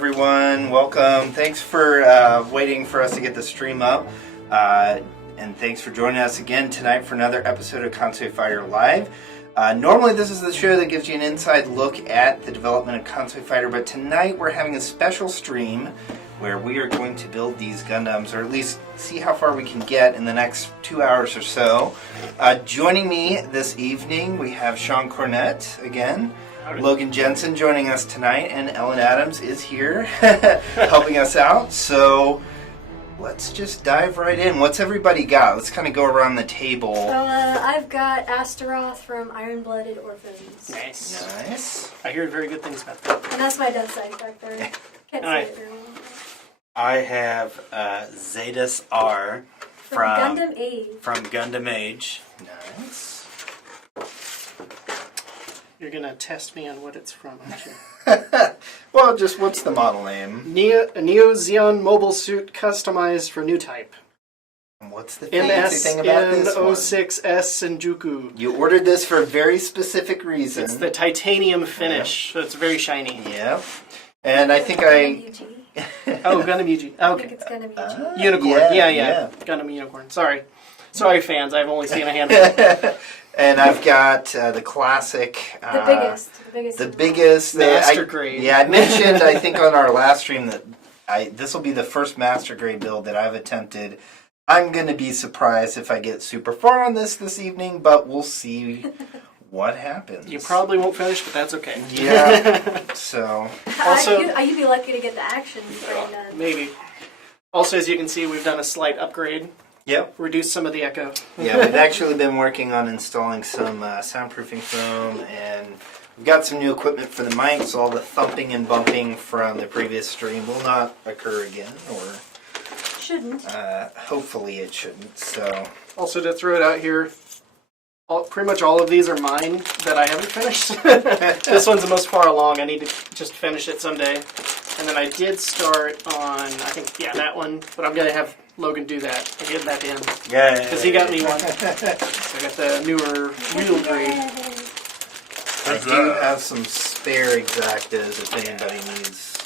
everyone. Welcome. Thanks for waiting for us to get the stream up. And thanks for joining us again tonight for another episode of Konsui Fighter Live. Normally this is the show that gives you an inside look at the development of Konsui Fighter, but tonight we're having a special stream where we are going to build these Gundams, or at least see how far we can get in the next 2 hours or so. Joining me this evening, we have Sean Cornett again. Logan Jensen joining us tonight, and Ellen Adams is here helping us out. So let's just dive right in. What's everybody got? Let's kind of go around the table. I've got Astaroth from Iron-Blooded Orphans. Nice. I hear very good things about that. And that's my death side back there. Can't see it very well. I have Zetas R From Gundam Age. From Gundam Age. Nice. You're going to test me on what it's from, aren't you? Well, just what's the model name? Neo Xeon mobile suit customized for new type. What's the fancy thing about this one? MSN06S Senjuku. You ordered this for a very specific reason. It's the titanium finish, so it's very shiny. Yep. And I think Oh, Gundam UG. I Okay. think it's Gundam UG. Unicorn. Yeah. Yeah. Gundam Unicorn. Sorry, fans. I've only seen a handful. And I've got the classic. The biggest. Master grade. Yeah, I mentioned, I think, on our last stream that this will be the first master grade build that I've attempted. I'm going to be surprised if I get super far on this evening, but we'll see what happens. You probably won't finish, but that's okay. Yeah. So. Also, you'd be lucky to get the action frame done. Maybe. Also, as you can see, we've done a slight upgrade. Yep. Reduce some of the echo. Yeah, we've actually been working on installing some soundproofing foam, and we've got some new equipment for the mic, so all the thumping and bumping from the previous stream will not occur again, or shouldn't. Hopefully it shouldn't. So. Also, to throw it out here, pretty much all of these are mine that I haven't finished. This one's the most far along. I need to just finish it someday. And then I did start on, I think, that one, but I'm going to have Logan do that. I get that in. Yeah. Because he got me one. I got the newer wheel grade. I do have some spare Exactas if anybody needs.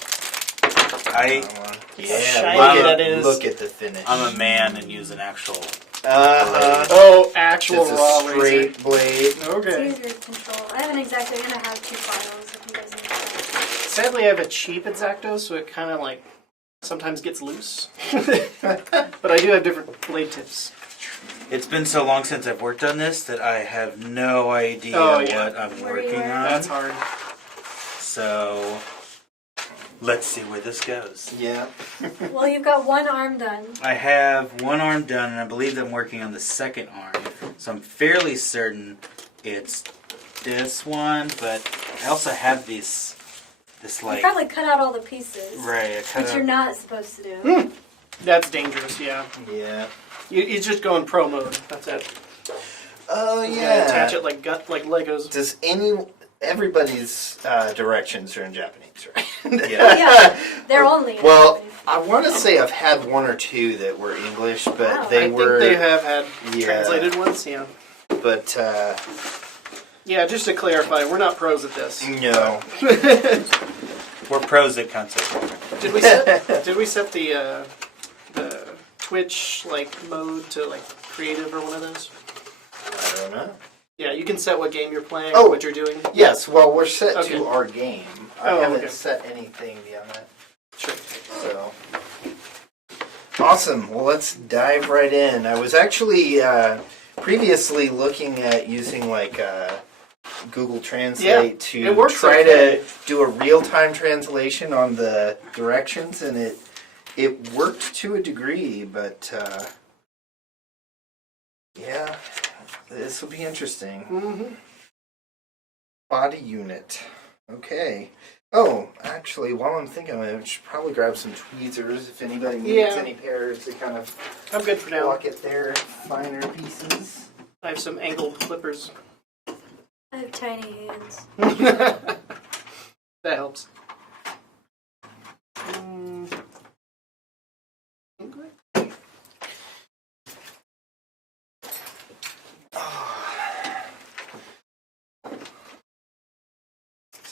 Look at the finish. I'm a man and use an actual. Actual it's a raw straight razor. blade. Okay. It's easier to control. I haven't exactly. I'm gonna have two files if you guys need that. Sadly, I have a cheap X-Acto, so it kind of sometimes gets loose. But I do have different blade tips. It's been so long since I've worked on this that I have no idea what I'm working on. That's hard. So let's see where this goes. Yeah. Well, you've got one arm done. I have one arm done, and I believe I'm working on the second arm. So I'm fairly certain it's this one, but I also have this You probably cut out all the pieces. Right, which you're not supposed to do. That's dangerous, yeah. Yeah. You just go in pro mode. That's it. Oh, You yeah. attach it like Legos. Does everybody's directions are in Japanese, right? Yeah, they're only. Well, I want to say I've had one or two that were English, but Wow. I think they have had translated ones, yeah. But yeah, just to clarify, we're not pros at this. no. We're pros at concept. Did we set the Twitch mode to creative or one of those? I don't know. Yeah, you can set what game you're playing, Oh. what you're doing. Yes, well, we're set Okay. to our game. I Oh, haven't okay. set anything beyond that. Sure. So. Awesome. Well, let's dive right in. I was actually previously looking at using Google Translate to it works try okay. to do a real-time translation on the directions, and it worked to a degree, but yeah, this will be interesting. Mm-hmm. Body unit. Okay. Oh, actually, while I'm thinking of it, I should probably grab some tweezers if anybody needs any pairs to kind of I'm good for now. lock at their finer pieces. I have some angled clippers. I have tiny hands. That helps.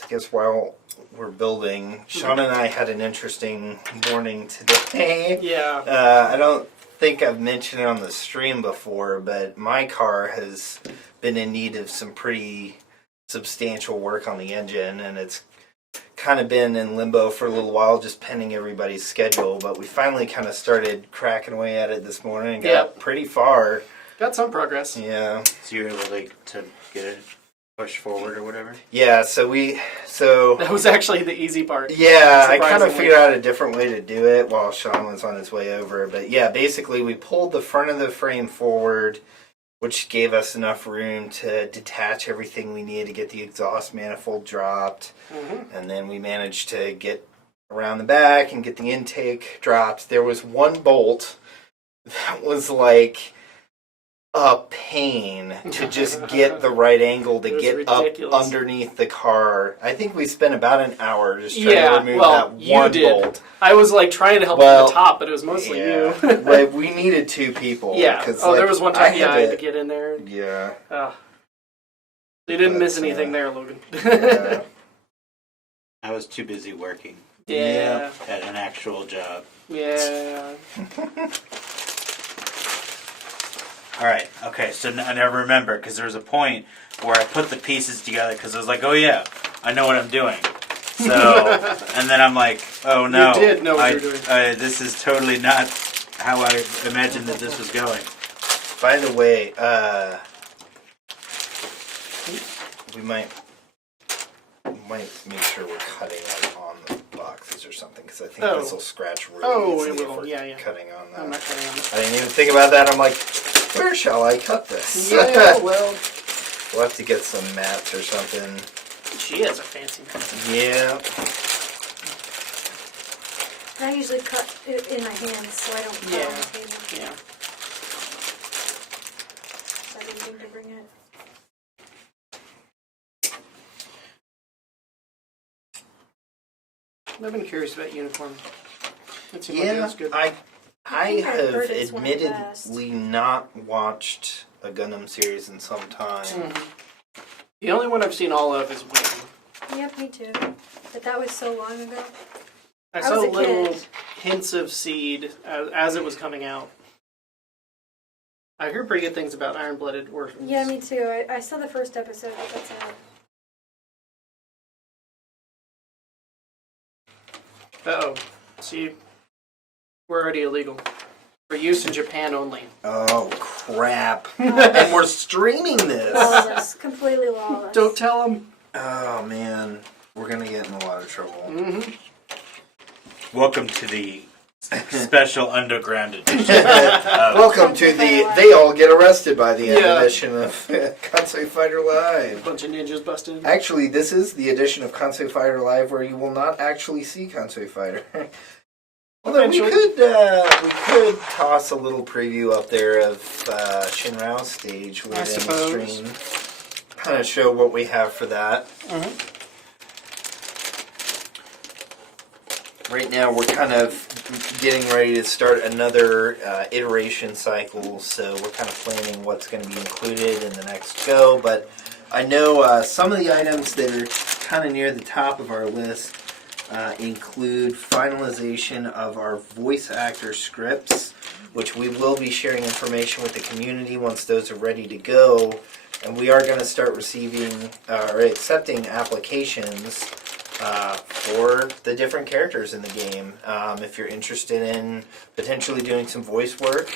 I guess while we're building. Sean and I had an interesting morning today. Yeah. I don't think I've mentioned it on the stream before, but my car has been in need of some pretty substantial work on the engine, and it's kind of been in limbo for a little while, just pending everybody's schedule. But we finally kind of started cracking away at it this morning and got pretty far. Got some progress. Yeah. So you were able to get it pushed forward or whatever? Yeah, so That was actually the easy part. Yeah, I kind of Surprisingly. figured out a different way to do it while Sean was on his way over. But yeah, basically we pulled the front of the frame forward, which gave us enough room to detach everything we needed to get the exhaust manifold dropped. Mm-hmm. And then we managed to get around the back and get the intake dropped. There was one bolt that was like a pain to just get the right angle to It was get ridiculous. up underneath the car. I think we spent about an hour just trying to remove that you one did. bolt. I was like trying to help Well, at the top, but it was mostly you. Like, we needed two people. Yeah. 'cause, Oh, there like, was one time I had to get in there. Yeah. You didn't But, miss anything there, Logan. Yeah. I was too busy working Yeah. at an actual job. Yeah. All right. Okay. So I never remember because there was a point where I put the pieces together because I was like, "Oh yeah, I know what I'm doing." So, and then I'm like, "Oh no, You did know what you were doing. This is totally not how I imagined that this was going." By the way, we might make sure we're cutting like on the boxes or something, because I think Oh. this will scratch really Oh, easily it if will. we're Yeah. cutting on that. I'm not cutting on it. I didn't even think about that. I'm like, where shall I cut this? Yeah, well, We'll have to get some mats or something. she has a fancy method. Yeah. I usually cut it in my hands so I don't cut on the table. Yeah. So I didn't think to bring it. I've been curious about unicorn. It seemed like it Yeah, was good. I think I've have heard it's one of the best. admittedly not watched a Gundam series in some time. Mhm. The only one I've seen all of is Wing. Yep, me too. But that was so long ago. I I saw was a little kid. hints of Seed as it was coming out. I heard pretty good things about Iron-Blooded Orphans. Yeah, me too. I saw the first episode, but that's it. Uh-oh. See, we're already illegal. For use in Japan only. Oh, crap. And we're streaming this. Lawless. Completely lawless. Don't tell them. Oh, man. We're going to get in a lot of trouble. Mm-hmm. Welcome to the special underground edition. Welcome to the They All Get Arrested by the End Yeah. edition of Konsui Fighter Live. Bunch of ninjas busted in. Actually, this is the edition of Konsui Fighter Live where you will not actually see Konsui Fighter. Although we could toss a little preview up there of Shinrao's stage within the suppose. stream. Kind of show what we have for that. Mm-hmm. Right now, we're kind of getting ready to start another iteration cycle, so we're kind of planning what's going to be included in the next go. But I know some of the items that are kind of near the top of our list include finalization of our voice actor scripts, which we will be sharing information with the community once those are ready to go. And we are going to start receiving or accepting applications for the different characters in the game. If you're interested in potentially doing some voice work,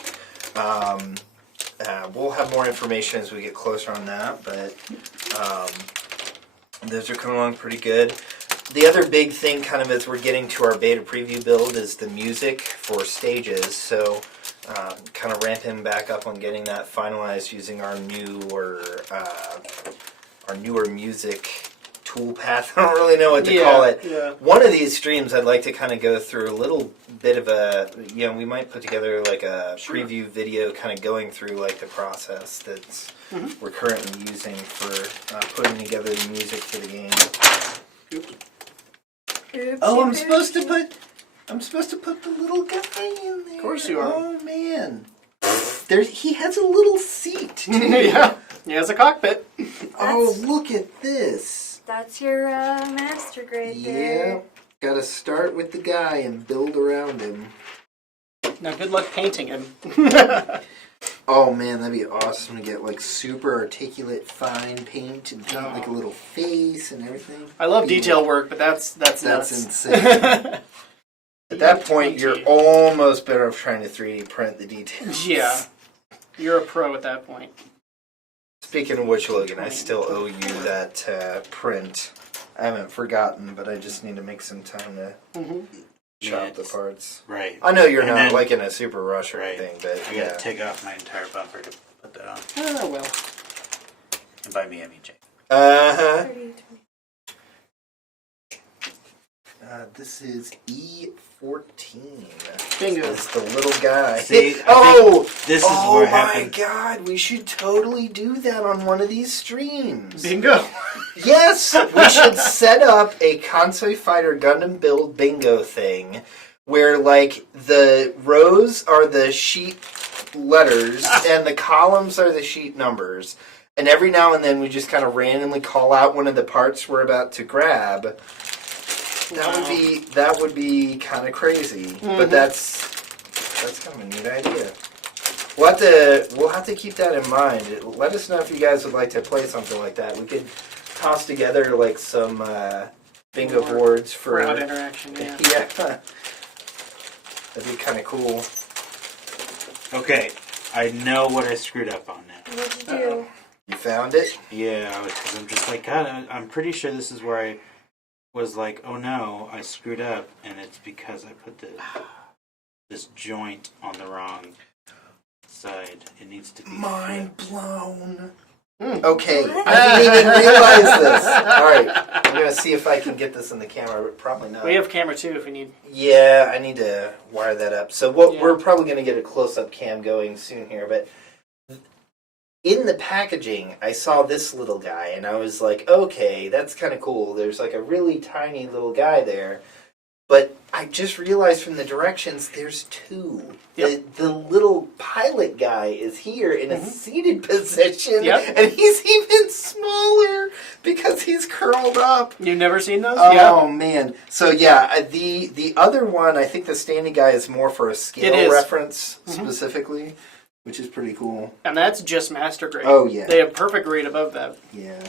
we'll have more information as we get closer on that, but those are coming along pretty good. The other big thing kind of as we're getting to our beta preview build is the music for stages, so kind of ramping back up on getting that finalized using our newer music toolpath. I don't really know what to call it. Yeah. One of these streams I'd like to kind of go through a little bit of a, we might put together like a preview video kind of going through like the process that we're currently using for putting together the music for the game. Oops, Oh, I'm oops. supposed to put the little guy in there. Of course you are. Oh man. He has a little seat. Yeah. He has a cockpit. Oh, look at this. That's your master grade Yeah. there. Gotta start with the guy and build around him. Now, good luck painting him. Oh man, that'd be awesome to get like super articulate, fine paint and paint like a little face and everything. I love detail work, but that's nuts. insane. At that point, you're almost better off trying to 3D print the details. Yeah. You're a pro at that point. Speaking of which, Logan, I still owe you that print. I haven't forgotten, but I just need to make some time to chop the parts. Right. I know you're And not then- like in a super rush or Right. anything, but I yeah. gotta take off my entire bumper to put that on. Oh, well. And by me, I mean Jake. 30, 20. This is E14. Bingo. It's the little guy. See, this is oh what my happened. god, we should totally do that on one of these streams. Bingo. Yes, we should set up a Konsui Fighter Gundam build bingo thing where, like, the rows are the sheet letters and the columns are the sheet numbers. And every now and then we just kind of randomly call out one of the parts we're about to grab. That would be kind of crazy, but that's kind of a neat idea. We'll have to keep that in mind. Let us know if you guys would like to play something like that. We could toss together like some bingo boards for Crowd interaction, yeah. yeah. That'd be kind of cool. Okay, I know what I screwed up on now. What'd you do? You found it? Yeah, because I'm just like, God, I'm pretty sure this is where I was like, oh no, I screwed up, and it's because I put this joint on the wrong side. It needs to be Mind flipped. blown. Mm. Okay, What? I didn't even realize this. All right, I'm gonna see if I can get this in the camera, but probably not. We have camera too if we need. Yeah, I need to wire that up. So we're probably going to get a close-up cam going soon here, but in the packaging, I saw this little guy, and I was like, okay, that's kind of cool. There's like a really tiny little guy there, but I just realized from the directions, there's two. Yep. The little pilot guy is here in a seated position, Yep. and he's even smaller because he's curled up. You've never seen those? Oh man! So yeah, the other one, I think the standing guy is more for a It scale is. reference specifically, which is pretty cool. And that's just master grade. Oh yeah, They have perfect grade above that. yeah.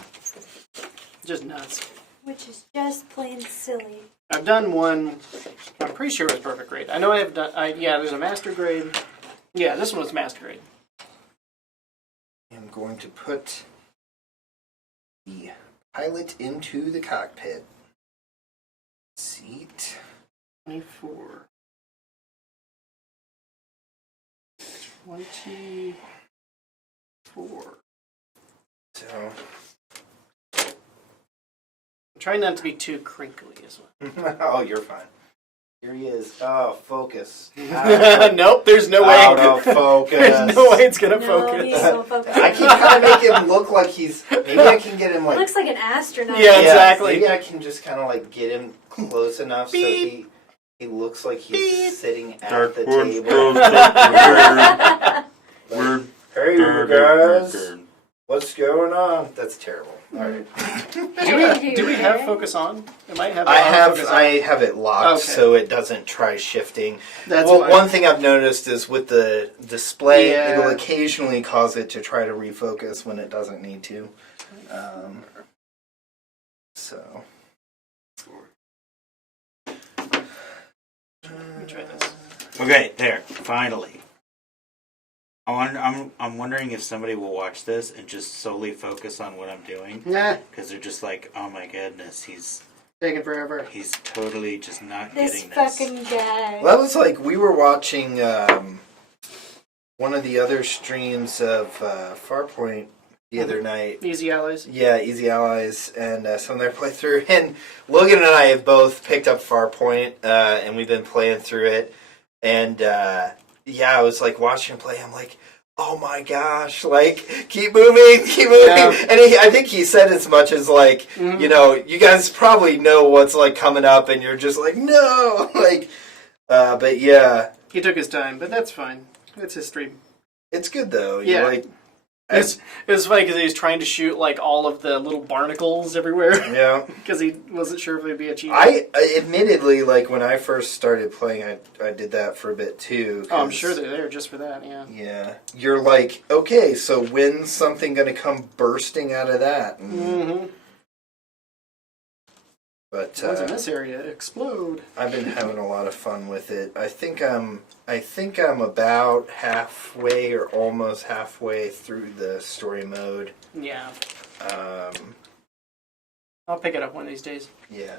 Just nuts. Which is just plain silly. I've done one. I'm pretty sure it was perfect grade. I know I have done. Yeah, there's a master grade. Yeah, this one was master grade. I'm going to put the pilot into the cockpit seat. 24. 24. So I'm trying not to be too crinkly as well. oh, you're fine. Here he is. Oh, focus. Nope, there's no way. Out of focus. There's no way it's gonna No, focus. he's so focused. I can kind of make him look like he's. Maybe I can get him He like. looks like an astronaut. Yeah, exactly. Maybe I can just kind of like get him close enough so he looks like he's sitting at the table. Like, hey, you guys, what's going on? That's terrible. All right. Do we have focus on? It might have. I focus have it locked Okay. so it doesn't try shifting. That's well, why. one thing I've noticed is with the display, Yeah. it'll occasionally cause it to try to refocus when it doesn't need to. So. Let me try this. Okay, there, finally. I'm wondering if somebody will watch this and just solely focus on what I'm doing, Nah, because they're just like, oh my goodness, he's taking forever. totally just not This getting this. fucking guy. Well, that was like we were watching one of the other streams of Farpoint the other night. Easy allies. Yeah, Easy Allies, and some of their playthrough. And Logan and I have both picked up Farpoint, and we've been playing through it. And yeah, I was like watching him play. I'm like, oh my gosh, like keep moving, keep moving. Yeah. And I think he said as much as like, you know, you guys probably know what's like coming up, and you're just like, no, like. But yeah, He took his time, but that's fine. It's his stream. it's good though. Yeah. You like It was funny because he was trying to shoot like all of the little barnacles everywhere Yeah. because he wasn't sure if it would be achievable. I admittedly, like, when I first started playing, I did that for a bit, too. Oh, I'm sure they're there just for that, yeah. Yeah. You're like, okay, so when's something going to come bursting out of that? Mm-hmm. But Ones in this area explode. I've been having a lot of fun with it. I think I'm about halfway or almost halfway through the story mode. Yeah. Um, I'll pick it up one of these days. yeah.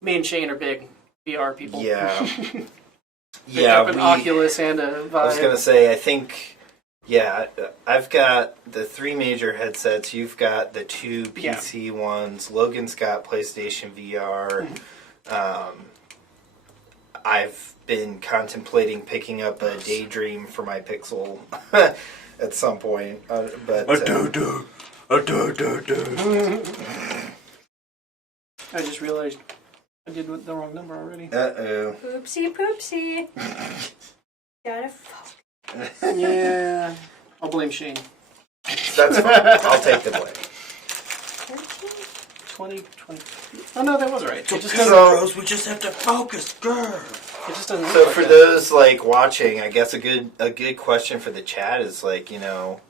Me and Shane are big VR people. Yeah. Picked Yeah, up an Oculus and a Vive. I was going to say, I think, yeah, I've got the 3 major headsets. You've got the 2 PC ones. Logan's got PlayStation VR. I've been contemplating picking up a Daydream for my Pixel at some point. But I just realized I did the wrong number already. Uh-oh. Oopsie poopsie. Gotta fuck. Yeah. I'll blame Shane. That's fine. I'll take the blame. 20. Oh no, that was right. It just So- doesn't. we just have to focus, girl. It just doesn't. So look for like that. those like watching, I guess a good question for the chat is like, you know,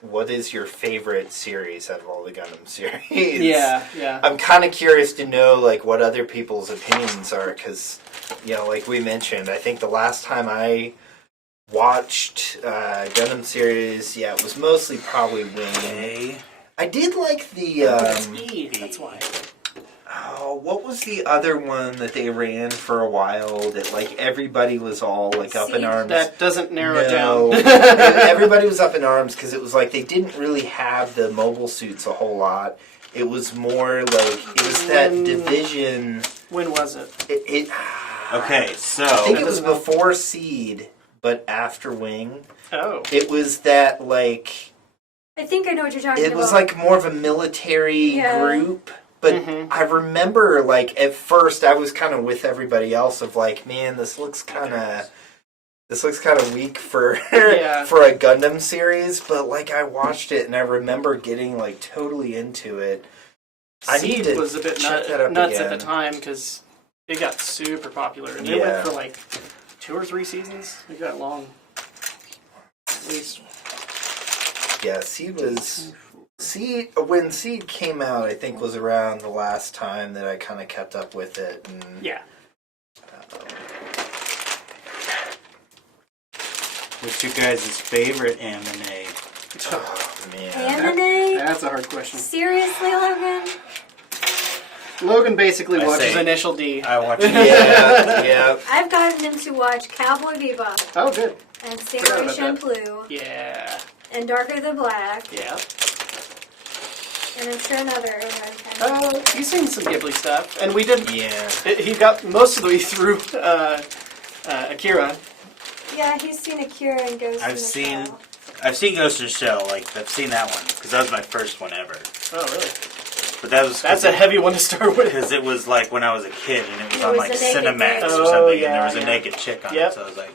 what is your favorite series out of all the Gundam series? Yeah. I'm kind of curious to know like what other people's opinions are because, you know, like we mentioned, I think the last time I watched Gundam series, it was mostly probably Wing. I did like the That's why. what was the other one that they ran for a while that like everybody was all like up in Seed? arms? That doesn't narrow it No. down. Everybody was up in arms because it was like they didn't really have the mobile suits a whole lot. It was more like it was that division. When was it? It Okay, I so think it was before Seed, but after Wing. Oh. It was that like I think I know what you're talking about. it was like more of a military Yeah. group. But Mhm. I remember, like, at first I was kind of with everybody else of like, man, this looks kind of weak for Yeah. for a Gundam series. But like, I watched it and I remember getting like totally into it. I need Seed to was a bit check that up nuts again. at the time because it got super popular. And they Yeah. went for like 2 or 3 seasons. It got long. At least. Yeah, when Seed came out, I think was around the last time that I kind of kept up with it. And, Yeah. what's your guys' favorite anime? Oh man, Anime? That's a hard question. Seriously, Logan? Logan basically I watches say- Initial D. I watch yeah. I've gotten him to watch Cowboy Bebop Oh, good. and Forgot Samurai about that. Champloo Yeah. and Darker the Black Yeah. and I'm sure another. He's seen some Ghibli stuff. And we did. Yeah. He got most of the way through Akira. Yeah, he's seen Akira and Ghost in I've the seen- Shell. I've seen Ghost in the Shell. Like I've seen that one because that was my first one ever. Oh, really? But that was That's a heavy one to start with. because it was like when I was a kid and it was It on was like the naked Cinemax dude. or Oh, something, yeah, and there was a yeah. naked chick on Yep. it. So I was like,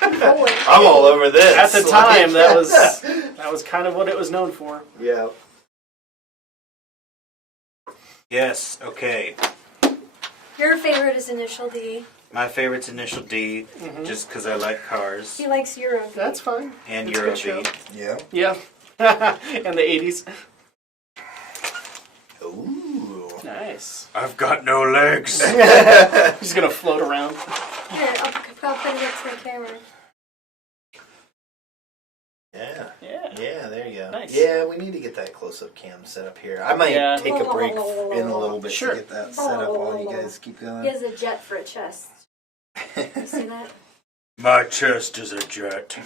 Holy I'm all over this. At the time, that was kind of what it was known for. Yeah. yes, okay. Your favorite is Initial D. My favorite's Initial D, just because I like cars He likes Euro. That's fine. and It's a good show. Eurobeat. Yeah. Yeah. In the 80s. Ooh. Nice. I've got no legs. He's going to float around. Here, I'll put it up to the camera. Yeah. Yeah. Yeah, there you go. Nice. Yeah, we need to get that close-up cam set up here. I might Yeah. take a break in a little bit Sure. to get that set up while you guys keep He going. has a jet for a chest. You see that? My chest is a jet.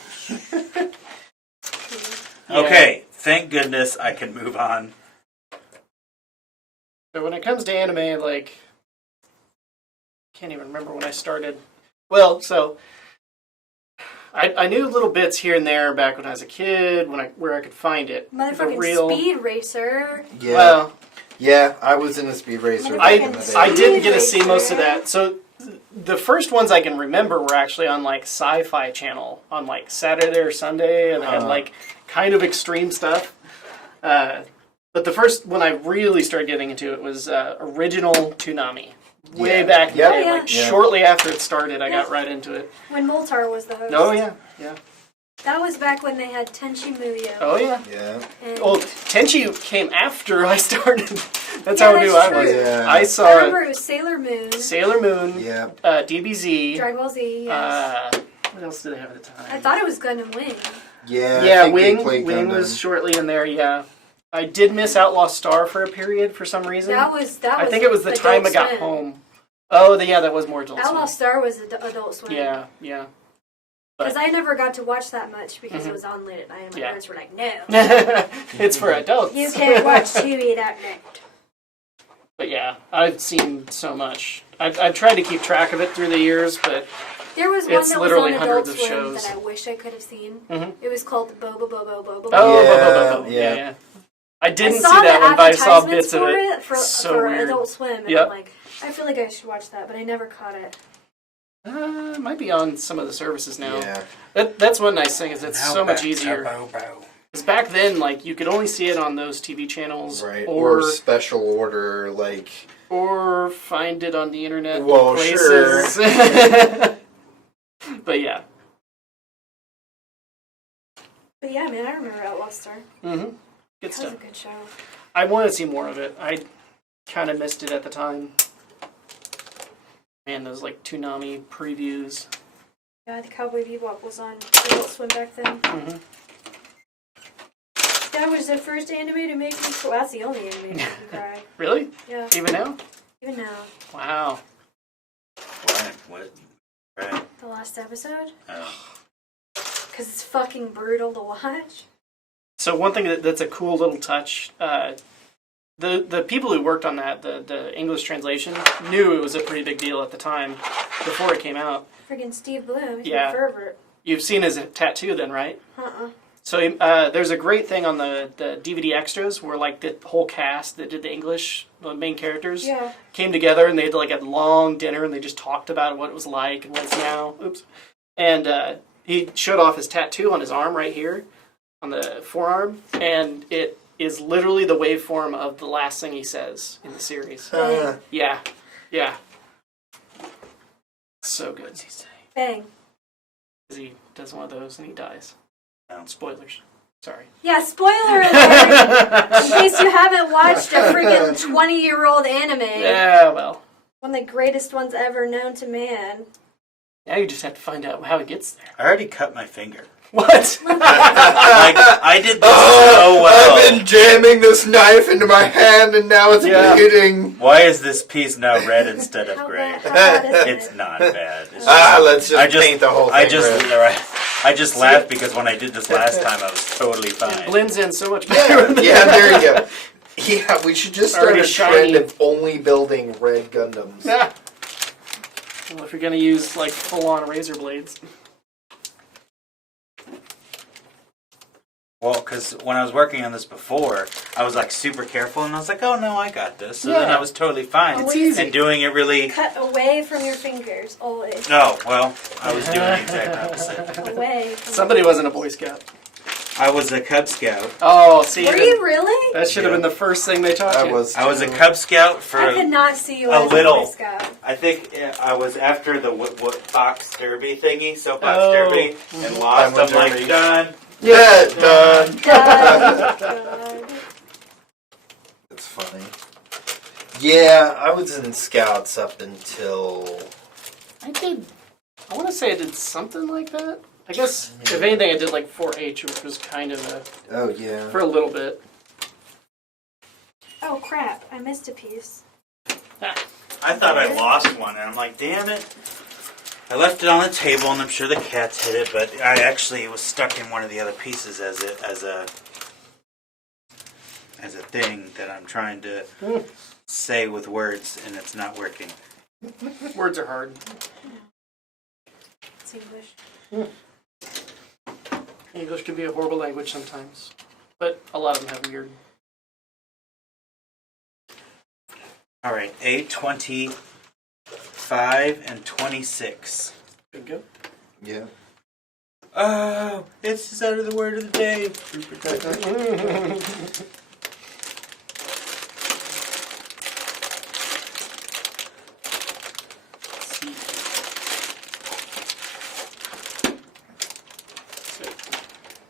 Yeah. Okay, thank goodness I can move on. So when it comes to anime, like, can't even remember when I started. Well, so I knew little bits here and there back when I was a kid, where I could find it. The Motherfucking real. Speed Racer. Yeah. Well, Yeah, I was in a speed racer. I- back in I the day. I didn't get to see most of that. So the first ones I can remember were actually on like Sci-Fi Channel on like Saturday or Sunday, and they had like kind of extreme stuff. But the first one I really started getting into it was original Toonami. Way back in the day, like shortly after it started, I got right into it. When Moltar was the host. Oh yeah. That was back when they had Tenchi Muyo. Oh yeah. Yeah. Well, Tenchi came after I started. That's how new I was. Yeah. I saw I remember it was Sailor Moon. Sailor Moon. Yeah. DBZ. Dragon Ball Z. Yes. What else did they have at the time? I thought it was Gundam Wing. Yeah. Yeah, I think they Wing. played Wing Gundam. was shortly in there. Yeah. I did miss Outlaw Star for a period for some reason. That was. I think it was the time I got Swim. home. Oh, yeah, that was more Adult Outlaw Swim. Star was Adult Swim. Yeah. Because I never got to watch that much because it was on late at night, and my parents were like, "No, It's for adults. you can't watch TV that night." But yeah, I've seen so much. I've tried to keep track of it through the years, but There was one It's that was literally on Adult hundreds of Swim shows. that I wish I could have seen. Mhm. It was called Bobo Bobo Bobo. oh, Yeah, yeah. I didn't see saw that the one, but I saw advertisements bits of for it. for So weird. Adult Swim, and Yep. I'm like, I feel like I should watch that, but I never caught it. It might be on some of the services now. Yeah. That's one nice thing is it's Now so much back to easier. Bobo. Because back then, like you could only see it on those TV channels, Right. or special order, like. or find it on the internet. Well, places. But yeah. But yeah, man, I remember Outlaw Star. Mm-hmm. Good That was stuff. a good show. I want to see more of it. I kind of missed it at the time. Man, those like Toonami previews. Yeah, the Cowboy Bebop was on Adult Swim back then. Mm-hmm. That was the first anime to make me cry. Well, that's the only anime to make me cry. Really? Yeah, Even now? even now. Wow. What? Right. The last episode? Oh. Because it's fucking brutal to watch. So one thing that's a cool little touch, the people who worked on that, the English translation, knew it was a pretty big deal at the time, before it came out. Friggin' Steve Bloom, he's Yeah. a pervert. You've seen his tattoo then, right? Uh-uh. So there's a great thing on the DVD extras where like the whole cast that did the English, the main characters, Yeah. came together and they had like a long dinner and they just talked about what it was like and what it's now. Oops. And he showed off his tattoo on his arm right here, on the forearm, and it is literally the waveform of the last thing he says in the series. Yeah. So good. Bang. Because he does one of those and he dies. Spoilers. Sorry. Yeah, spoiler alert! In case you haven't watched a friggin' 20-year-old anime. Yeah, well. One of the greatest ones ever known to man. Now you just have to find out how it gets there. I already cut my finger. What? Like, I did this so well. I've been jamming this knife into my hand and now it's bleeding. Why is this piece now red instead of How gray? bad is It's it? not bad. It's Let's just paint the whole thing I just laughed because when I did this last time, I was totally It fine. blends in so much better. Yeah, there you go. Yeah, we should just start Already a shiny. trend of only building red Gundams. Yeah. Well, if you're going to use, like, full-on razor blades. Well, because when I was working on this before, I was like super careful, and I was like, "Oh no, I got this." So then Yeah. I was totally fine. It's easy. And doing it really. Cut away from your fingers, always. Oh well, I was doing the exact opposite. Away. From Somebody wasn't a Boy Scout. I was a Cub Scout. Oh, see, Were you really? that should have been the first thing they taught I you. was. I was a Cub Scout for. I could not see you a as little. a Boy Scout. I think I was after the what box derby thingy, soapbox Oh. derby, and lost. I'm like derby. done. Yeah, done. God. It's funny. Yeah, I was in Scouts up until. I want to say I did something like that. I guess, if anything, I did like 4-H, which was kind of Oh yeah. for a little bit. Oh crap! I missed a piece. I thought I lost one, and I'm like, damn it. I left it on the table, and I'm sure the cats hit it, but I actually was stuck in one of the other pieces as a thing that I'm trying to say with words, and it's not working. Words are hard. It's English. English can be a horrible language sometimes, but a lot of them have weird. All right, A20 5 and 26. Good go. Yeah. Oh, it's the start of the word of the day.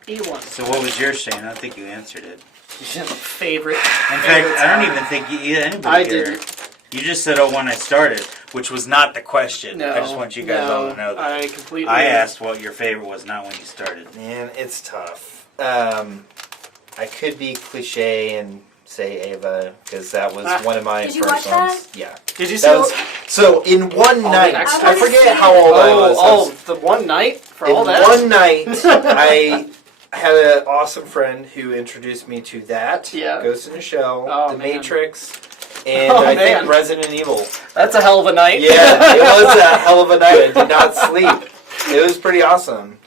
E1. So what was yours, Shane? I don't think you answered it. Favorite. In fact, I don't even think anybody I here. didn't. You just said, "Oh, when I started," which was not the question. No, I just want you guys all to know that. I completely. I asked what your favorite was, not when you started. Man, it's tough. I could be cliche and say Ava because that was one of my Did you first watch ones. that? Yeah. Did you see? That was, so in one night, next I time? forget how old I was. Oh, the one night for In all that. one night, I had an awesome friend who introduced me to that. Yeah. Ghost in the Shell, Oh, The man. Matrix, and Oh, I man. think Resident Evil. That's a hell of a night. Yeah, it was a hell of a night. I did not sleep. It was pretty awesome.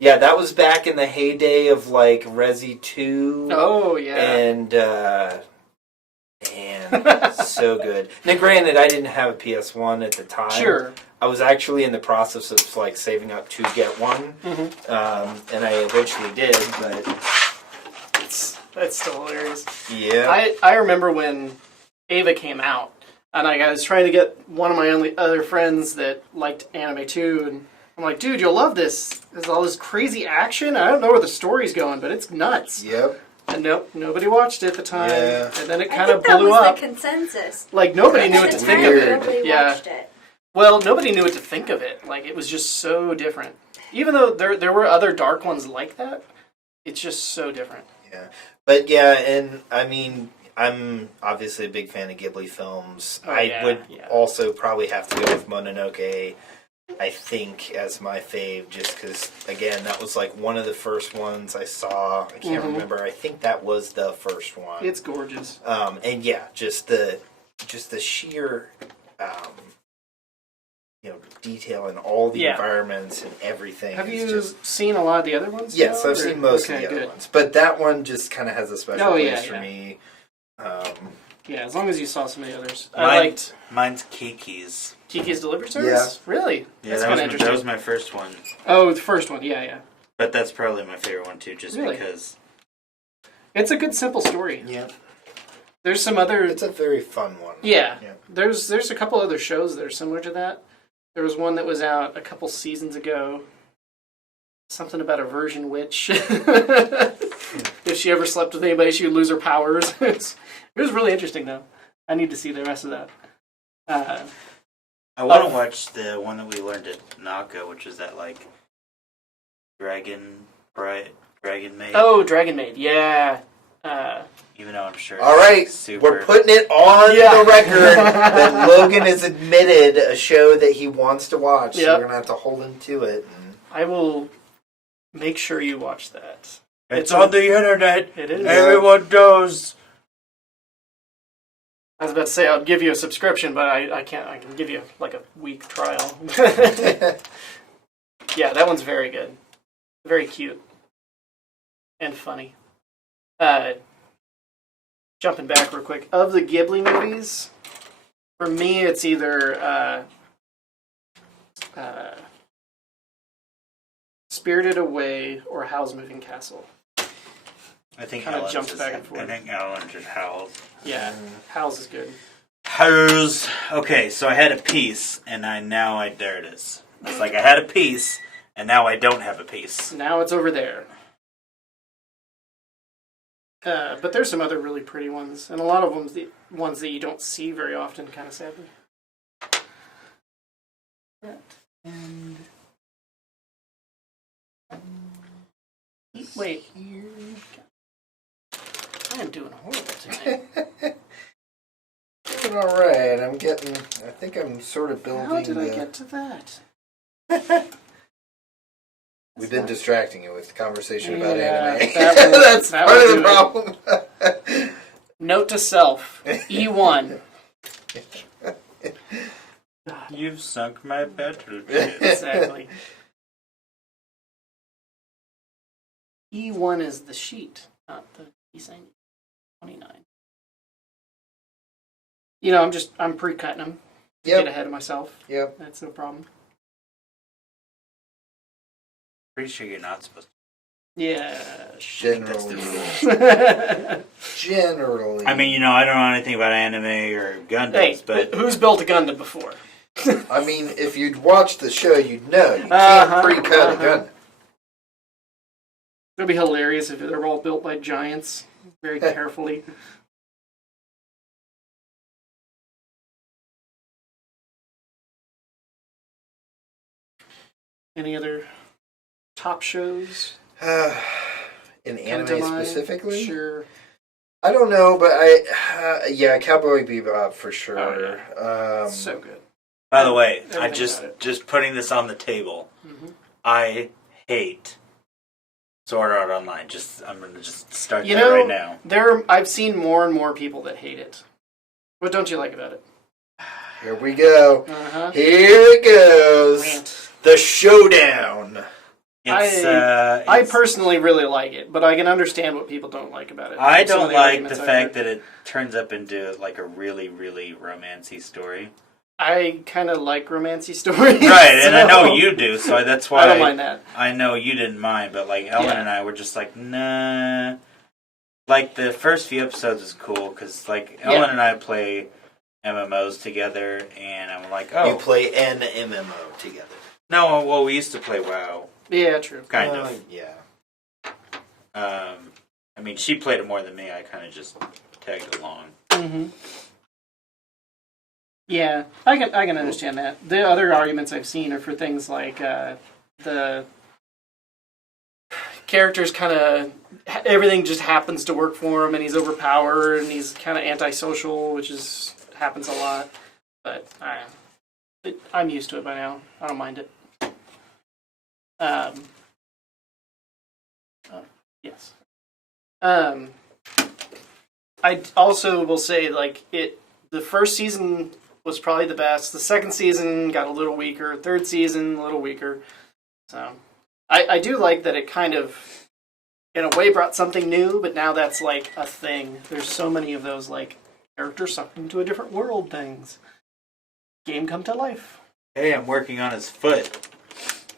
Yeah, that was back in the heyday of like Resi 2. Oh yeah. And so good. Now, granted, I didn't have a PS1 at the time. Sure. I was actually in the process of like saving up to get one, and I eventually did. But That's still hilarious. yeah, I remember when Ava came out, and I was trying to get one of my only other friends that liked anime too, and I'm like, dude, you'll love this. There's all this crazy action. I don't know where the story's going, but it's nuts. yep. And nope, nobody watched it at the time. Yeah. And then it I kind of think that blew was up. the consensus. Like nobody knew At what the to time, think of weird. it. nobody Yeah. watched it. Well, nobody knew what to think of it. Like it was just so different. Even though there were other dark ones like that, it's just so different. Yeah, but yeah, and I mean, I'm obviously a big fan of Ghibli films. Oh, I yeah, would yeah. also probably have to go with Mononoke. I think as my fave, just because again, that was like one of the first ones I saw. I can't remember. I think that was the first one. It's gorgeous. And yeah, just the sheer, detail in all the Yeah. environments and everything. Have is you just, seen a lot of the other ones? yes, now, I've or- seen most of okay, the other good. ones, but that one just kind of has a special Oh, place yeah, for yeah. me. Yeah, as long as you saw some of the others. I Mine- liked Mine's Kiki's. Kiki's Delivery Service. Really? Yeah, That's that kind of was interesting. my first one. Oh, the first one. Yeah. But that's probably my favorite one too, just Really? because. It's a good, simple story. Yeah, There's some other. it's a very fun one. Yeah. Yeah. There's a couple other shows that are similar to that. There was one that was out a couple seasons ago. Something about a virgin witch. If she ever slept with anybody, she would lose her powers. It was really interesting, though. I need to see the rest of that. I want to Oh. watch the one that we learned at Naka, which is that like dragon maid. Oh, Dragon Maid. Yeah. Even though I'm sure. All right, it's super. we're putting it on Yeah. the record that Logan has admitted a show that he wants to watch. So Yep. we're gonna have to hold him to it. And I will make sure you watch that. It's on the internet. It is. Everyone knows. I was about to say I'll give you a subscription, but I can't. I can give you like a week trial. Yeah, that one's very good. Very cute. And funny. Jumping back real quick. Of the Ghibli movies, for me it's either Spirited Away or Howl's Moving Castle. I think Kinda Alan jumps just, back and forth. I think Alan just howled. Yeah, Howl's is good. How's okay? So I had a piece, and there it is. It's like I had a piece, and now I don't have a piece. Now it's over there. But there's some other really pretty ones, and a lot of them, the ones that you don't see very often, kind of sadly. And wait, I am doing horrible today. doing all right. I think I'm sort of building. How did I get to that? We've been distracting you with the conversation about Yeah, anime. that will- That's that part will of the do problem. Note to self: E1. You've sunk my battery. Exactly. E1 is the sheet, not the E29. You know, I'm pre-cutting them. get ahead of myself. Yep. That's no problem. Pretty sure you're not supposed to. Yeah. Generally. Generally. I mean, I don't know anything about anime or Gundams, Hey, but who's built a Gundam before? I mean, if you'd watched the show, you'd know. You can't pre-cut a gun. It'd be hilarious if they're all built by giants very carefully. Any other top shows? In come anime to mind? specifically? Sure. I don't know, but yeah, Cowboy Bebop for sure. Oh, so good. by the way, I Everything about it. just putting this on the table. Mm-hmm. I hate Sword Art Online. I'm gonna just start You that know, right now. I've seen more and more people that hate it. What don't you like about it? Here we go. Uh-huh. Here it goes. Rant. The showdown. I personally really like it, but I can understand what people don't like about it. I Some of don't the like arguments the I've fact heard. that it turns up into like a really, really romancy story. I kind of like romancy stories. Right, and I know so you do, so that's why I don't mind that. I know you didn't mind, but like Ellen Yeah. and I were just like, nah. Like the first few episodes is cool because like Ellen and I play MMOs together, and I'm like, oh, You play an MMO together. no, well, we used to play WoW, Yeah, true. kind of. Yeah. I mean, she played it more than me. I kind of just tagged along. Mm-hmm. Yeah, I can understand that. The other arguments I've seen are for things like the characters kind of everything just happens to work for him, and he's overpowered, and he's kind of antisocial, which happens a lot. But I'm used to it by now. I don't mind it. Yes. I also will say the first season was probably the best. The second season got a little weaker. Third season, a little weaker. So, I do like that it kind of, in a way, brought something new, but now that's like a thing. There's so many of those, like, characters sucked into a different world things. Game come to life. Hey, I'm working on his foot.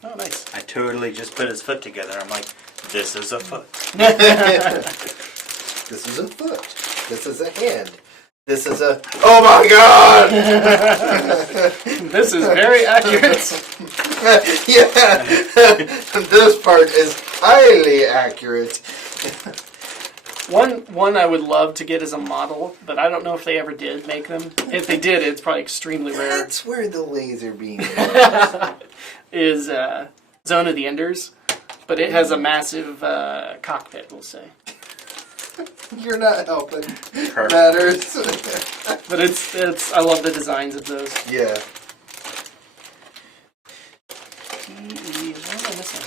Oh, nice. I totally just put his foot together. I'm like, this is a foot. This is a foot. This is a hand. This is a... Oh my god! This is very accurate. Yeah! This part is highly accurate. One I would love to get as a model, but I don't know if they ever did make them. If they did, it's probably extremely rare. That's where the laser beam is. Is Zone of the Enders, but it has a massive cockpit, we'll say. You're not helping Perfect. matters. But it's I love the designs of those. Yeah. What am I missing?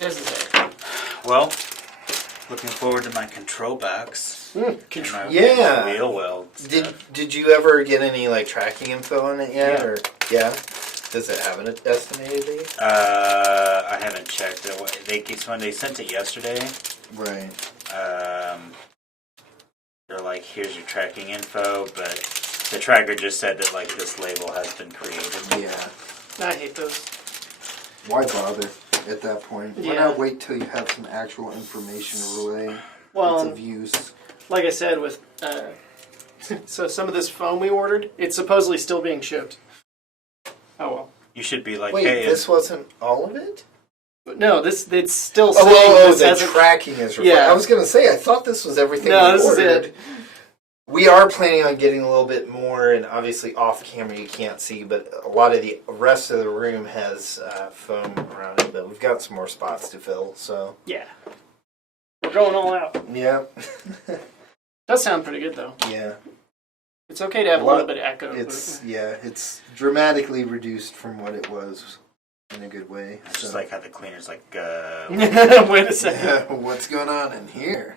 Is this it? Well, looking forward to my control box. And my Yeah. wheel weld stuff. Did you ever get any like tracking info on it yet? Yeah. Or does it have an estimated date? I haven't checked it. When they sent it yesterday, Right. they're like, here's your tracking info, but the tracker just said that like this label has been created. Yeah. I hate those. Why bother at that point? Why Yeah. not wait till you have some actual information to relay that's Well, of use? like I said, with so some of this foam we ordered, it's supposedly still being shipped. Oh well. You should be like, Wait, hey, this wasn't all of it? No, it's still saying this the hasn't- tracking is reflected. Yeah. I was going to say, I thought this was everything No, we this is ordered. it. We are planning on getting a little bit more, and obviously off camera you can't see, but a lot of the rest of the room has foam around it, but we've got some more spots to fill, so. Yeah. We're going all out. Yeah. Does sound pretty good though. Yeah. It's okay to have a little bit of echo. It's dramatically reduced from what it was in a good way. it's just so. like how the cleaner's like, Wait a second. Yeah, what's going on in here?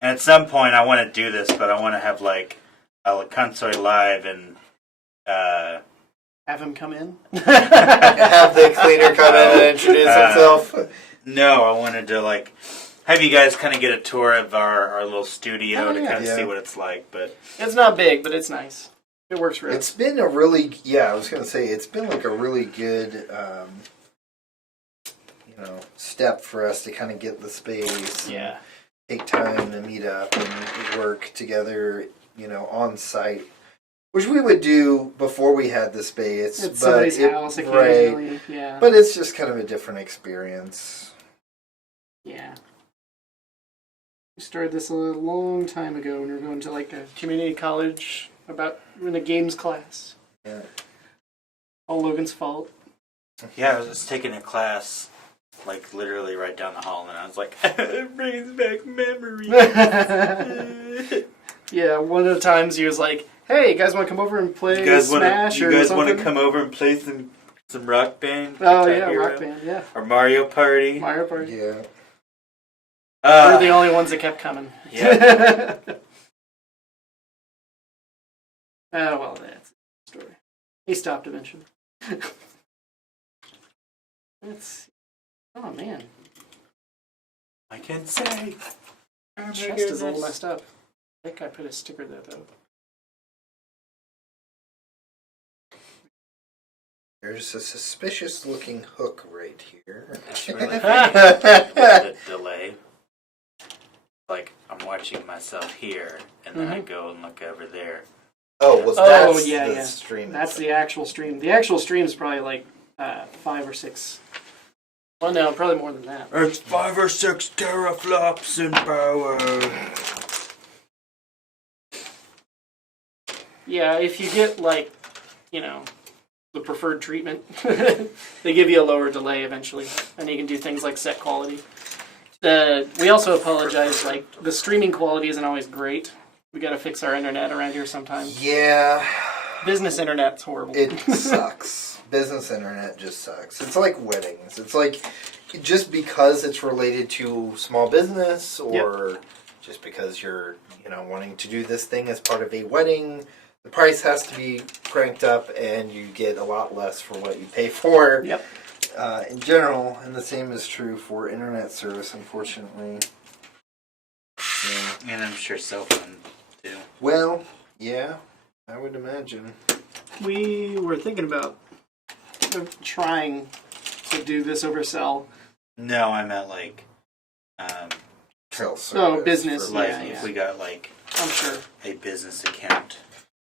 And at some point, I want to do this, but I want to have like a Konsui live and Have him come in. Have the cleaner come in and introduce himself. no, I wanted to like have you guys kind of get a tour of our little studio Oh, to yeah. kind of Yeah. see what it's like. But It's not big, but it's nice. It works for us. It's been a really, I was going to say, it's been like a really good, step for us to kind of get the space. And Yeah. take time to meet up and work together, on site, which we would do before we had the space. It's somebody's house occasionally. Yeah. But it's just kind of a different experience. Yeah. We started this a long time ago when we were going to like a community college in a games class. Yeah. All Logan's fault. yeah, I was just taking a class, like literally right down the hall, and I was like, it brings back memories. Yeah, one of the times he was like, "Hey, you guys want to come over and play You guys Smash want or to something?" come over and play some Rock Band? Oh Guitar yeah, Hero? Rock Band. Yeah, Or Mario Party? Mario Party. Yeah. We're the only ones that kept coming. Yeah. Oh well, that's a story. He stopped eventually. Oh man, I can say. Oh my chest is all goodness. messed up. I think I put a sticker there though. There's a suspicious looking hook right here. It's really the delay. Like, I'm watching myself here, and then I go and look over there. That's yeah, the yeah. stream. That's the actual stream. The actual stream is probably like 5 or 6. Well, no, probably more than that. It's 5 or 6 teraflops in power. Yeah, if you get like, the preferred treatment, they give you a lower delay eventually, and you can do things like set quality. We also apologize, like the streaming quality isn't always great. We got to fix our internet around here sometimes. Yeah. Business internet's horrible. It sucks. Business internet just sucks. It's like weddings. It's like just because it's related to small business or just because you're, wanting to do this thing as part of a wedding, the price has to be cranked up and you get a lot less for what you pay for. Yep. In general, and the same is true for internet service, unfortunately. Yeah. And I'm sure cell phone, too. Well, yeah, I would imagine. We were thinking about trying to do this over cell. No, I meant like, Cell service business, for like Yeah, if yeah. we got like I'm sure. a business account.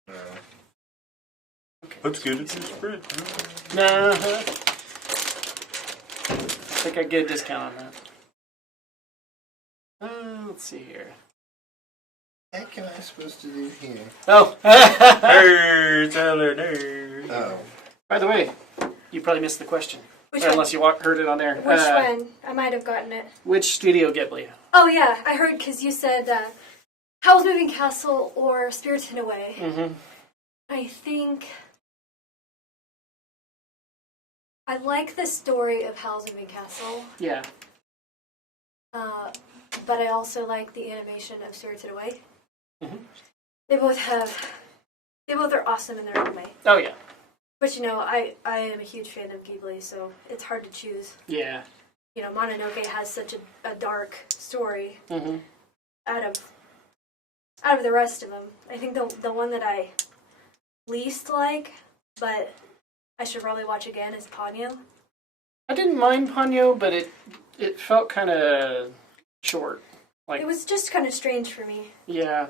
Okay. That's good. It's spread. Nah. I think I'd get a discount on that. Let's see here. What am I supposed to do here? Oh! Nerd, Tyler, nerd. Oh. By the way, you probably missed the question. Which Unless you heard it on there. Which one? I might have gotten it. Which Studio Ghibli? Oh yeah, I heard because you said Howl's Moving Castle or Spirited Away. Mm-hmm. I think I like the story of Howl's Moving Castle, Yeah. but I also like the animation of Spirited Away. Mhm. They both are awesome in their own way. Oh, yeah. But I am a huge fan of Ghibli, so it's hard to choose. Yeah. Mononoke has such a dark story Mm-hmm. out of the rest of them. I think the one that I least like, but I should probably watch again, is Ponyo. I didn't mind Ponyo, but it felt kind of short. Like, It was just kind of strange for me. yeah.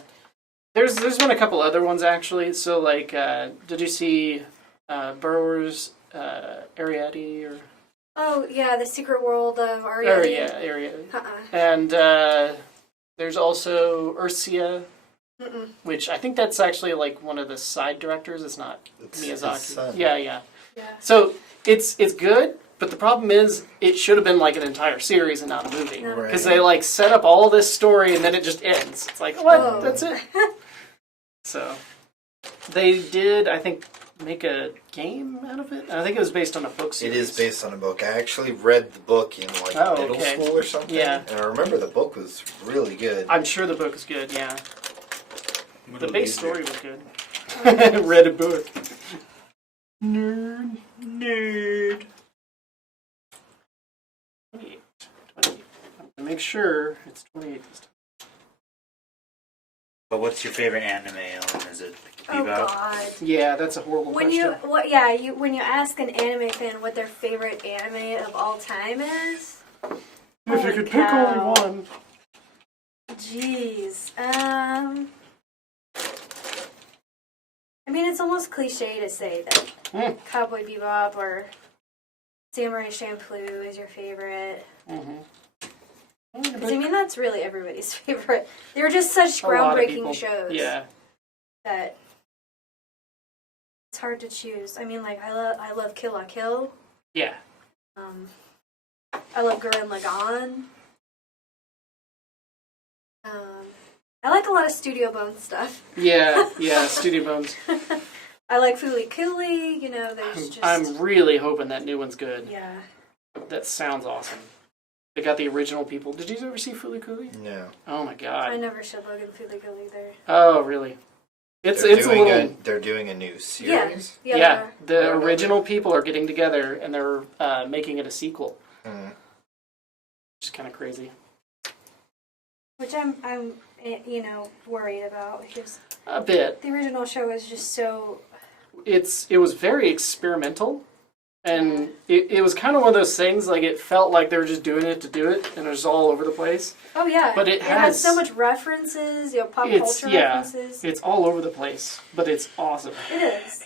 There's been a couple other ones, actually. So, like, did you see Burrower's Ariadne? Or... Oh yeah, the Secret World of Ariadne. Ariadne. Uh-uh. And there's also Ursia, Mm-mm. which I think that's actually like one of the side directors. It's not It's his Miyazaki. son. Yeah. Yeah. So it's good, but the problem is it should have been like an entire series and not a movie. No. Because they like set up all this story and then it just ends. It's like, what? Oh. That's it. So they did, I think, make a game out of it. I think it was based on a book It series. is based on a book. I actually read the book in middle okay. school or something. Yeah. And I remember the book was really good. I'm sure the book is good. Yeah, What the a base loser. story was good. Read a book. Nerd. 28. The make sure it's 28 this time. But what's your favorite anime, Ellen? Is it Oh Bebop? God. Yeah, that's a horrible When question. when you ask an anime fan what their favorite anime of all time is, If you holy could pick cow. only one. Jeez. I mean, it's almost cliche to say that Cowboy Bebop or Samurai Champloo is your favorite. Mm-hmm. 'Cause, I mean, that's really everybody's favorite. They're just such A lot of groundbreaking people. shows Yeah. that it's hard to choose. I mean, like, I love Kill la Kill. Yeah. I love Gurren Lagann. I like a lot of Studio Bone stuff. Yeah, Studio Bones. I like Fooly Cooly, you know, there's just... I'm really hoping that new one's good. Yeah. That sounds awesome. They got the original people. Did you ever see Fooly Cooly? No. Oh my god. I never showed Logan Fooly Cooly either. Oh, really? It's a little... They're doing a new series? Yeah, they the original people are getting together and they're making it a sequel. Mm. Which is kind of crazy. Which I'm worried about because A bit. the original show is just so... It was very experimental. And it was kind of one of those things, like, it felt like they were just doing it to do it, and it was all over the place. Oh, yeah. But it has has so much references, pop culture references. It's all over the place, but it's awesome. It is.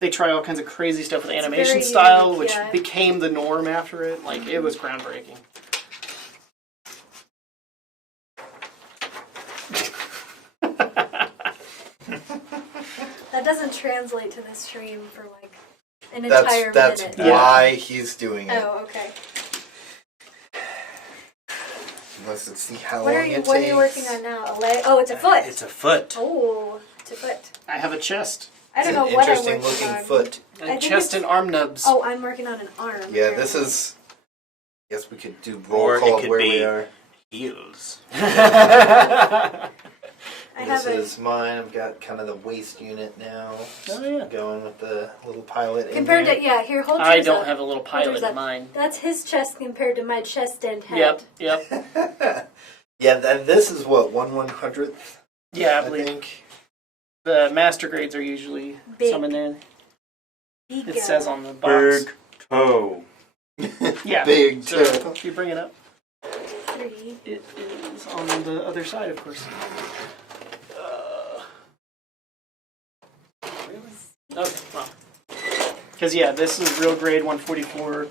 They try all kinds of crazy stuff with It's animation very style, unique, which yeah. became the norm after it. Like, it was groundbreaking. That doesn't translate to the stream for, like, an entire That's minute. why he's doing it. Oh, okay. Let's see how What long are you it What are takes. you working on now? A leg? Oh, it's a foot. It's a foot. Oh, it's a foot. I have a chest. I don't It's know an what I'm interesting working looking on. foot. I A think chest it's- and arm nubs. Oh, I'm working on an arm. Yeah, this apparently. is... Guess we could do Or roll it call of could where be- we are. Heels. I This have is mine. I've got kind of the waist unit now. Oh, yeah. Going with the little pilot compared in to there. here. Hold I yours don't up. have a little Hold yours pilot up. in mine. That's his chest compared to my chest and head. Yep. Yeah, this is what, 1/100th? Yeah, I I believe. think. The master grades are usually Big. some in there. Big It says on the box. Berg toe. Yeah. Big So, toe. if you bring it up, Three. it is on the other side, of course. Okay, well. Because, yeah, this is real grade 144.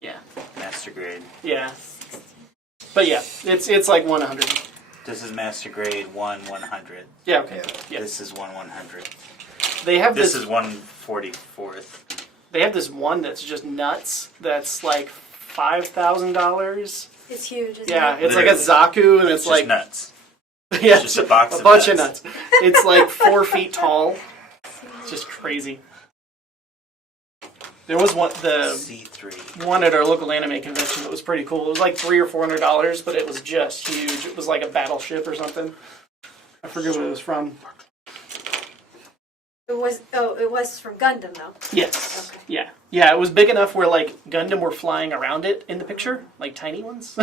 Yeah. Master grade. Yeah. But, yeah, it's like 100. This is master grade 1/100. Yeah, okay. Yeah. This is 1/100. They have This this is 1/44th. They have this one that's just nuts. That's like $5,000. It's huge. Isn't Yeah, it? it's like a Zaku, and it's Just like nuts. yeah, It's just a box of bunch nuts. of nuts. It's like 4 feet tall. It's just crazy. There was the C3. one at our local anime convention that was pretty cool. It was like $300 or $400, but it was just huge. It was like a battleship or something. I forget what it was from. It was from Gundam though. Yes. Okay. Yeah. Yeah, it was big enough where like Gundam were flying around it in the picture, like tiny ones.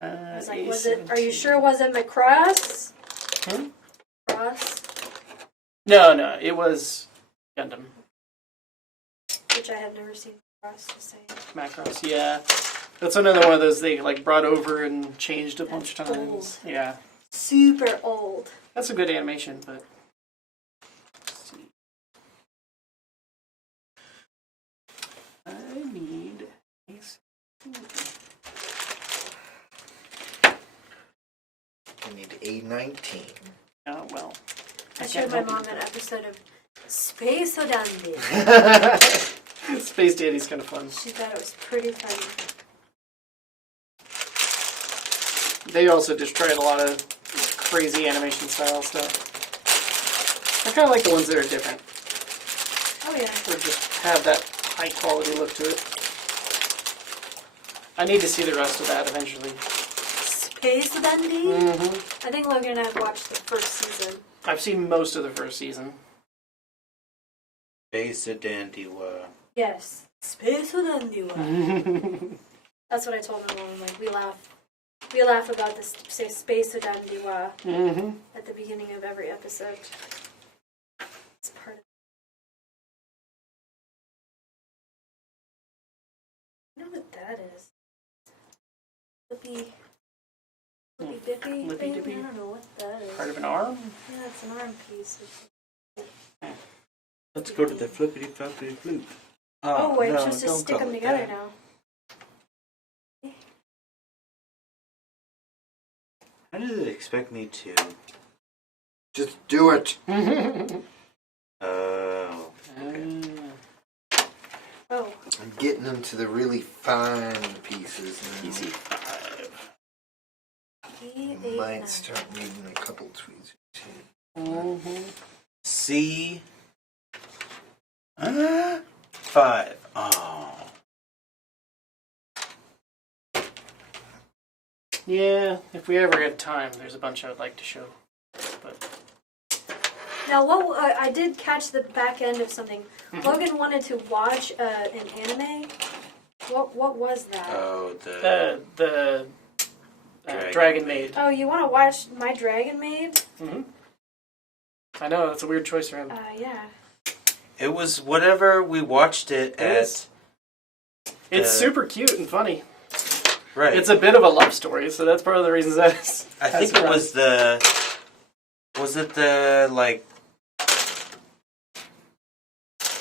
I was like, are you sure it wasn't Macross? Hmm? Cross, No, it was Gundam. which I have never seen Macross to say. Macross, yeah. That's another one of those they like brought over and changed a bunch of That's times. old. Yeah. Super old. That's a good animation, but let's see. I need I need A19. oh well. I showed my mom an episode of Space Odandi. Space Dandy's kind of fun. She thought it was pretty funny. They also just tried a lot of crazy animation style stuff. I kind of like the ones that are different, Oh yeah. or just have that high quality look to it. I need to see the rest of that eventually. Space Odandi? Mm-hmm. I think Logan and I have watched the first season. I've seen most of the first season. Base Dandy. Yes. Space Odandiwa. That's what I told my mom. Like, we laugh about this Space Odandiwa at the beginning of every episode. It's part of. I know what that is. Flippy dippy Flippy thing? dippy? I don't know what that is. Part of an arm? Yeah, it's an arm piece. Let's go to the flippity floppity floop. Oh wait, no, just to don't stick call them it together that. now. How do they expect me to? Just do it. Oh. Oh, I'm getting them to the really fine pieces now. PC5. E8, Might 9. start needing a couple tweezers here. C. 5. Oh. Yeah, if we ever get time, there's a bunch I would like to show. But Now, I did catch the back end of something. Logan wanted to watch an anime. What was that? Oh, the Dragon Maid. Oh, you want to watch My Dragon Maid? I know, that's a weird choice for him. Yeah. It was whatever we watched it It at. is. It's super cute and funny. Right. It's a bit of a love story, so that's part of the reasons that it's. I think it was the. Was it the like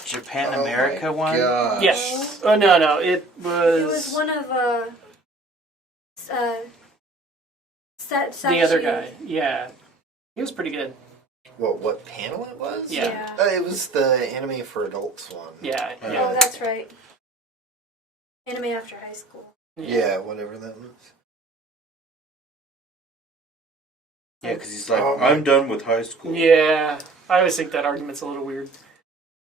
Japan America one? Gosh. Yes. Oh no, it was. It was one of the other guy. Yeah, he was pretty good. What panel it was? Yeah. It was the anime for adults one. Yeah. Oh, Yeah. that's right. Anime after high school. Yeah, whatever that was. Yeah, because he's like, Oh, I'm done with high school. Yeah, I always think that argument's a little weird.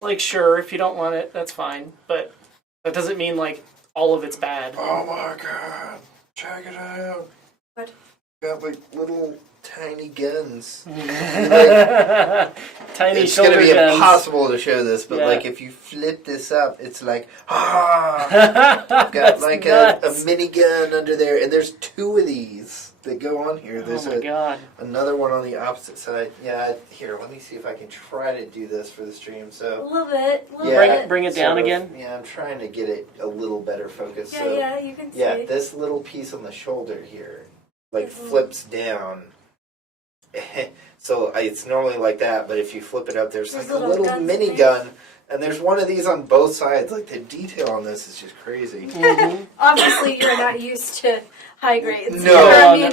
Like, sure, if you don't want it, that's fine, but that doesn't mean like all of it's bad. Oh my god. Check it out. What? Got like little tiny guns. Tiny It's shoulder gonna be guns. impossible to show this, but Yeah. like if you flip this up, it's like got That's like nuts. a mini gun under there, and there's two of these that go on here. There's Oh my god. another one on the opposite side. Yeah, here, let me see if I can try to do this for the stream. A So little bit. yeah, Bring it sort down of. again. Yeah, I'm trying to get it a little better focused. Yeah, so yeah, you can see. yeah, this little piece on the shoulder here, like Mhm. flips down. So it's normally like that, but if you flip it up, there's There's like a little little guns mini in there. gun, and there's one of these on both sides. Like the detail on this is just crazy. Obviously, you're not used to high grades. No. I mean,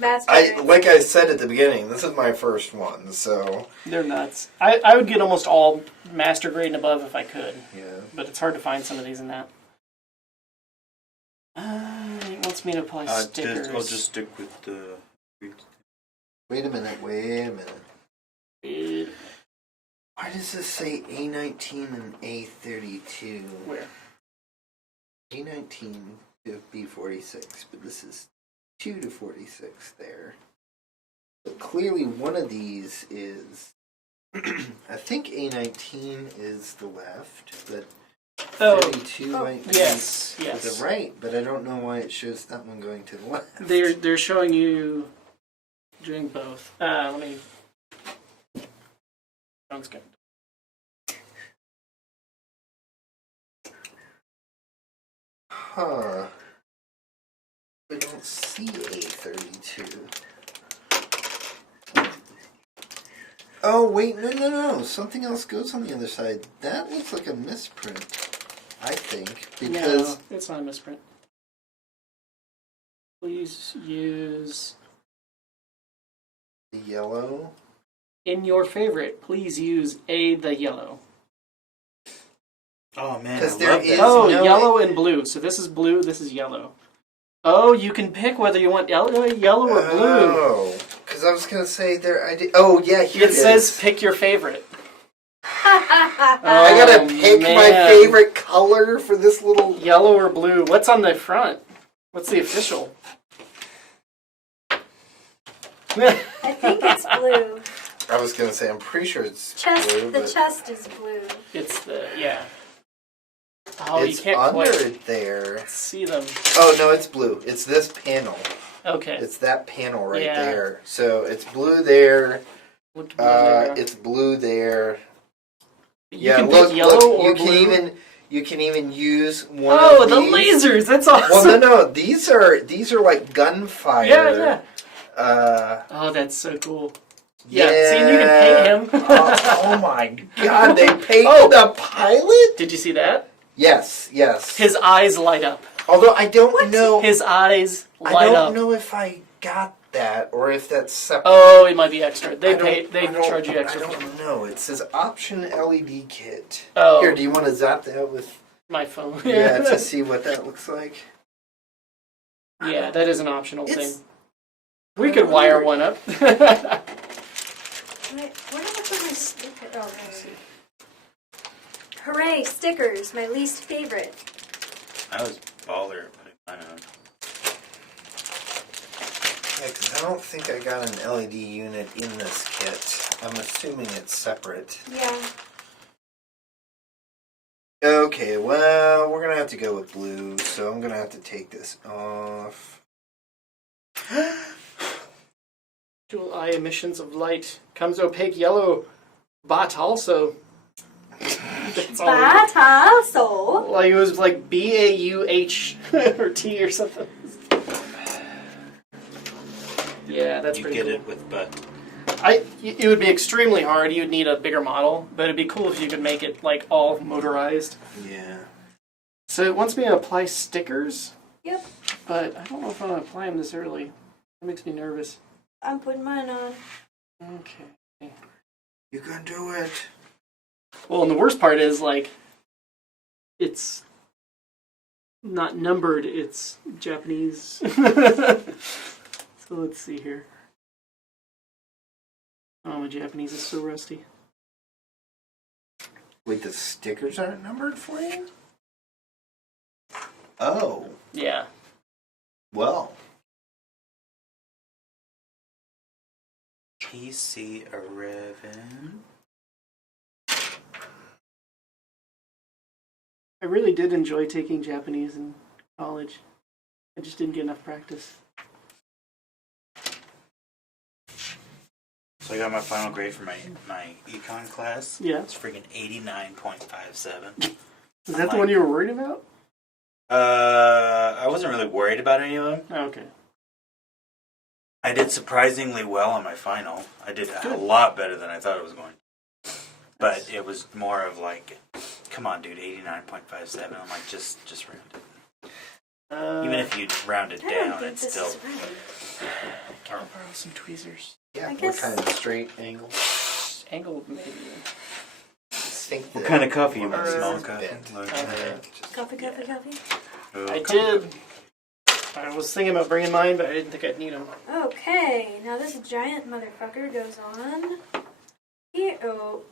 master grades. Like I said at the beginning, this is my first one, so They're nuts. I would get almost all master grade and above if I could, yeah. but it's hard to find some of these in that. It wants me to apply stickers. I'll just stick with the. Wait a minute. Why does this say A19 and A32? Where? A19 to B46, but this is 2 to 46 there. But clearly one of these is, I think A19 is the left, but Oh, 32 might be yes, to yes. the right, but I don't know why it shows that one going to the left. They're showing you doing both. Let me. Sounds good. Huh. I don't see A32. Oh, wait, no. Something else goes on the other side. That looks like a misprint, I think, because... No, it's not a misprint. Please use The yellow... in your favorite. Please use the yellow. Oh man, I 'Cause love there that. is- Oh, no- yellow and blue. So this is blue. This is yellow. Oh, you can pick whether you want yellow or blue. Oh, because I was going to say there... Oh, yeah, here It it says is. pick your favorite. I gotta Oh, pick my man. favorite color for this little... Yellow or blue. What's on the front? What's the official? I think it's blue. I was going to say, I'm pretty sure it's Chest. blue, The but... chest is blue. It's the, yeah. Oh, it's you can't under quite there. see them. Oh no, it's blue. It's this panel. Okay. It's that panel right Yeah. there. So it's blue there. Look blue there. It's blue there. You can put yellow or you blue. you can even use one Oh, of the these. lasers! That's awesome. Well, no, these are like gunfire. Yeah. Uh, Oh, that's so cool. Yeah. See, and you can paint him. Oh my God! They painted the pilot. Did you see that? Yes. His eyes light up. Although I don't know. His eyes light I don't up. know if I got that or if that's separate. Oh, it might be extra. They I don't- charge you extra. I don't know. It says option LED kit. Oh. Here, do you want to zap that with? My phone. Yeah, to see what that looks like. Yeah, that is an optional It's- thing. We could wire one up. Wait, where did I put my sticker? Oh, there. Hooray, stickers, my least favorite. I was baller at putting mine on. Yeah, because I don't think I got an LED unit in this kit. I'm assuming it's separate. Yeah. Okay, well, we're gonna have to go with blue, so I'm gonna have to take this off. Dual eye emissions of light. Comes opaque yellow. Bot also. That's all. Batazo. Like it was like BAUH or T or something. Yeah, that's You pretty get cool. it with butt. It would be extremely hard. You'd need a bigger model, but it'd be cool if you could make it like all motorized. Yeah. So it wants me to apply stickers. Yep. But I don't know if I'm gonna apply them this early. That makes me nervous. I'm putting mine on. Okay. You can do it. Well, and the worst part is like, it's not numbered. It's Japanese. So let's see here. Oh, my Japanese is so rusty. Wait, the stickers aren't numbered for you? Oh, Yeah. well. PC 11. I really did enjoy taking Japanese in college. I just didn't get enough practice. So I got my final grade for my econ class. Yeah. It's freaking 89.57. Is that the one you were worried about? I wasn't really worried about any of them. Oh, okay. I did surprisingly well on my final. I did a lot better than I thought it was going to. But it was more of like, come on, dude, 89.57. I'm like, just round it. Even if you round it I don't down, think it's this still. is right. Can I borrow some tweezers? Yeah, I what guess- kind of straight angle? Angled, maybe. What kind of coffee you want? Or- Small coffee? Bent. Large Okay. Coffee. Oh, I coffee. did. I was thinking about bringing mine, but I didn't think I'd need them. Okay, now this giant motherfucker goes on. No.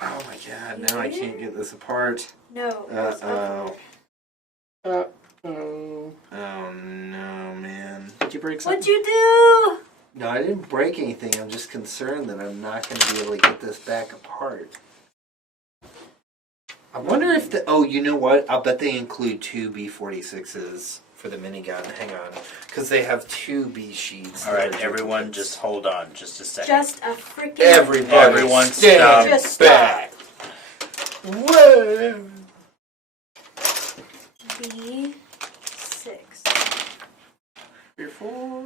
Oh my God! Now I can't get this apart. No. goes up. Oh Oh. no, man! Did you break something? What'd you do? No, I didn't break anything. I'm just concerned that I'm not going to be able to get this back apart. I wonder if the... Oh, you know what? I'll bet they include 2 B-46s for the minigun. Hang on. Because they have 2 B sheets. All right, everyone, just hold on just a second. Just a freaking. Everyone stop. Just back. Whoa! B6. 3 or 4.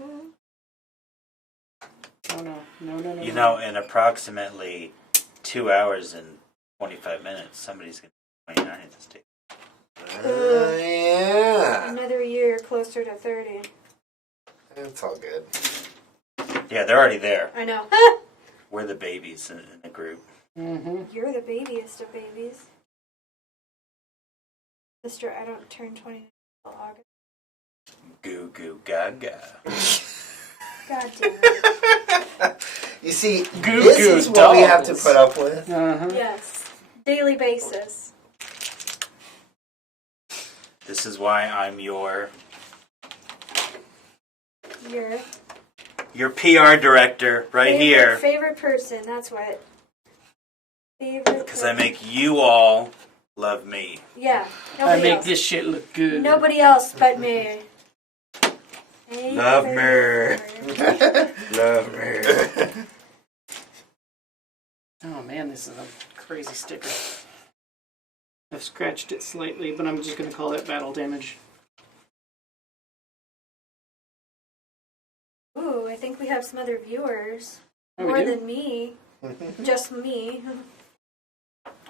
Oh no. You know, in approximately 2 hours and 25 minutes, somebody's going to be 29 at this stage. Yeah. Another year closer to 30. It's all good. Yeah, they're already there. I know. We're the babies in the group. Mm-hmm. You're the babiest of babies. Sister, I don't turn 20 until August. Goo goo gaga. God damn it. You see, Goo this goo is what we have to dolls. put up with. Uh-huh. Yes. Daily basis. This is why I'm your Your PR director right here. favorite person, that's what. Favorite. Because I make you all love me. Yeah. I Nobody make else. this shit look good. Nobody else but me. Love me. Love me. Oh man, this is a crazy sticker. I've scratched it slightly, but I'm just going to call that battle damage. Ooh, I think we have some other viewers. Oh, we More do? than me. Just me.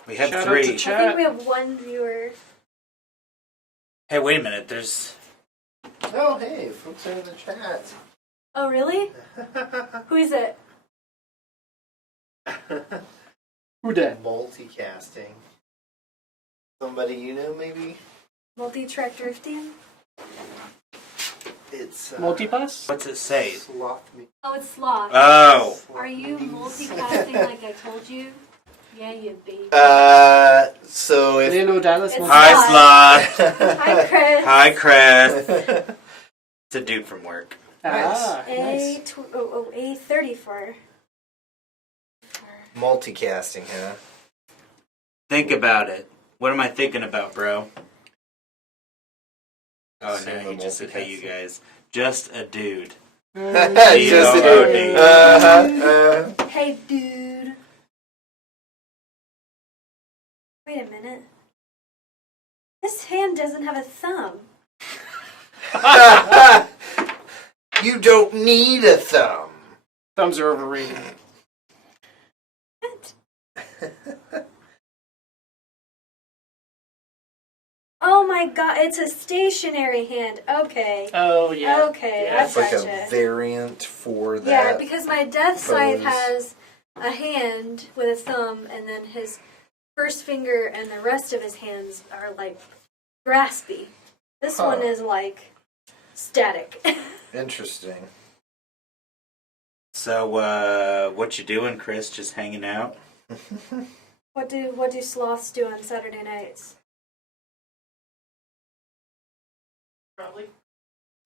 We have Shout out 3. to I Chat. think we have one viewer. Hey, wait a minute. There's... Oh, hey, folks are in the chat. Oh, really? Who is it? Who dat? Multicasting. Somebody you know, maybe? Multi-track drifting? It's Multipass? What's it say? Sloth me. Oh, it's Sloth. Oh. Are you multicasting like I told you? Yeah, you baby. So if Hello, Dallas. It's Hi, Sloth. Hi, Chris. Hi, Chris. It's a dude from work. Ah, nice. A34. multicasting, huh? Think about it. What am I thinking about, bro? Oh, Same no, he with just said, hey, you multicasting. guys. Just a dude. Just a dude. Hey, dude. Wait a minute. This hand doesn't have a thumb. You don't need a thumb. Thumbs are overrated. What? Oh my god, it's a stationary hand. Okay. Oh, yeah. Okay, Yeah. It's like a gotcha. variant for that. Yeah, because my Death Scythe pose. has a hand with a thumb, and then his first finger and the rest of his hands are like graspy. This Huh. one is like static. Interesting. So, what you doing, Chris? Just hanging out? What do sloths do on Saturday nights? Probably.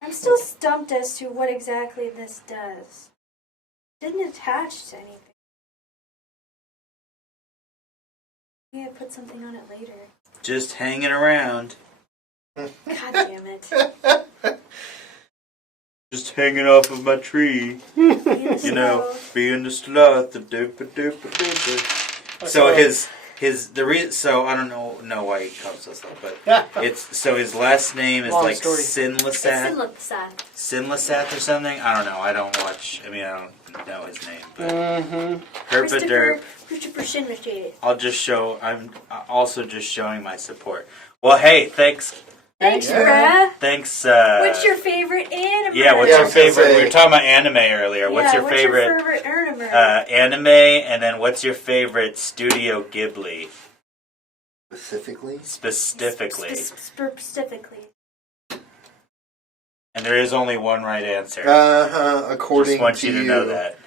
I'm still stumped as to what exactly this does. Didn't attach to anything. Maybe I put something on it later. Just hanging around. God damn it. Just hanging off of my tree. You know, being the sloth. The doopa doopa doopa. So so I don't know why he calls us that, but his last name is Long like story. Sinlasath. Sinlasath or something. I don't know. I don't know his name. But Herpaderp. Christopher Shinmachade. I'm also just showing my support. Well, hey, thanks. Thanks, Yeah. bruh. Thanks. What's your favorite anime? Yeah, what's Yeah, I your was gonna favorite? say- We were talking about anime earlier. What's your what's favorite? your favorite anime? Anime, and then what's your favorite Studio Ghibli Specifically? specifically? Specifically. And there is only one right answer. According Just want to you to know that.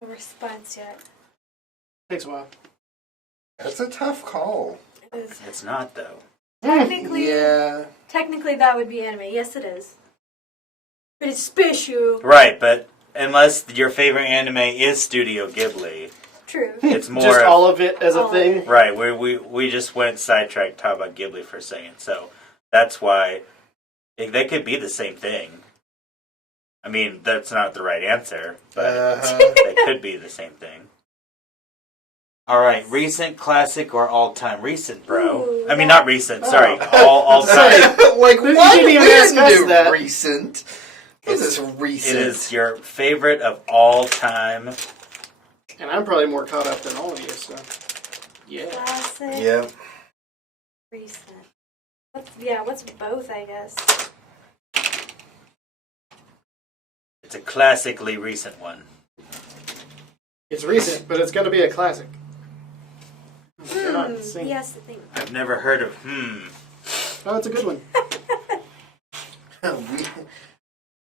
No response yet. Takes a while. That's a tough call. It is. It's not though. Technically, Yeah. technically that would be anime. Yes, it is. But it's special. Right, but unless your favorite anime is Studio Ghibli, True. it's more Just of, all of it as All a of thing. it. right. We just went sidetracked talking about Ghibli for a second, so that's why they could be the same thing. I mean, that's not the right answer, but they could be the same thing. All right, recent, classic, or all time? Recent, bro. Ooh, I mean, that- not recent. Sorry, all time. Like, You what? didn't We even didn't discuss do that. recent. This is recent. It is your favorite of all time. And I'm probably more caught up than all of you, so. Yeah. Classic. Yep. Recent. What's both, I guess. It's a classically recent one. It's recent, but it's going to be a classic. You're not singing. Yes, I think. I've never heard of Oh, it's a good one.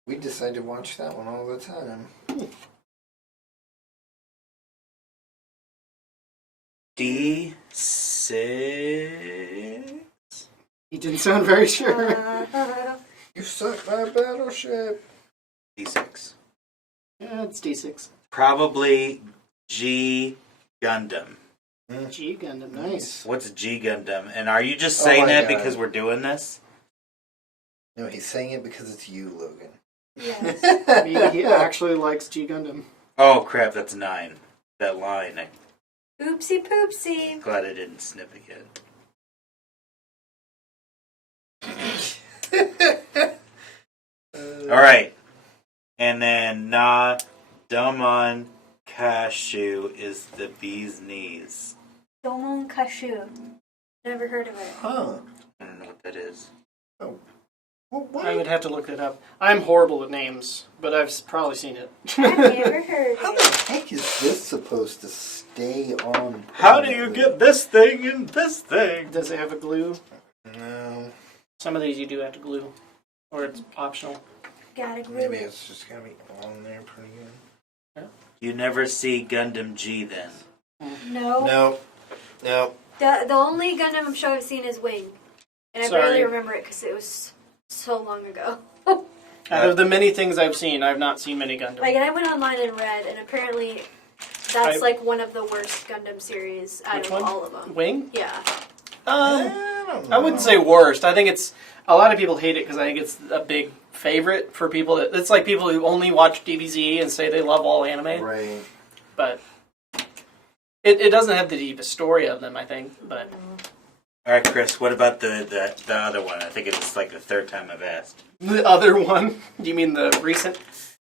we decide to watch that one all the time. D6. You didn't sound very sure. You suck my battleship. D6. Yeah, it's D6. Probably G Gundam. G Gundam, nice. What's G Gundam? And are you just Oh saying my that God. because we're doing this? No, he's saying it because it's you, Logan. Yes. Maybe he actually likes G Gundam. Oh crap, that's 9. That line. I'm Oopsie poopsie. glad I didn't snip again. Alright. And then Na Damon Cashew is the bee's knees. Domon Kashu. Never heard of it. Huh. I don't know what that is. Oh. Well, what? I would have to look that up. I'm horrible at names, but I've probably seen it. I've never heard How of the it. heck is this supposed to stay on? How do you get this thing in this thing? Does it have a glue? No. Some of these you do have to glue, or it's optional. Gotta glue Maybe it. it's just gonna be on there pretty good. You never see Gundam G then. No. No. The only Gundam show I've seen is Wing. And I Sorry. barely remember it because it was so long ago. Out of the many things I've seen, I've not seen many Gundam. Like, and I went online and read, and apparently that's like one of the worst Gundam series out Which of one? all of them. Wing? Yeah. I wouldn't say worst. I think it's a lot of people hate it because I think it's a big favorite for people. It's like people who only watch DBZ and say they love all anime, Right. but it doesn't have the deepest story of them. I think, but All right, Chris. What about the other one? I think it's like the third time I've asked. the other one. Do you mean the recent?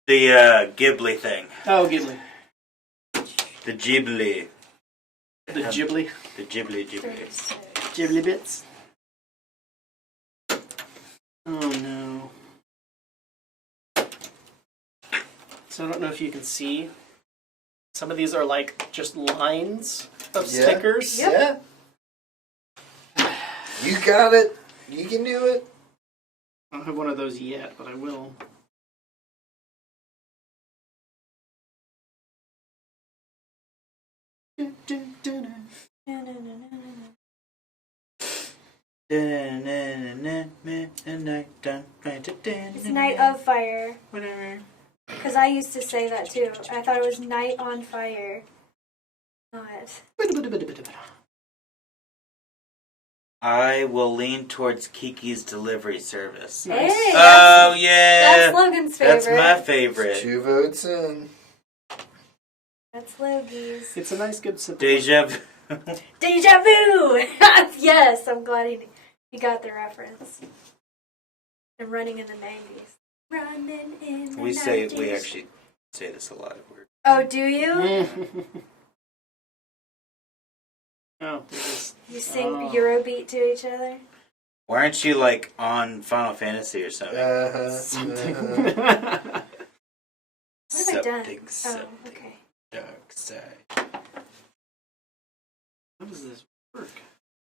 The Ghibli thing. Oh, Ghibli. The Ghibli. The Ghibli. The Ghibli. 36. Ghibli bits. Oh no. So I don't know if you can see. Some of these are like just lines of Yeah. stickers. Yep. Yeah. You got it. You can do it. I don't have one of those yet, but I will. It's Night of Fire. Whatever. Because I used to say that too. I thought it was Night on Fire. Not. I will lean towards Kiki's delivery service. Nice. Hey, Oh yeah, that's Logan's favorite. that's my favorite. 2 votes in. That's Logi's. It's a nice, good simple. Deja vu. Deja vu! Yes, I'm glad he got the reference. I'm running in the 90s. Running in the 90s. We actually say this a lot at work. Oh, do you? Oh, this You sing Oh. Eurobeat to each other? Why aren't you like on Final Fantasy or something? is something. What have I done? Something, Oh, something okay. dark side. How does this work?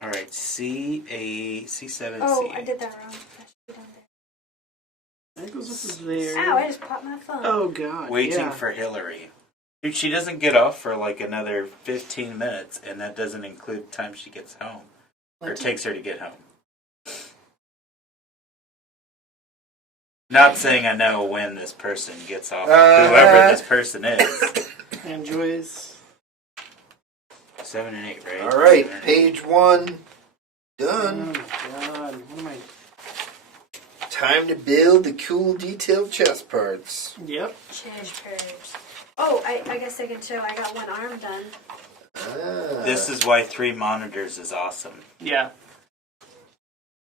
All right, C7. Oh, C8. I did that wrong. That should be down I think it goes up there. there. Ow, I just popped my phone. Oh god. Waiting yeah. for Hillary. Dude, she doesn't get off for like another 15 minutes, and that doesn't include time she gets home. Or it takes her to get home. Not saying I know when this person gets off, whoever this person is. Enjoys. 7 and 8, right? All right, 7 and 8. page 1 Oh done. my god. What am I? Time to build the cool detailed chest parts. Yep. Change curves. Oh, I guess I can show I got one arm done. Ah. This is why 3 monitors is awesome. Yeah.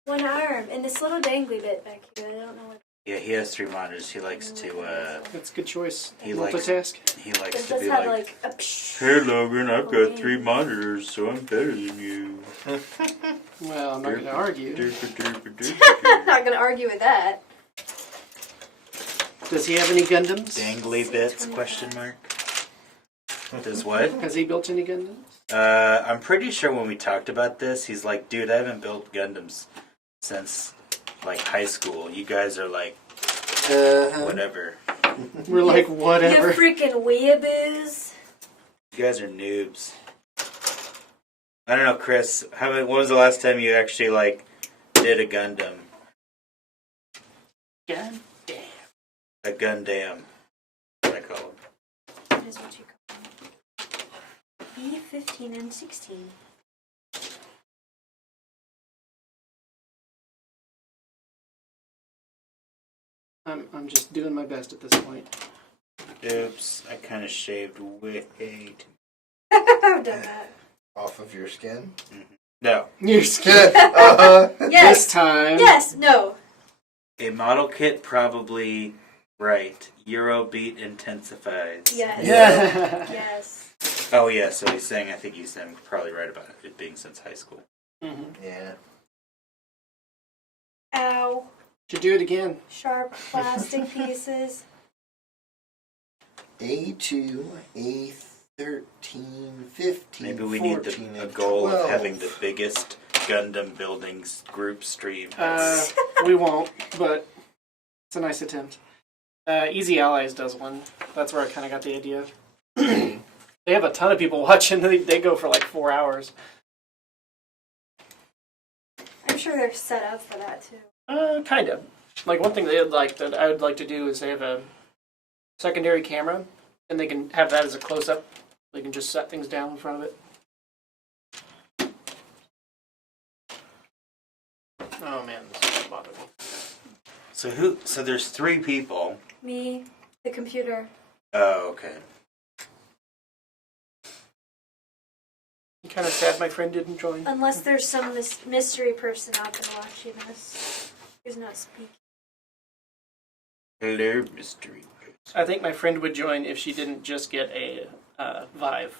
One arm. And this little dangly bit back here. I don't know what. Yeah, he has 3 monitors. He likes to, That's a good choice. He likes- Multitask. he likes It to does be have like, like a psh. "Hey Logan, I've got 3 monitors, so I'm better than you." Well, I'm not going to argue. I'm not going to argue with that. Does he have any Gundams? Dangly bits, question mark. Does what? Has he built any Gundams? I'm pretty sure when we talked about this, he's like, dude, I haven't built Gundams since like high school. You guys are like, whatever. We're like, You whatever. freaking weeaboos. You guys are noobs. I don't know, Chris. When was the last time you actually like did a Gundam? God damn. A Gundam. What I call it. That is what you call 15 and 16. I'm just doing my best at this point. Oops, I kind of shaved way too. I've done that. Off of your skin? No. You're scared. Yes. This time. Yes. No. A model kit, probably right. Eurobeat intensifies. Yes. Yeah. Yes. Oh, yeah, so he's saying, I think he's saying probably right about it being since high school. Mm-hmm. Yeah. Ow. Should do it again. Sharp plastic pieces. A2, A13, 15, Maybe we 14, need a and goal 12. of having the biggest Gundam buildings group stream. We won't, but it's a nice attempt. Easy Allies does one. That's where I kind of got the idea. They have a ton of people watching. They go for like 4 hours. I'm sure they're set up for that too. Kind of. Like one thing that I would like to do is they have a secondary camera, and they can have that as a close-up. They can just set things down in front of it. Oh man, this is bothering me. So there's 3 people. Me, the computer. Oh, okay. I'm kind of sad my friend didn't join. Unless there's some mystery person out there watching us who's not speaking. Hello, mystery. I think my friend would join if she didn't just get a Vive.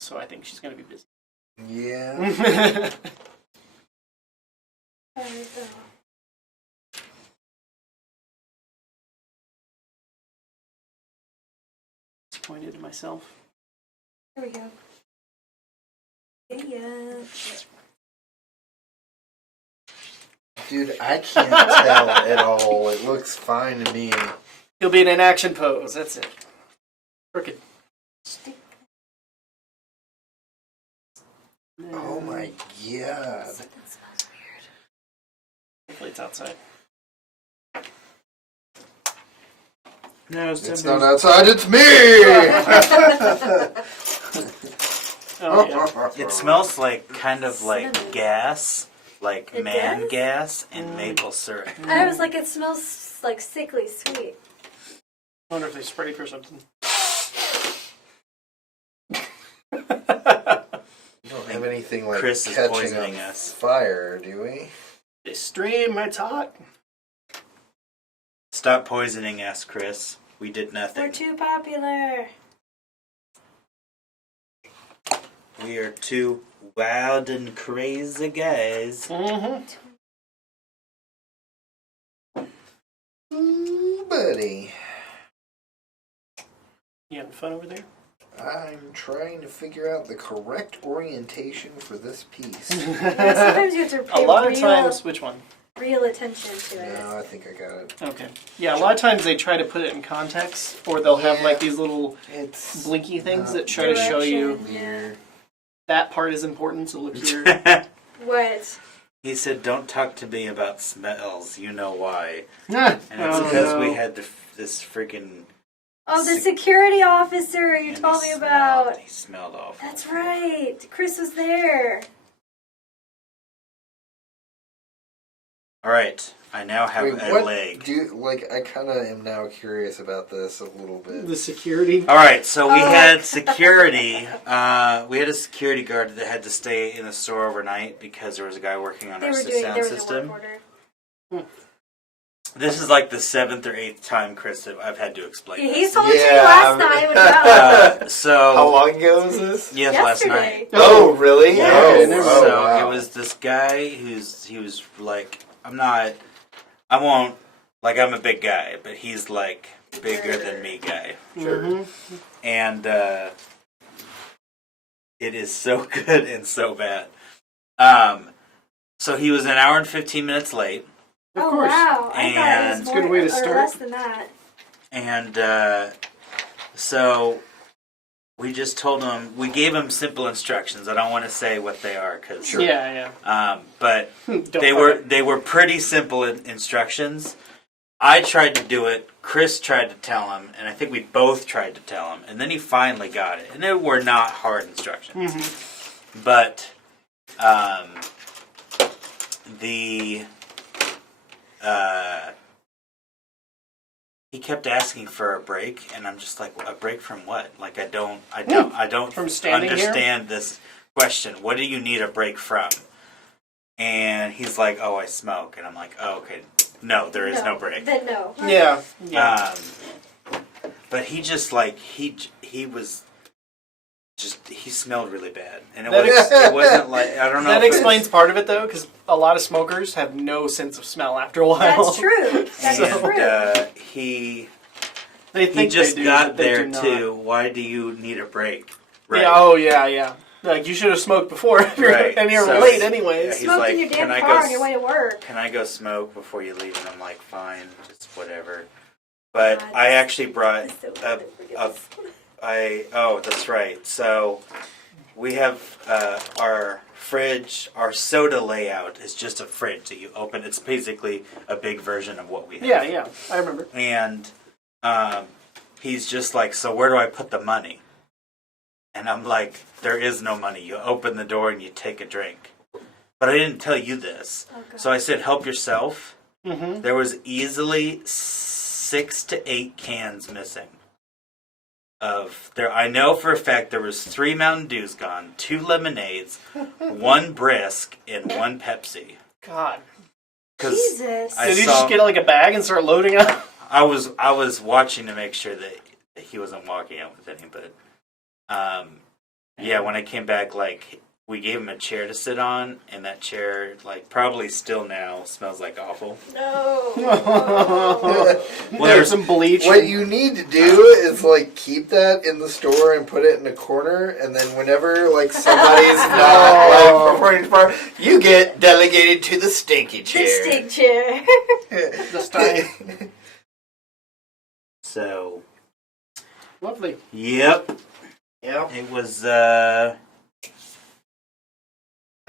So I think she's going to be busy. Yeah. Disappointed in myself. Here we go. Yeah. Dude, I can't tell at all. It looks fine to me. He'll be in an action pose. That's it. Crooked. Oh my god. Something smells weird. Hopefully it's outside. No, It's not outside, it's me! Oh, yeah. It smells like kind of like Cinnamon. gas, like It man does? gas and maple syrup. I was like, it smells like sickly sweet. I wonder if they sprayed for something. We don't have anything like Chris is catching poisoning on us. fire, do we? This stream, it's hot. Stop poisoning us, Chris. We did We're nothing. too popular. We are two wild and crazy guys. Mm-hmm. Ooh, buddy. You having fun over there? I'm trying to figure out the correct orientation for this piece. Yeah, sometimes you have to A pay lot of real, times, which one? real attention to it. No, I think I got it. Okay. Yeah, a lot of times they try to put it in context, or they'll have like these little It's blinky things not that try to show you Direction. weird. that part is important, so look here. What? He said, "Don't talk to me about smells. You know why?" And And it's because we had this freaking. Oh, the security officer you and told he me smelled- about. He smelled awful. That's right. Chris was there. All right, I now have Wait, a what leg. do you, like, I kind of am now curious about this a little bit. the security. All right, so we Oh. had security. We had a security guard that had to stay in the store overnight because there was a guy working on They our were doing. sound There was a system. work order. This is like the 7th or 8th time, Chris, that I've had to explain. He this. told it to me Yeah, last night when that How So long ago was this? yes, last yesterday. night. Oh, really? Yeah. Oh, Okay, never mind. So wow. it was this guy he was like, I'm a big guy, but he's like bigger than me guy. Mm-hmm. And it is so good and so bad. So he was an hour and 15 minutes late. Of Oh course. wow! I thought it And- was It's a more good way to or start. less than that. And so we just told him, we gave him simple instructions. I don't want to say what they are because, Yeah, but yeah. they were pretty simple instructions. I tried to do it. Chris tried to tell him, and I think we both tried to tell him, and then he finally got it. And they were not hard instructions, but he kept asking for a break, and I'm just like, a break from what? Like, I don't From standing understand this question. What do you need a break from? And he's like, oh, I smoke, and I'm like, oh, okay. No, there is no break. Then no. Yeah. But he just like he was just he smelled really bad, and it wasn't like I don't know. That explains part of it though, because a lot of smokers have no sense of smell after a while. That's true. That's true. He They just do, got but they there do not. too. Why do you need a break? Right. Yeah. Oh yeah. Like you should have smoked before, Right. and you're So late anyways. yeah, he's Smoke like, in your "Can I damn go car on your way to work. Can I go smoke before you leave?" And I'm like, fine, just whatever. But God, I actually brought It's so a good to forget. oh, that's right. So we have our fridge, our soda layout is just a fridge that you open. It's basically a big version of what we have. Yeah, I remember. And he's just like, so where do I put the money? And I'm like, there is no money. You open the door and you take a drink. But I didn't tell you this. Okay. So I said, help yourself. Mm-hmm. There was easily 6 to 8 cans missing. I know for a fact there was 3 Mountain Dews gone, 2 lemonades, 1 Brisk, and 1 Pepsi. God. Jesus. Did you just get like a bag and start loading up? I was watching to make sure that he wasn't walking out with any, but yeah, when I came back, like we gave him a chair to sit on, and that chair, like, probably still now smells like awful. No. Well, There's some bleach. What you need to do is like keep that in the store and put it in a corner, and then whenever like somebody's not like performing for, you get delegated to the stinky chair. The stink chair. This time. So, Lovely. yep, Yep. it was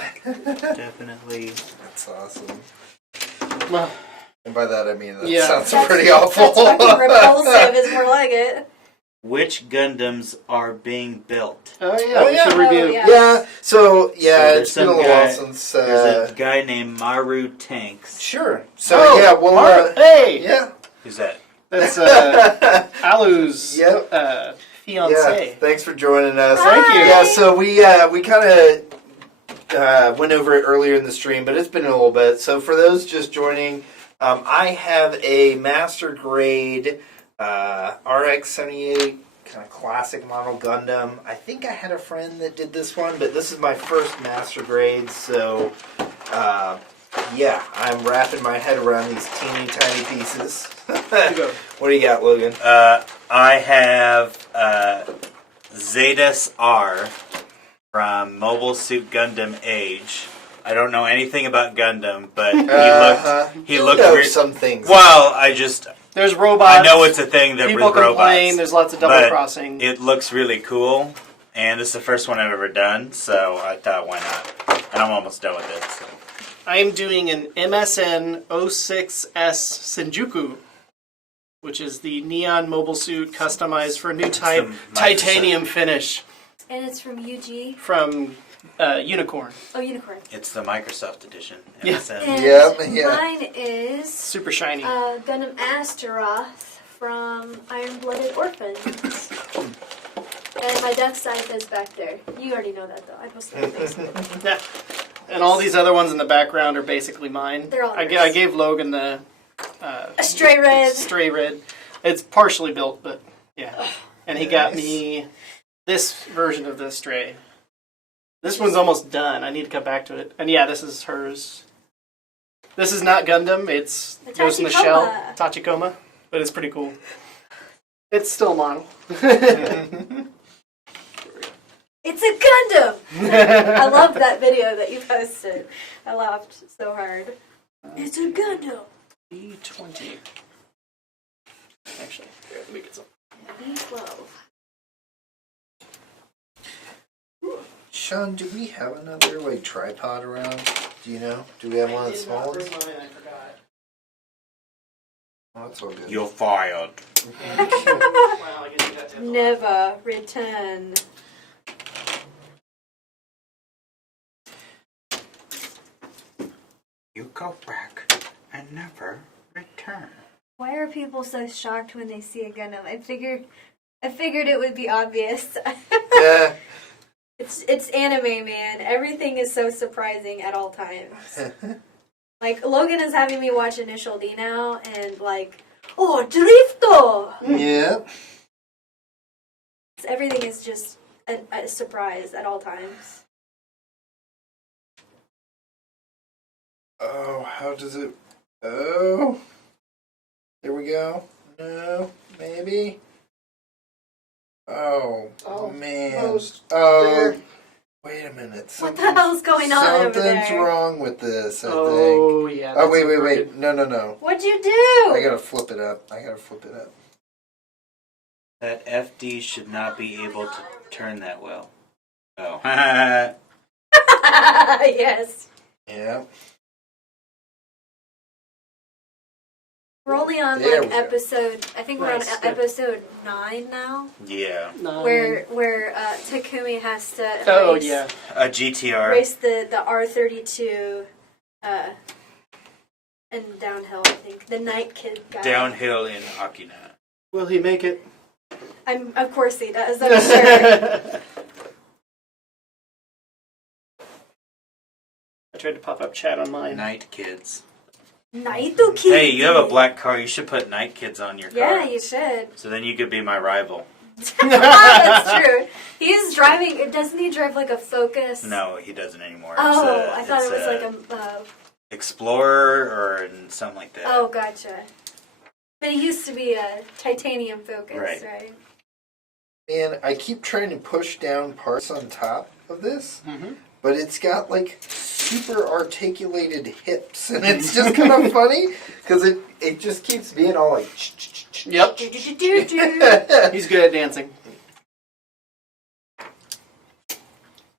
definitely. That's awesome. Well, And by that I mean that Yeah. sounds That's- pretty awful. That's fucking repulsive is more like it. Which Gundams are being built? oh yeah, Oh, we yeah. should review. Oh, yeah. Yeah, so there's it's been a some little while guy- since. There's a guy named Maru Tanks. Sure. So Oh, yeah, well, hey, yeah, Who's that? that's Alu's Yep. fiance. yeah. Thanks for joining us. Hi. Thank you. Yeah, so we kind of went over it earlier in the stream, but it's been a little bit. So for those just joining, I have a master grade RX-78 kind of classic model Gundam. I think I had a friend that did this one, but this is my first master grade, so yeah, I'm wrapping my head around these teeny tiny pieces. What do you got, Logan? I have Zetas R from Mobile Suit Gundam Age. I don't know anything about Gundam, but he looked know weird. some things. Well, There's robots. I know it's a thing that People with robots. complain. There's lots of double but crossing. It looks really cool, and this is the first one I've ever done, so I thought, why not? And I'm almost done with it. So. I am doing an MSN 06S Senjuku, which is the neon mobile suit customized for a new type titanium finish And it's from UG. from Unicorn. Oh, Unicorn. It's the Microsoft edition. Yeah. MSN. And Yeah. mine is Super shiny. Gundam Astaroth from Iron Blooded Orphans. And my Death Scythe is back there. You already know that, though. I posted it on Facebook. Yeah. And all these other ones in the background are basically mine. They're all I yours. gave Logan the A stray red. stray red. It's partially built, but yeah. And he got me this version of the stray. This one's almost done. I need to come back to it. And yeah, this is hers. This is not Gundam. It's The Ghost in the Tachikoma. Shell, Tachikoma, but it's pretty cool. It's still a model. It's a Gundam! I loved that video that you posted. I laughed so hard. It's a Gundam! B20. Actually, here, let me get some. B12. Sean, do we have another like tripod around? Do you know? Do we have one that's small? I forgot. Oh, that's all good. You're fired. Wow, I guess you got to Never return. You go back and never return. Why are people so shocked when they see a Gundam? I figured it would be obvious. Yeah. It's anime, man. Everything is so surprising at all times. Like, Logan is having me watch Initial D now, and like, oh, Drifto! Yeah. Everything is just a surprise at all times. Oh, how does it... Oh. There we go. No, maybe. Oh, Oh, man. almost Oh, there. wait a minute. What the hell's going on over Something's there? wrong with this, I think. Oh, yeah. Oh, wait. crooked. No. What'd you do? I gotta flip it up. That FD should not be able to turn that well. Oh. Yes. Yeah. We're only on There like we go. episode. I think we're on Nice. episode 9 now, Yeah. No. where Takumi has to Oh, race, yeah. A GTR. race the R32 and downhill. I think the Night Kid guy. Downhill in Akina. Will he make it? Of course he does. I'm sure. I tried to pop up chat on mine. Night Kids. Naito Kid. Hey, you have a black car. You should put Night Kids on your car. Yeah, you should. So then you could be my rival. That's true. He's driving. Doesn't he drive like a Focus? No, he doesn't anymore. Oh, I thought it was it's like a. Explorer or something like that. Oh, gotcha. But it used to be a titanium Focus, Right. right? And I keep trying to push down parts on top of this, Mm-hmm. but it's got like super articulated hips, and it's just kind of funny because it just keeps being all like. Yep. Do-do-do-do-do. He's good at dancing.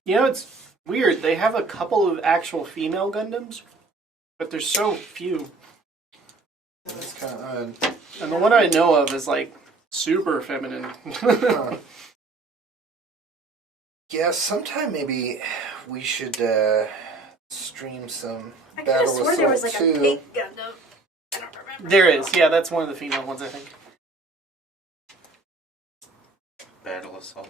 You know, it's weird. They have a couple of actual female Gundams, but there's so few. That's kind of odd. And the one I know of is like super feminine. Huh. Yeah, sometime maybe we should stream some I could have Battle swore there was like Assault a 2. pink Gundam. I don't remember. There is. Yeah, that's one of the female ones, I think. Battle Assault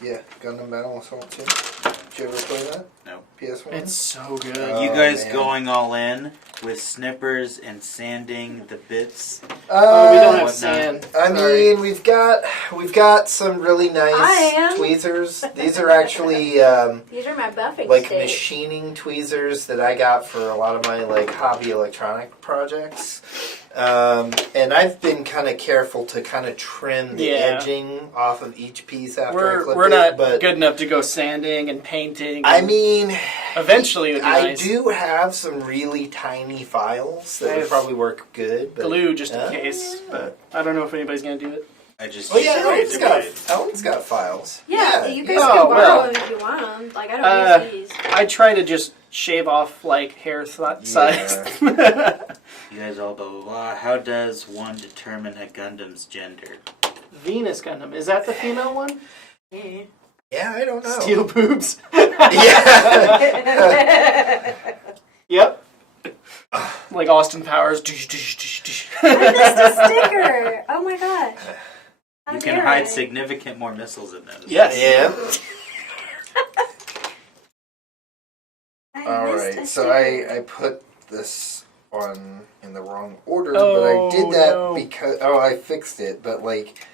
2. Yeah, Gundam Battle Assault 2. Did you ever play that? No. PS1? It's so good. Oh, You guys man. going all in with snippers and sanding the bits? Oh, we don't have whatnot. sand. I Sorry. mean, we've got some really I nice am. tweezers. These are actually These are my buffing like sticks. machining tweezers that I got for a lot of my like hobby electronic projects. And I've been kind of careful to kind of trim the Yeah. edging off of each piece after I clip We're it. not But good enough to go sanding and painting. I and mean, eventually it would be I nice. do have some really tiny files that I would have probably work good. But, glue just in case, but I don't know if anybody's gonna do it. I just oh yeah, use Ellen's got files. Yeah, you guys Oh, can borrow well. them if you want them. Like, I don't use these. I try to just shave off like hair size. You guys all blah blah blah. How does one determine a Gundam's gender? Venus Gundam, is that the female one? Yeah, I don't know. Steel boobs. Yeah. Yep. Like Austin Powers. I missed a sticker. Oh my god. How You can dare hide I? significant more missiles in those. Yes. Yeah. I All missed right. a So sticker. I put this on in the wrong order, Oh, but I did that no. because I fixed it, but like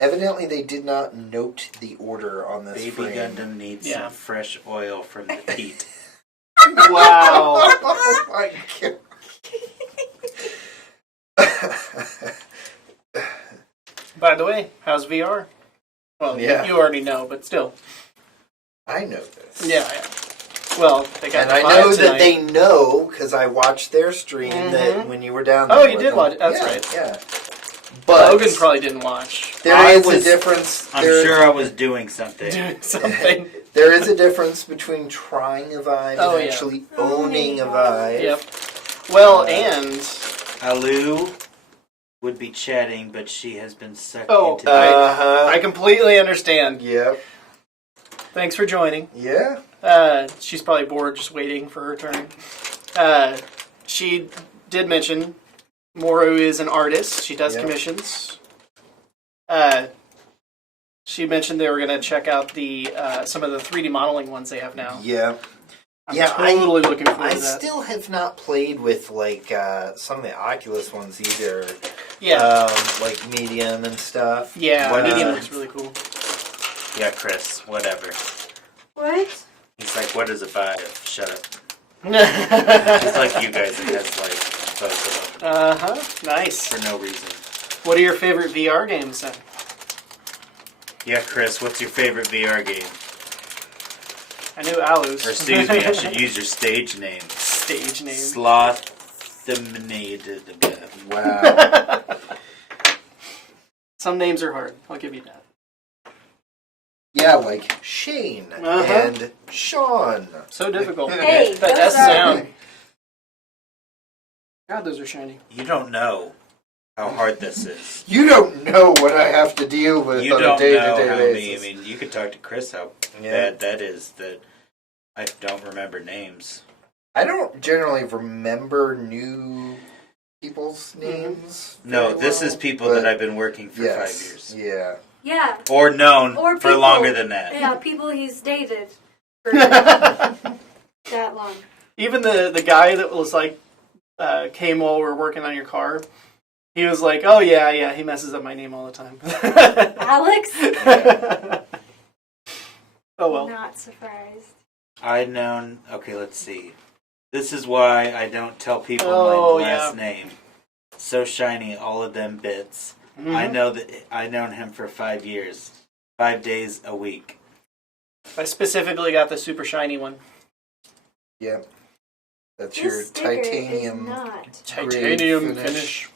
evidently they did not note the order on this Baby frame. Gundam needs Yeah. some fresh oil from the teat. Wow. Oh my god. By the way, how's VR? Well, Yeah. you already know, but still. I know this. Yeah. Well, they got And the I five know that tonight. they know because I watched their stream that Mhm. when you were down there. Oh, you with did them. watch it. That's Yeah, right. Yeah. But Logan probably didn't watch. there I is a was- difference. I'm there- sure I was doing something. Doing something. There is a difference between trying a vibe Oh, and yeah. actually Owning owning a a vibe. Yep. Well, and Alu, would be chatting, but she has been sucked Oh, into I completely understand. Yep. Thanks for joining. Yeah. She's probably bored just waiting for her turn. She did mention Moru is an artist. She does commissions. She mentioned they were going to check out the some of the 3D modeling ones they have now. Yeah. I'm totally looking forward I to that. still have not played with like some of the Oculus ones either. Yeah. Like Medium and stuff. Yeah, What, Medium uh, looks really cool. Yeah, Chris, whatever. What? He's like, what is it by? Shut up. Just like you guys, it has like both of them Nice. for no reason. What are your favorite VR games then? Yeah, Chris, what's your favorite VR game? I knew Alu's. Or excuse me, I should use your stage name. Stage name. Slothminated. Wow. Some names are hard. I'll give you that. Yeah, like Shane and Sean. So difficult. Hey, That those S are- sound. God, those are shiny. You don't know how hard this is. You don't know what I have to deal with You on a don't day-to-day know how basis. I mean, you could talk to Chris how Yeah. bad that is that I don't remember names. I don't generally remember new people's names. No, very this well, is people but that I've been working for yes, 5 years. Yeah. Yeah. Or known Or for people. longer than that. Yeah, people he's dated for that long. Even the guy that was like, came while we were working on your car, he was like, oh yeah, he messes up my name all the time. Alex? Oh well. Not surprised. I'd known. Okay, let's see. This is why I don't tell people Oh, my last yeah. name. So shiny, all of them bits. Mhm. I know that I known him for 5 years, 5 days a week. I specifically got the super shiny one. Yep. That's This your sticker titanium. is not. Titanium finish. finish.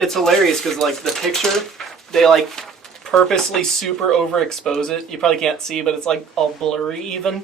It's hilarious because like the picture, they like purposely super overexpose it. You probably can't see, but it's like all blurry even.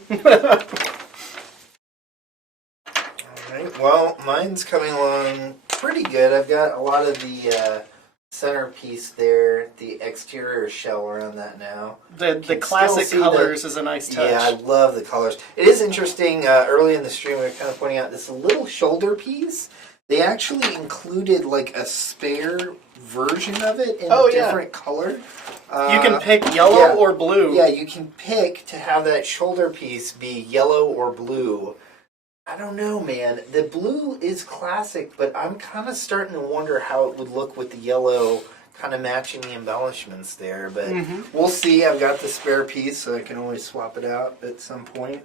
Alright, well, mine's coming along pretty good. I've got a lot of the centerpiece there, the exterior shell around that now. The Can classic still see colors is a nice touch. Yeah, I love the colors. It is interesting, early in the stream we were kind of pointing out this little shoulder piece. They actually included like a spare version of it in Oh, a yeah. different color. You can pick yellow yeah. or blue. Yeah, you can pick to have that shoulder piece be yellow or blue. I don't know, man. The blue is classic, but I'm kind of starting to wonder how it would look with the yellow kind of matching the embellishments there. But we'll see. I've got the spare piece, so I can always swap it out at some point.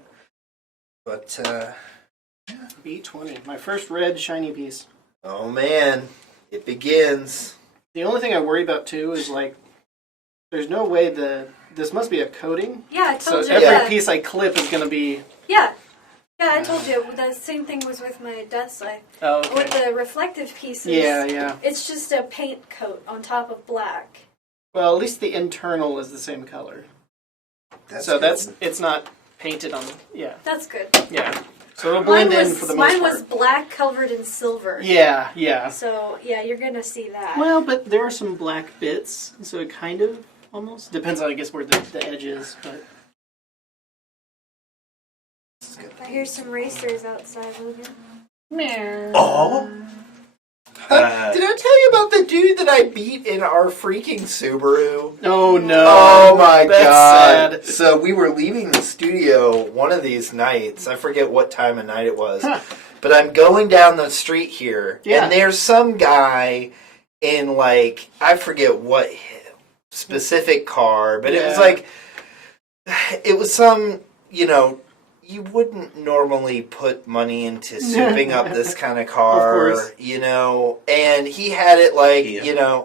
But, B20, my first red shiny piece. oh man, it begins. The only thing I worry about too is like, there's no way this must be a coating. Yeah, I So told you. every Yeah. piece I clip is going to be. Yeah. Yeah, I told you. The same thing was with my death slide. Oh, With okay. the reflective pieces, Yeah. it's just a paint coat on top of black. Well, at least the internal is the same color. Good. It's not painted on. Yeah. That's good. Yeah. So it'll blend in for the most mine part. was black covered in silver. Yeah. So, yeah, you're going to see that. Well, but there are some black bits, so it kind of almost depends on, I guess, where the edge is. But I hear some racers outside, Logan. Oh! Did I tell you about the dude that I beat in our freaking Subaru? oh no! Oh my That's god! sad. So we were leaving the studio one of these nights. I forget what time of night it was. But I'm going down the street here, Yeah. and there's some guy in, like, I forget what specific car, but it was Yeah. like, it was some, you wouldn't normally put money into souping up this kind of car, Of course. and he had it like, Kia.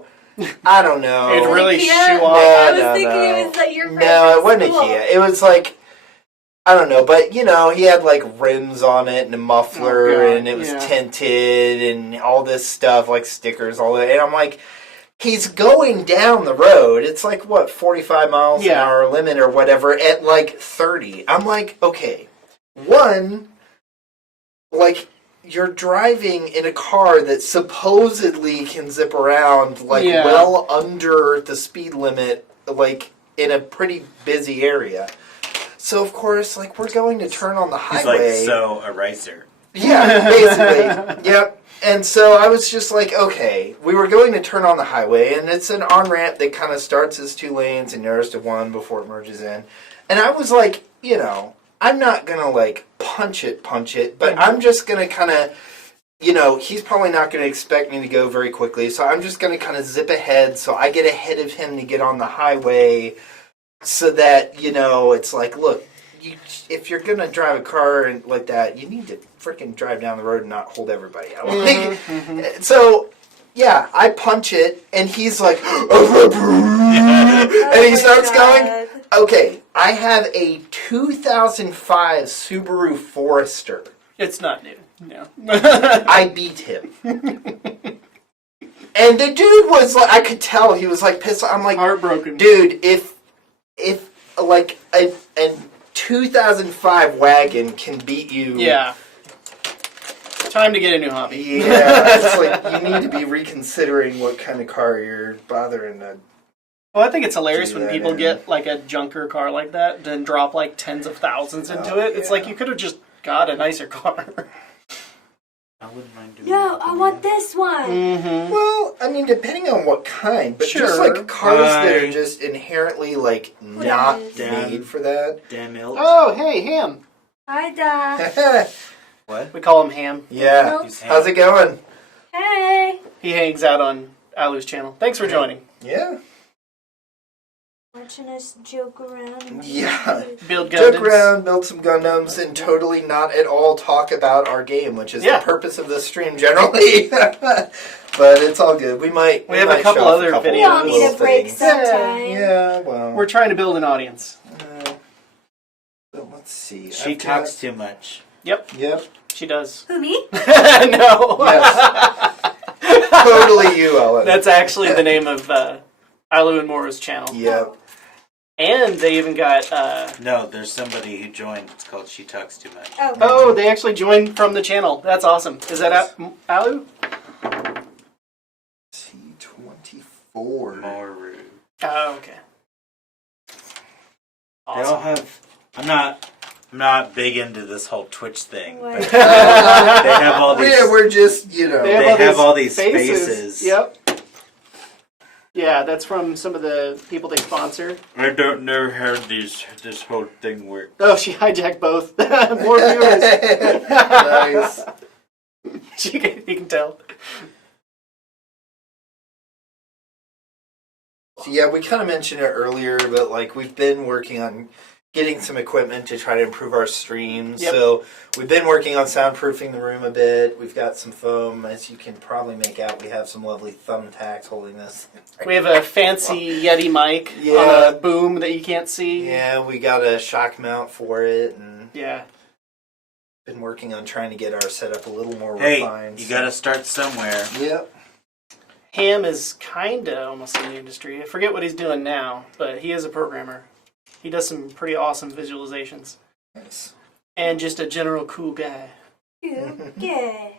I don't know. It'd really Kia? show No, off. I was no, thinking no. it was that your friend No, from it wasn't a school. Kia. It was like, I don't know, but he had like rims on it and a muffler, Oh, God, and it was yeah. tinted and all this stuff, like stickers, all that. And I'm like, he's going down the road. It's like, what, 45 miles an Yeah. hour limit or whatever at like 30. I'm like, okay, one, like, you're driving in a car that supposedly can zip around like Yeah. well under the speed limit, like in a pretty busy area. So of course, like we're going to turn on the He's highway. like, so, a racer. Yeah, basically. Yep. And so I was just like, okay, we were going to turn on the highway, and it's an on-ramp that kind of starts as 2 lanes and narrows to 1 before it merges in. And I was like, you know, I'm not going to, like, punch it, but I'm just going to kind of, you know, he's probably not going to expect me to go very quickly, so I'm just going to kind of zip ahead so I get ahead of him to get on the highway so that, you know, it's like, look, if you're going to drive a car and like that, you need to freaking drive down the road and not hold everybody out. So, yeah, I punch it, and he's like, and he starts going. Okay, I have a 2005 Subaru Forester. It's not new. No. I beat him. And the dude was like, I could tell he was like pissed. I'm like, Heartbroken. dude, if like a 2005 wagon can beat you. Yeah. Time to get a new hobby. Yeah, it's like you need to be reconsidering what kind of car you're bothering to. Well, I think it's hilarious Do when that people in. get like a junker car like that, then drop like tens of thousands into Oh, it. It's yeah. like you could have just got a nicer car. I wouldn't mind doing No, that. I want this one. Mm-hmm. Well, I mean, depending on what kind, but just Sure. like cars that are Right. just inherently like not is? made for that. Damn ilk. Oh, hey, Ham. Hi, Dad. Yeah. What? We call him Ham. He's How's it going? Hey. He hangs out on Alu's channel. Thanks for joining. Yeah. Watching us joke around. And Yeah. Build Joke Gundams. around, build some Gundams, and totally not at all talk about our game, which is Yeah. the purpose of this stream generally. But it's all good. We might. We have might a couple show off other couple We all videos. need a little break things. sometime. Yeah. Well. We're trying to build an audience. So let's see. She I've got- talks too much. Yep, Yep. she does. Who, me? No. Yes. Totally you, Ellen. That's actually the name of Alu and Mora's channel. Yep. And they even got... No, there's somebody who joined. It's called She Talks Too Much. Oh. Oh, they actually joined from the channel. That's awesome. Is that Alu? T24. More rude. Oh, okay. They all have. I'm not big into this whole Twitch thing. What? But they have all these. Yeah, we're just, you know. They They have have all all these these faces. Yep. Yeah, that's from some of the people they sponsor. I don't know how this whole thing works. Oh, she hijacked both. More viewers. Nice. You can tell. So yeah, we kind of mentioned it earlier, but like we've been working on getting some equipment to try to improve our streams. Yep. So we've been working on soundproofing the room a bit. We've got some foam, as you can probably make out. We have some lovely thumbtacks holding this. We have a fancy Yeti mic Yeah. on a boom that you can't see. Yeah, we got a shock mount for it, and Yeah. been working on trying to get our setup a little more Hey, refined. you gotta start somewhere. Yep. Ham is kinda almost in the industry. I forget what he's doing now, but he is a programmer. He does some pretty awesome visualizations. Nice. And just a general cool guy. Okay.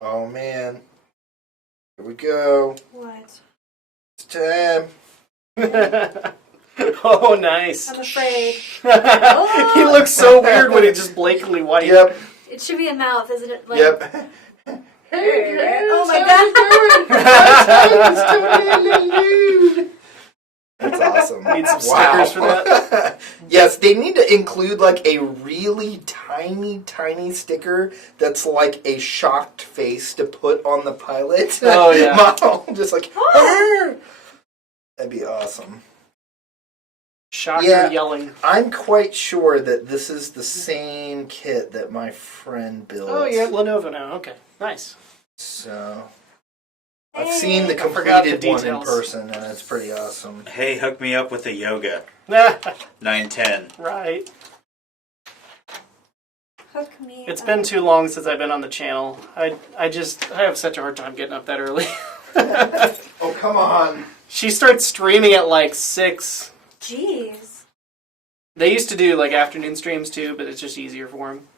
Oh man. Here we go. What? It's time. Oh, nice. I'm afraid. He looks so weird when he's just blatantly white. Yep. It should be a mouth, isn't it? Like, Yep. Oh my god. That's awesome. Need some stickers for that. Yes, they need to include like a really tiny sticker that's like a shocked face to put on the pilot. Oh, yeah. model. Just like, that'd be awesome. Shocker Yeah. yelling. I'm quite sure that this is the same kit that my friend built. Oh, you're at Lenovo now. Okay, nice. So Hey. I've seen the I forgot the completed one in details. person, and it's pretty awesome. Hey, hook me up with a yoga. 910. Right. Hook me. It's up. been too long since I've been on the channel. I have such a hard time getting up that early. Oh, come on. She starts streaming at like 6. Jeez. They used to do like afternoon streams too, but it's just easier for them.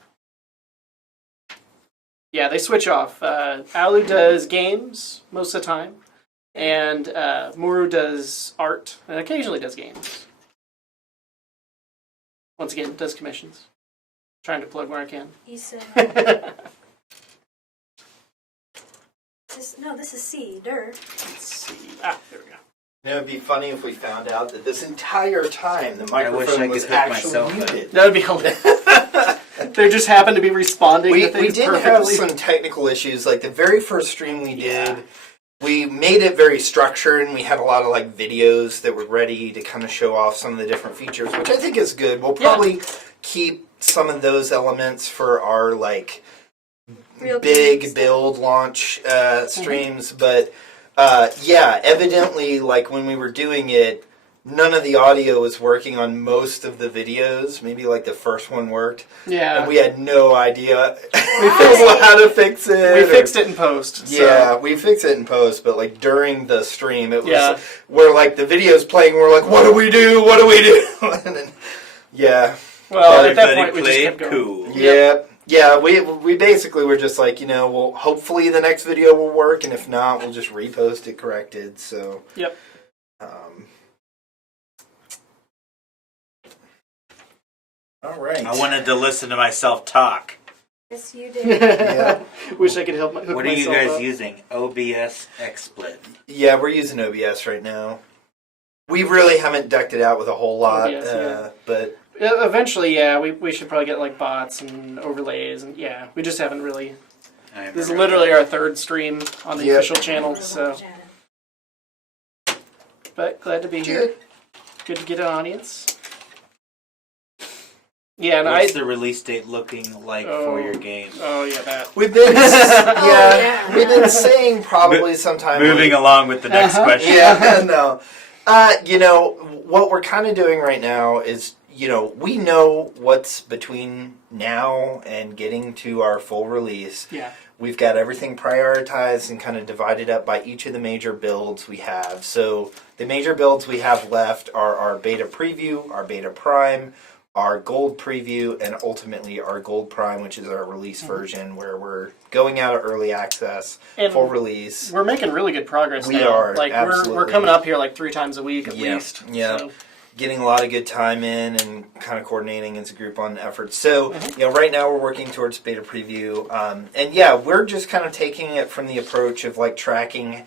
Yeah, they switch off. Alu does games most of the time, and Muru does art, and occasionally does games. Once again, does commissions. Trying to plug where I can. This is C. Let's see. There we go. It would be funny if we found out that this entire time the wish microphone I was could hook actually myself muted. That would be hilarious. They just happen to be responding We to things did have perfectly. some technical issues. Like the very first stream we did, we made it very structured, and we had a lot of like videos that were ready to kind of show off some of the different features, which I think is good. We'll probably keep some of those elements for our like Real big games. build launch streams, but evidently, like when we were doing it, none of the audio was working on most of the videos. Maybe like the first one worked. Yeah. And we had no idea how to fix it. We fixed it in post. So. Yeah, we fixed it in post, but like during the stream, it was Yeah. where like the video's playing, we're like, what do we do? What do we do? And then, yeah. Well, at that Everybody point, we just kept played going. cool. Yeah. Yeah, we basically were just like, well, hopefully the next video will work, and if not, we'll just repost it corrected. So, Yep. All right. I wanted to listen to myself talk. Yes, you did. Yeah. Wish I could hook What are you myself guys up. using? OBS XSplit. Yeah, we're using OBS right now. We really haven't decked it out with a whole lot, OBS, but Eventually, yeah, we should probably get like bots and overlays, and yeah, we just haven't really. This is literally our third stream on the official channel, so. But glad to be here. Good to get an audience. Yeah, and What's the release date looking like for your game? Oh yeah, that. we've been yeah. we've been saying probably sometime Moving along with the next question. Yeah, no. What we're kind of doing right now is, we know what's between now and getting to our full release. Yeah. We've got everything prioritized and kind of divided up by each of the major builds we have. So the major builds we have left are our beta preview, our beta prime, our gold preview, and ultimately our gold prime, which is our release version, where we're going out of early access, And full release. We're making really good progress We now. are, Like we're absolutely. coming up here like 3 times a week at least. Yeah. So. Getting a lot of good time in and kind of coordinating as a group on efforts. So, right now we're working towards beta preview. We're just kind of taking it from the approach of like tracking.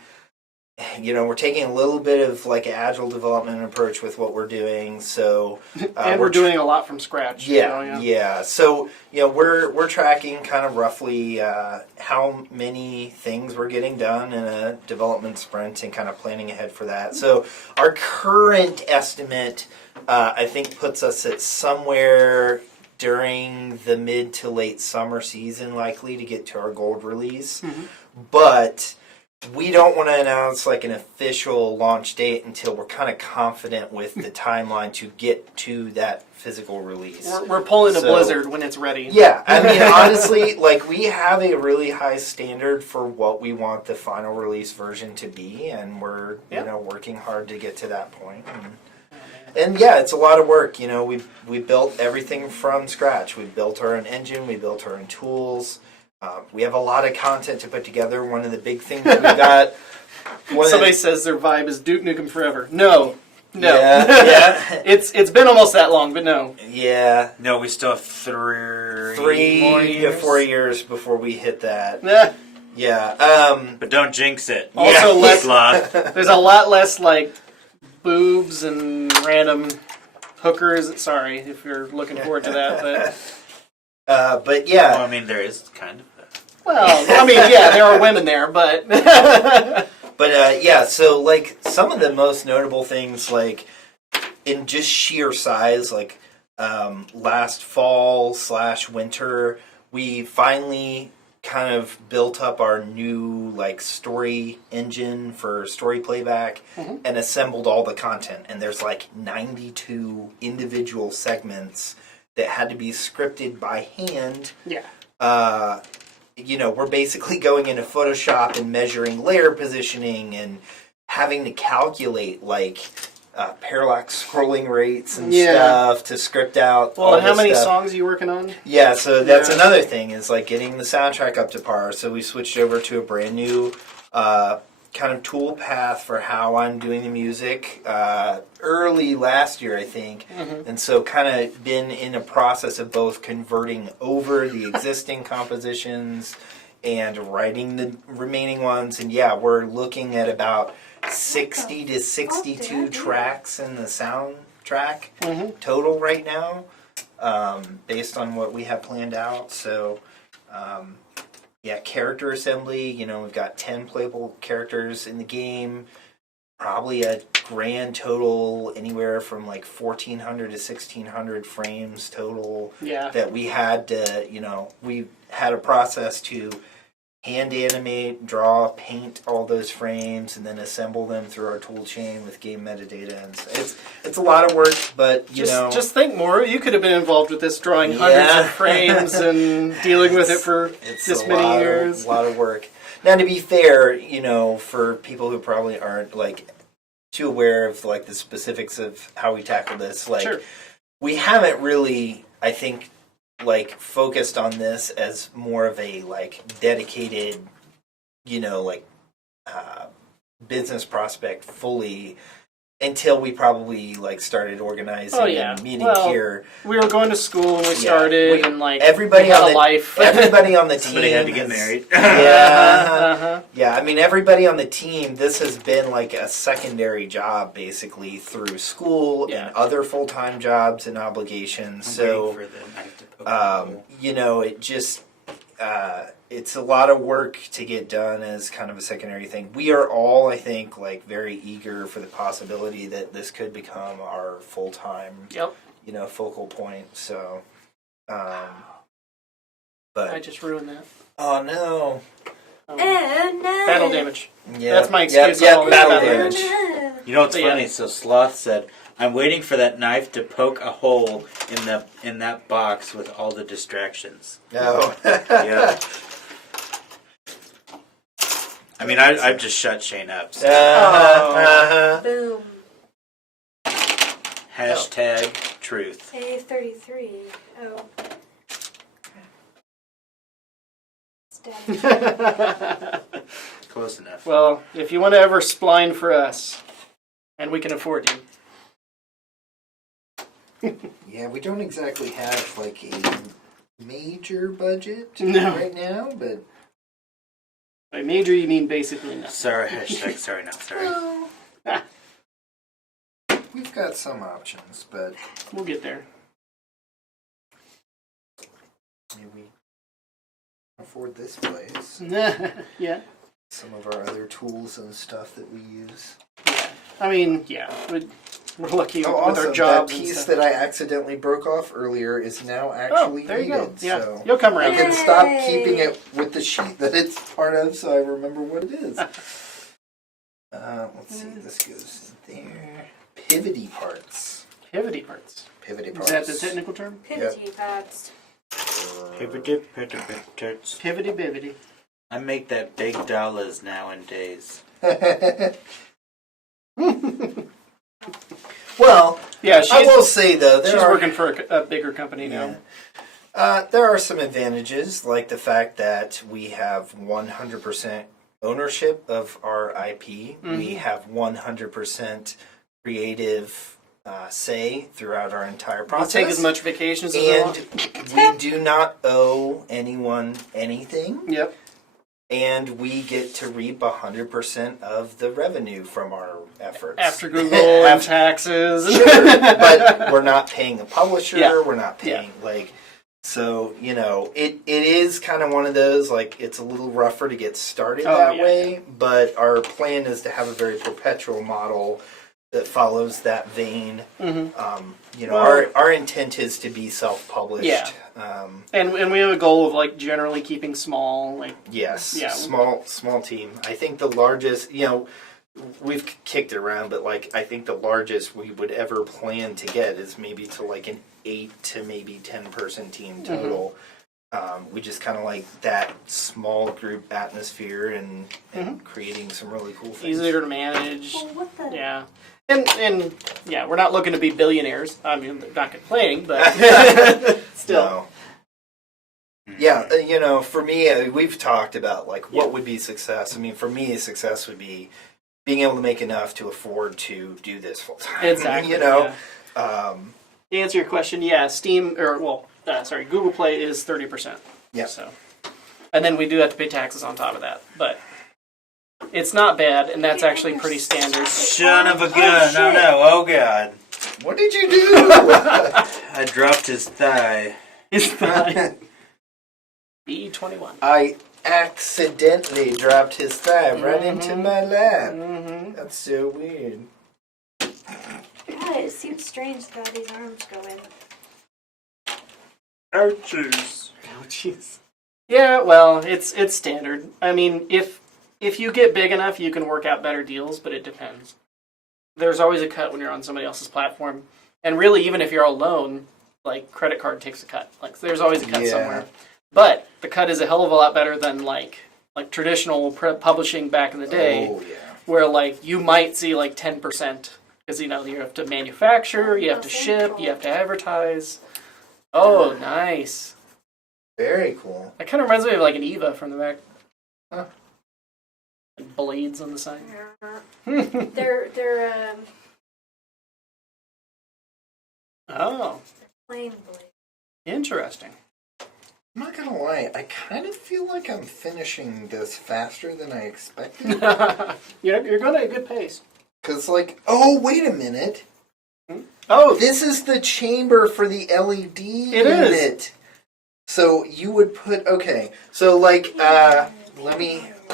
We're taking a little bit of like an agile development approach with what we're doing. So, And we're doing a lot from scratch. Yeah. So, we're tracking kind of roughly how many things we're getting done in a development sprint and kind of planning ahead for that. So, our current estimate, I think, puts us at somewhere during the mid to late summer season, likely to get to our gold release. But we don't want to announce like an official launch date until we're kind of confident with the timeline to get to that physical release. We're pulling a blizzard when it's ready. Yeah, I mean, honestly, like we have a really high standard for what we want the final release version to be, and we're working hard to get to that point. And yeah, it's a lot of work. We built everything from scratch. We built our own engine. We built our own tools. We have a lot of content to put together. One of the big things we got. Somebody says their vibe is Duke Nukem Forever. No. Yeah. It's been almost that long, but no. Yeah. No, we still have 3 more years. to 4 years before we hit that. Nah. Yeah. But don't jinx it. Also, Sloth. there's a lot less like boobs and random hookers. Sorry if you're looking forward to that, but yeah. Well, I mean, there is kind of. well, I mean, yeah, there are women there, but But so like some of the most notable things, like in just sheer size, like last fall / winter, we finally kind of built up our new like story engine for story playback and assembled all the content. And there's like 92 individual segments that had to be scripted by hand. yeah. We're basically going into Photoshop and measuring layer positioning and having to calculate like parallax scrolling rates and Yeah. stuff to script out. Well, all how this many stuff. songs are you working on? Yeah, so that's Yeah. another thing is like getting the soundtrack up to par. So we switched over to a brand new kind of tool path for how I'm doing the music early last year, I think. Mm-hmm. And so kind of been in a process of both converting over the existing compositions and writing the remaining ones. And yeah, we're looking at about 60 to 62 tracks in the soundtrack total right now, based on what we have planned out. So, yeah, character assembly, we've got 10 playable characters in the game, probably a grand total anywhere from like 1,400 to 1,600 frames total Yeah. that we had to, we had a process to hand animate, draw, paint all those frames, and then assemble them through our tool chain with game metadata. And so it's a lot of work, but Just think more. You could have been involved with this, drawing hundreds of frames and dealing with it for this many years. A lot of work. Now, to be fair, for people who probably aren't like too aware of like the specifics of how we tackle this, like Sure. we haven't really, I think, like focused on this as more of a like dedicated, business prospect fully until we probably like started organizing and meeting here. We were going to school when we started, and like everybody we had on a life. Everybody on the team Somebody had to get married. Yeah, yeah. I mean, everybody on the team. This has been like a secondary job, basically through school and other full-time jobs and obligations. So, it just it's a lot of work to get done as kind of a secondary thing. We are all, I think, like very eager for the possibility that this could become our full-time, focal point. So, but I just ruined that. oh no. Oh no! Battle damage. Yeah, That's my excuse. Yeah, battle damage. damage. You know what's But yeah. funny? So Sloth said, "I'm waiting for that knife to poke a hole in that box with all the distractions." No. Yeah. I mean, I've just shut Shane up. So. Boom. Hashtag truth. A33. Oh. It's dead. Close enough. Well, if you want to ever spline for us, and we can afford you. Yeah, we don't exactly have like a major budget No. right now, but By major, you mean basically nothing. Sorry, hashtag sorry, not sorry. Oh. we've got some options. But We'll get there. maybe we afford this place. Yeah. Some of our other tools and stuff that we use. Yeah. I mean, yeah. We're lucky with Also, our jobs. that and piece stuff. that I accidentally broke off earlier is now actually there you needed. go. Yeah. So You'll come I around. can stop Yay. keeping it with the sheet that it's part of, so I remember what it is. Let's see. This goes in there. Pivety parts. Pivety parts. Pivety Is parts. that the technical term? Pivety parts. Pivity. Pivety. I make that big dollars nowadays. Well, Yeah, I will say though, she's working for a bigger company now. There are some advantages, like the fact that we have 100% ownership of our IP. We have 100% creative say throughout our entire We process. take as much vacations as we and want. we do not owe anyone anything. Yep. And we get to reap 100% of the revenue from our efforts. After Google and taxes. Sure, but we're not paying a publisher. Yeah. We're not paying so it is kind of one of those like it's a little rougher to get started that way. But our plan is to have a very perpetual model that follows that vein. Mm-hmm. Our intent is to be self-published. Yeah. And we have a goal of like generally keeping small. Like Yes. Yeah. Small team. I think the largest. We've kicked it around, but like I think the largest we would ever plan to get is maybe to like an 8 to maybe 10-person team total. We just kind of like that small group atmosphere and creating some really cool things. easier to manage. Well, what the? Yeah. And yeah, we're not looking to be billionaires. I mean, they're not complaining, but still. No. Yeah, for me, we've talked about like what would be success. I mean, for me, success would be being able to make enough to afford to do this full time. Exactly. Yeah. To answer your question, yeah, Google Play is 30%. Yeah. So, and then we do have to pay taxes on top of that, but it's not bad, and that's actually pretty standard. Son of a gun! Oh no! Oh god! What did you do? I dropped his thigh. His thigh. B21. I accidentally dropped his thigh right into my lap. Mm-hmm. That's so weird. God, it seems strange how these arms go in. Ouchies. Oh, jeez. Yeah, well, it's standard. I mean, if you get big enough, you can work out better deals, but it depends. There's always a cut when you're on somebody else's platform. And really, even if you're alone, like, credit card takes a cut. Like, there's always a cut somewhere. But the cut is a hell of a lot better than, like traditional publishing back in the day. Oh, yeah. Where, like, you might see, like, 10%. Because, you have to manufacture, you have to ship, you have to advertise. Oh, nice. Very cool. That kind of reminds me of, like, an Eva from the back. Huh. And blades on the side. They're Oh, plain blade. interesting. I'm not gonna lie, I kind of feel like I'm finishing this faster than I expected. You're going at a good pace. Because, oh, wait a minute. Oh, This is the chamber for the LED It unit. is. So you would put, okay. So, I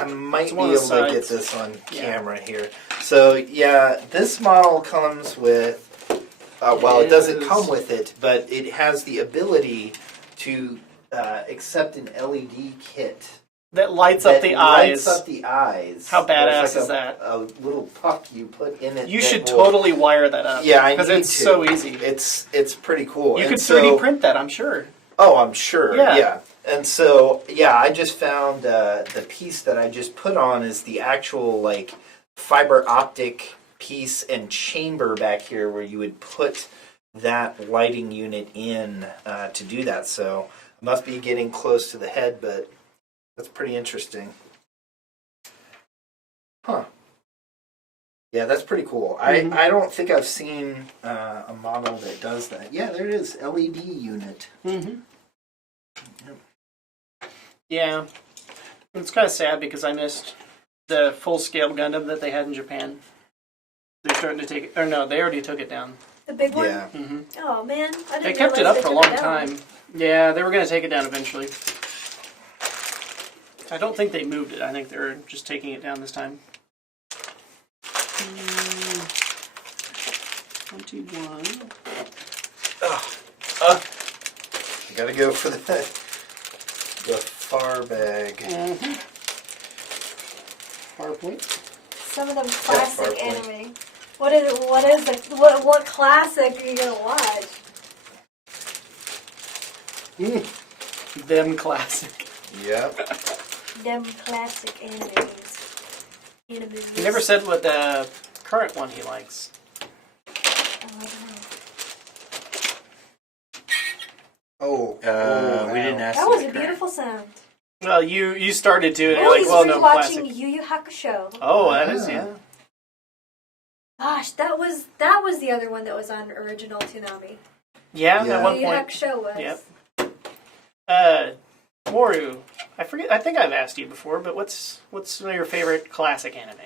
might It's be one able of the to get sides. this on Yeah. camera here. So, yeah, this model comes with, it doesn't Yes. come with it, but it has the ability to accept an LED kit. that lights up the lights eyes. up the eyes. How badass There's is that? A little puck you put in it. You that should will- totally wire that up. Yeah, I Because need it's to. so easy. It's pretty cool. You And could 3D print that, I'm sure. Oh, I'm sure. Yeah. Yeah. And so, yeah, I just found the piece that I just put on is the actual fiber optic piece and chamber back here where you would put that lighting unit in to do that. So I must be getting close to the head, but that's pretty interesting. Huh. Yeah, that's pretty cool. Mhm. I don't think I've seen a model that does that. Yeah, there it is, LED unit. Mm-hmm. Yeah. It's kind of sad because I missed the full-scale Gundam that they had in Japan. They're starting to take it... Or no, they already took it down. The big one? Yeah. Mm-hmm. Oh, man. I didn't They kept it realize up they for a took long it down. time. Yeah, they were going to take it down eventually. I don't think they moved it. I think they're just taking it down this time. 21. I gotta go for the far bag. Mm-hmm. PowerPoint. Some of them far classic point. anime. What classic are you gonna watch? Them classic. Yep. Them classic animes. He never said what the current one he likes. Oh. We didn't ask. That was the a correct- beautiful sound. Well, you started to, and Oh, you're like, he's well, no, rewatching classic. Yu Yu Hakusho. Oh, that is, Ah. yeah. Gosh, that was the other one that was on original Toonami. Yeah, Yeah. at one Yu Yu point. Hakusho was. Yep. Moru, I forget. I think I've asked you before, but what's your favorite classic anime?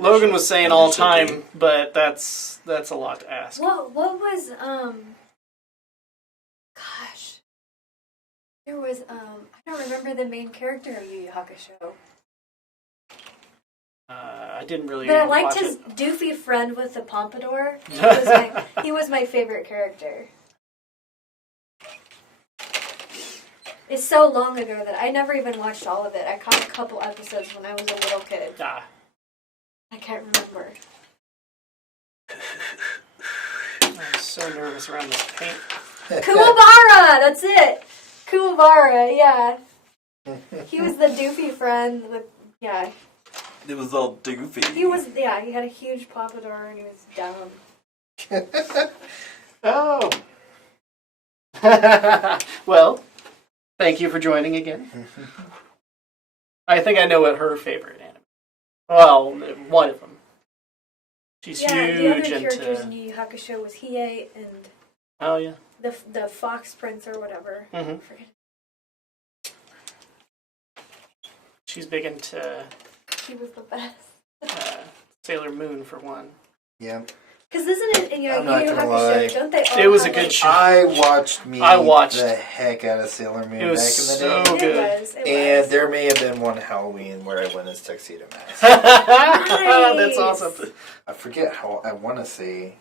Logan was saying all time, but that's a lot to ask. What was gosh. There was I don't remember the main character of Yu Yu Hakusho. I didn't really. But I liked watch his it. doofy friend with the pompadour. He was my favorite character. It's so long ago that I never even watched all of it. I caught a couple episodes when I was a little kid. Ah. I can't remember. I'm so nervous around this paint. Kuwabara! That's it! Kuwabara, yeah. He was the doofy friend with, yeah. It was all doofy. He had a huge pompadour and he was dumb. Oh. Well, thank you for joining again. I think I know what her favorite anime. Well, one of them. She's The other huge characters in into. Yu Yu Hakusho was Hiei and Oh yeah. the Fox Prince or whatever. Mm-hmm. I forget. She's big into He was the best. Sailor Moon for one. Yeah. Because isn't it in Yu I'm not Yu gonna lie. Hakusho? Don't they all It was have, a good like, show. I watched the the heck out of Sailor Moon It was back in the so day. good. It was. And there may have been one Halloween where I went as Tuxedo Mask. That's awesome. I forget how I want to say.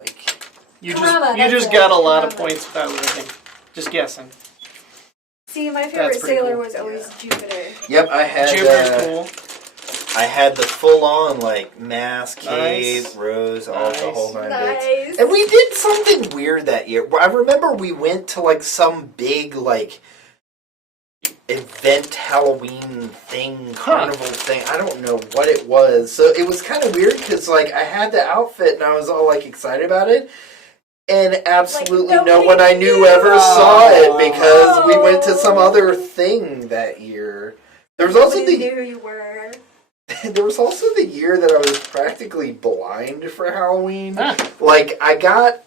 Like, You Karama, just that's got it. a lot of Karama. points without looking. Just guessing. See, my That's favorite pretty sailor cool. was always Jupiter. yep, I had Jupiter's cool. I had the full on like mask, cape, Nice. rose, all the Nice. whole nine Nice. bits. And we did something weird that year. I remember we went to like some big like event Halloween thing, carnival thing. I don't know what it was. So it was kind of weird because like I had the outfit and I was all like excited about it. And absolutely Like, no nobody one I knew knew. ever saw it Oh. because we went to some other thing that year. There was also Nobody the knew who you were. there was also the year that I was practically blind for Halloween. Huh. Like I got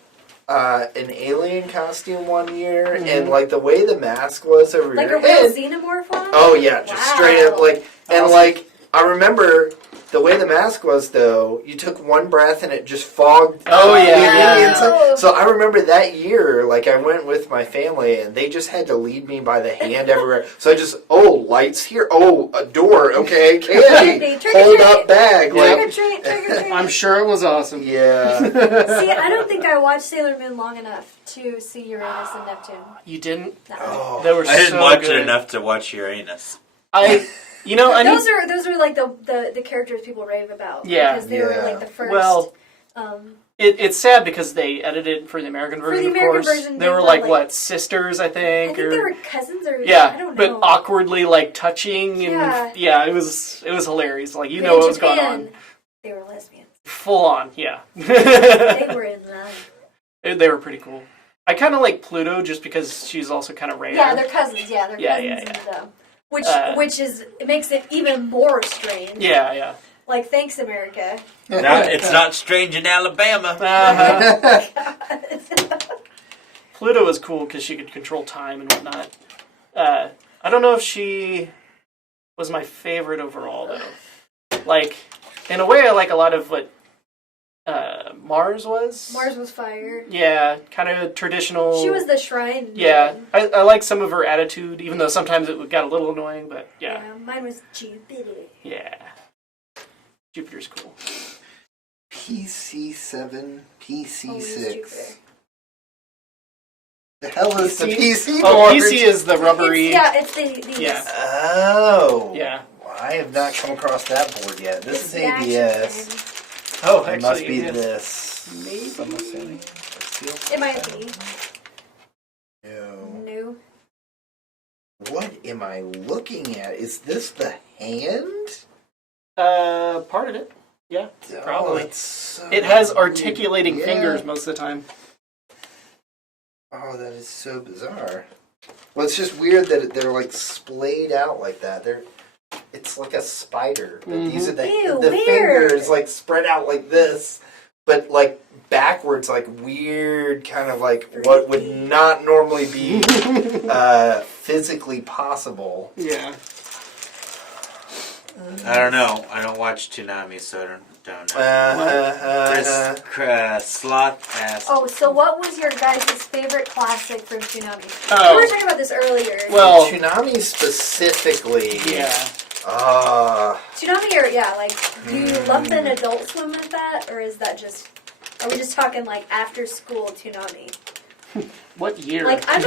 an alien costume one year, and like the way the mask was over Like your a real head. xenomorph one? Oh yeah, just Wow. straight up like, and Awesome. like I remember the way the mask was though. You took one breath and it just fogged. Oh, yeah. completely Oh. inside. So I remember that year, like I went with my family, and they just had to lead me by the hand everywhere. So I just lights here, a door, okay, candy, Trick or hold treat. up bag, Trick or like treat, trick or treat. I'm sure it was awesome. yeah. See, I don't think I watched Sailor Moon long enough to see Uranus and Neptune. You didn't? No. Oh. They were I didn't so watch good. it enough to watch Uranus. I need. Those are like the characters people rave about. Yeah. Because they were Yeah. like the first. Well, um, it's sad because they edited for the American For version, the American of course. version, they they were were like, like- what, sisters, I I think? think they were cousins or yeah, I don't but know. awkwardly like touching and Yeah. it was hilarious. Like you But know in what was going Japan, on. They were lesbians. Full on, yeah. They were in love. They were pretty cool. I kind of like Pluto just because she's also kind of rare. Yeah, they're cousins. Yeah, they're Yeah, cousins. yeah, And, which it makes it even more strange. yeah. Like, thanks, America. No, it's not strange in Alabama. Uh-huh. Pluto was cool because she could control time and whatnot. I don't know if she was my favorite overall, though. Like, in a way, I like a lot of what Mars was. Mars was fire. Yeah, kind of traditional. She was the shrine. Yeah, woman. I like some of her attitude, even though sometimes it got a little annoying, but yeah. Mine was Jupiter. Yeah. Jupiter's cool. PC7, Oh, it was PC6. Jupiter. The hell is the PC Oh, board? PC is the rubbery. It's the Yeah. Oh. Yeah. Well, I have not come across that board yet. This it's is the action ABS. frame. Oh, It must be yes. this. Maybe. I'm assuming. Let's see. It might be. No. No. What am I looking at? Is this the hand? Part of it. Yeah, probably. Oh, it's so It has weird. articulating Yeah. fingers most of the time. Oh, that is so bizarre. Well, it's just weird that they're like splayed out like that. It's like a spider. But these are the Ew, the weird. fingers like spread out like this, but like backwards, like weird, kind of like what would not normally be physically possible. Yeah. I don't know. I don't watch Toonami, so I don't know. Chris Sloth asked. Oh, so what was your guys' favorite classic from Tsunami? Oh. We were talking about this earlier. Well, Toonami specifically. yeah. Tsunami, do you lump in Adult Swim with that, or is that just? Are we just talking like after school Toonami? What year? Like I'm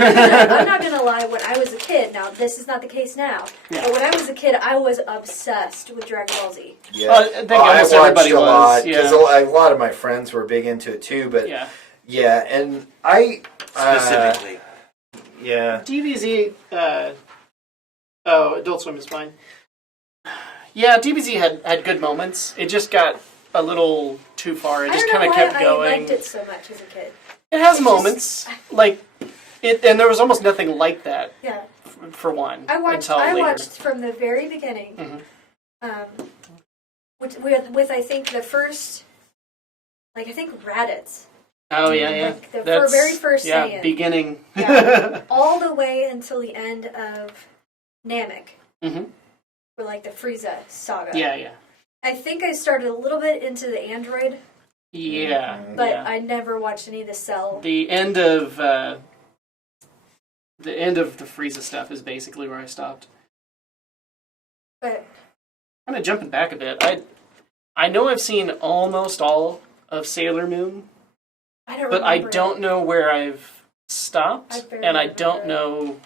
not gonna lie. When I was a kid, now this is not the case now, Yeah. but when I was a kid, I was obsessed with Dragon Ball Z. Yeah, I think almost watched everybody a was, lot yeah. because a lot of my friends were big into it too. But Yeah. and I Specifically. yeah. DBZ. Adult Swim is fine. Yeah, DBZ had good moments. It just got a little too far. It just kind of kept going. I liked it so much as a kid. It has moments and there was almost nothing like that. Yeah. For one, I watched from the very beginning. Mm-hmm. With I think the first, I think Raditz. Oh yeah. Like the very first Saiyan. Beginning. Yeah, all the way until the end of Namek. Mm-hmm. For the Frieza saga. Yeah. I think I started a little bit into the Android. Yeah. But I never watched any of the Cell. The end of the Frieza stuff is basically where I stopped. But kind of jumping back a bit. I know I've seen almost all of Sailor Moon. I don't know where I've stopped, and I don't know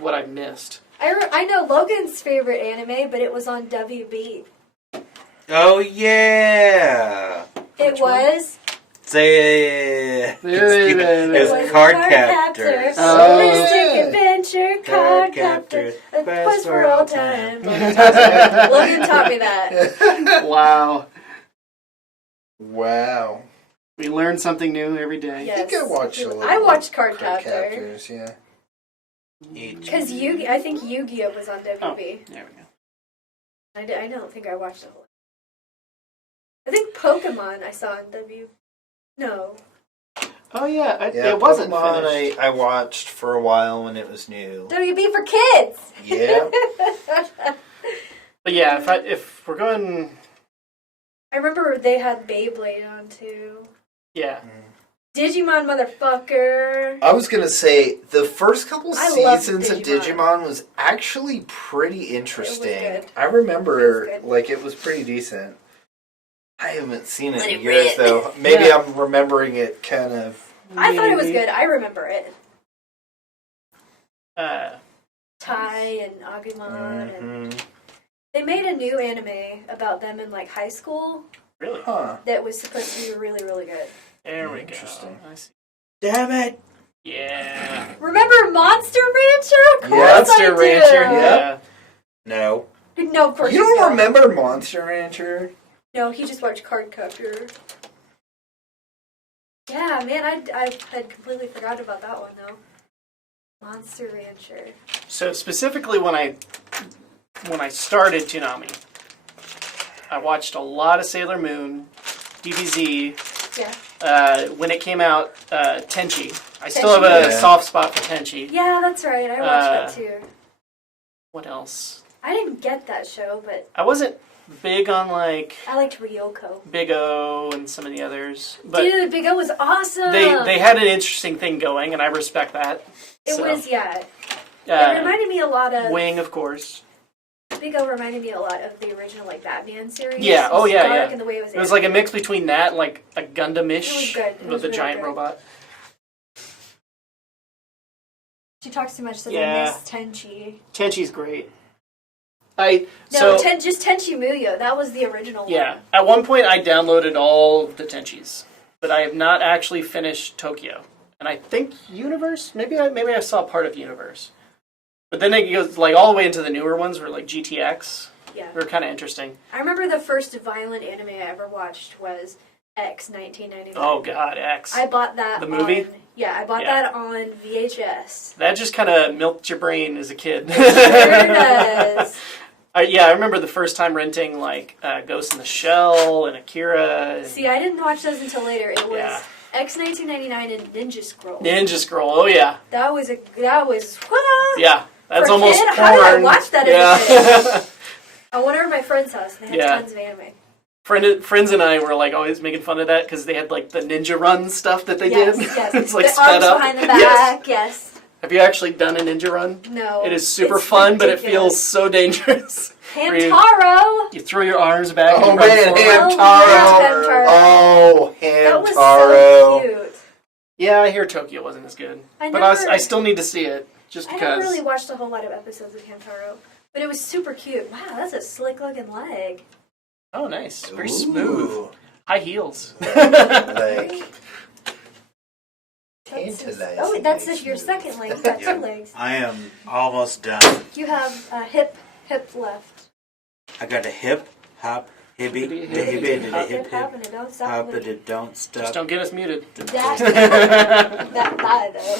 what I've missed. I know Logan's favorite anime, but it was on WB. Oh yeah. It was. Say it It was Card Captors. Holistic adventure, Card Captors. A quest for all time. Logan taught me that. Wow. Wow. We learn something new every day. Yes. I think I watched a little. I watched Card Captors, Captor. yeah. Because I think Yu-Gi-Oh was on WB. Oh, there we go. I don't think I watched the whole. I think Pokemon I saw on W. No. Oh yeah, Yeah, it wasn't Pokemon finished. I watched for a while when it was new. WB for kids. Yeah. But yeah, if we're going, I remember they had Beyblade on too. yeah. Digimon, motherfucker. I was gonna say the first couple I loved seasons of Digimon. Digimon was actually pretty interesting. It was good. I remember It was good. it was pretty decent. I haven't seen it Let in it years rip. though. Maybe Yeah. I'm remembering it kind of. I thought it was Maybe. good. I remember it. Uh, Tai and Agumon. And Mhm. they made a new anime about them in high school really? Huh. that was supposed to be really, really good. There we go. Interesting. I see. Damn it! Yeah. Remember Monster Rancher? Of course Monster I do. Rancher. Yeah. Yeah. No. No, of course You don't don't. remember Monster Rancher? No, he just watched Card Captor. Yeah, man, I had completely forgot about that one though. Monster Rancher. So specifically, when I started Toonami, I watched a lot of Sailor Moon, DBZ. Yeah. When it came out, Tenchi. I still have a Yeah. soft spot for Tenchi. Yeah, that's right. I watched that too. What else? I didn't get that show, but I wasn't big on I liked Ryoko. Big O and some of the others, but Dude, Big O was awesome. they had an interesting thing going, and I respect that. It was, yeah. It Uh, reminded me a lot of Wing, of course. Big O reminded me a lot of the original Batman series. Yeah, It was oh, yeah, dark yeah. in the way it was It was like a mix between that and like a It was Gundam-ish good. It was with a really giant good. robot. She talks too much, so Yeah. they miss Tenchi. Tenchi's great. Just Tenchi Muyo. That was the original one. Yeah. At one point, I downloaded all the Tenchis, but I have not actually finished Tokyo. And I think Universe. Maybe I saw part of Universe, but then it goes like all the way into the newer ones, were like GTX. Yeah. They're kind of interesting. I remember the first violent anime I ever watched was X 1999. Oh God, X. I bought that. The movie? I bought Yeah. that on VHS. That just kind of milked your brain as a kid. Sure does. I remember the first time renting like Ghost in the Shell and Akira. And See, I didn't watch those until later. It was Yeah. X 1999 and Ninja Scroll. Ninja Scroll. Oh yeah, That was yeah. That's For a almost kid? porn. How did I watch that as a Yeah. I went over to my friend's house and they had Yeah. tons of anime. Friends and I were like always making fun of that because they had like the Ninja Run stuff that they Yes, did. yes. It's like the sped arms up. behind the Yes. back, yes. Have you actually done a Ninja Run? No. It is super It's fun, but it ridiculous. feels so dangerous. Hamtaro! You throw your arms back. Oh and run man, forward. Hamtaro! Oh, Oh, That was Hamtaro! so cute. Yeah, I hear Tokyo wasn't as good, I but never- I still need to see it just I because. haven't really watched a whole lot of episodes of Hamtaro, but it was super cute. Wow, that's a slick looking leg. Oh, nice, very Ooh. smooth, high heels. Like, That's tantalizing. oh, that's like your smooth. second leg. You got Yeah. two legs. I am almost done. You have a hip left. I got a hip, hop, hibby, Hibbity, the hibby, hibbity, the hop, hip, Hop hip, and it don't stop hop, but moving. it don't stop. Just don't get us muted. That thigh though.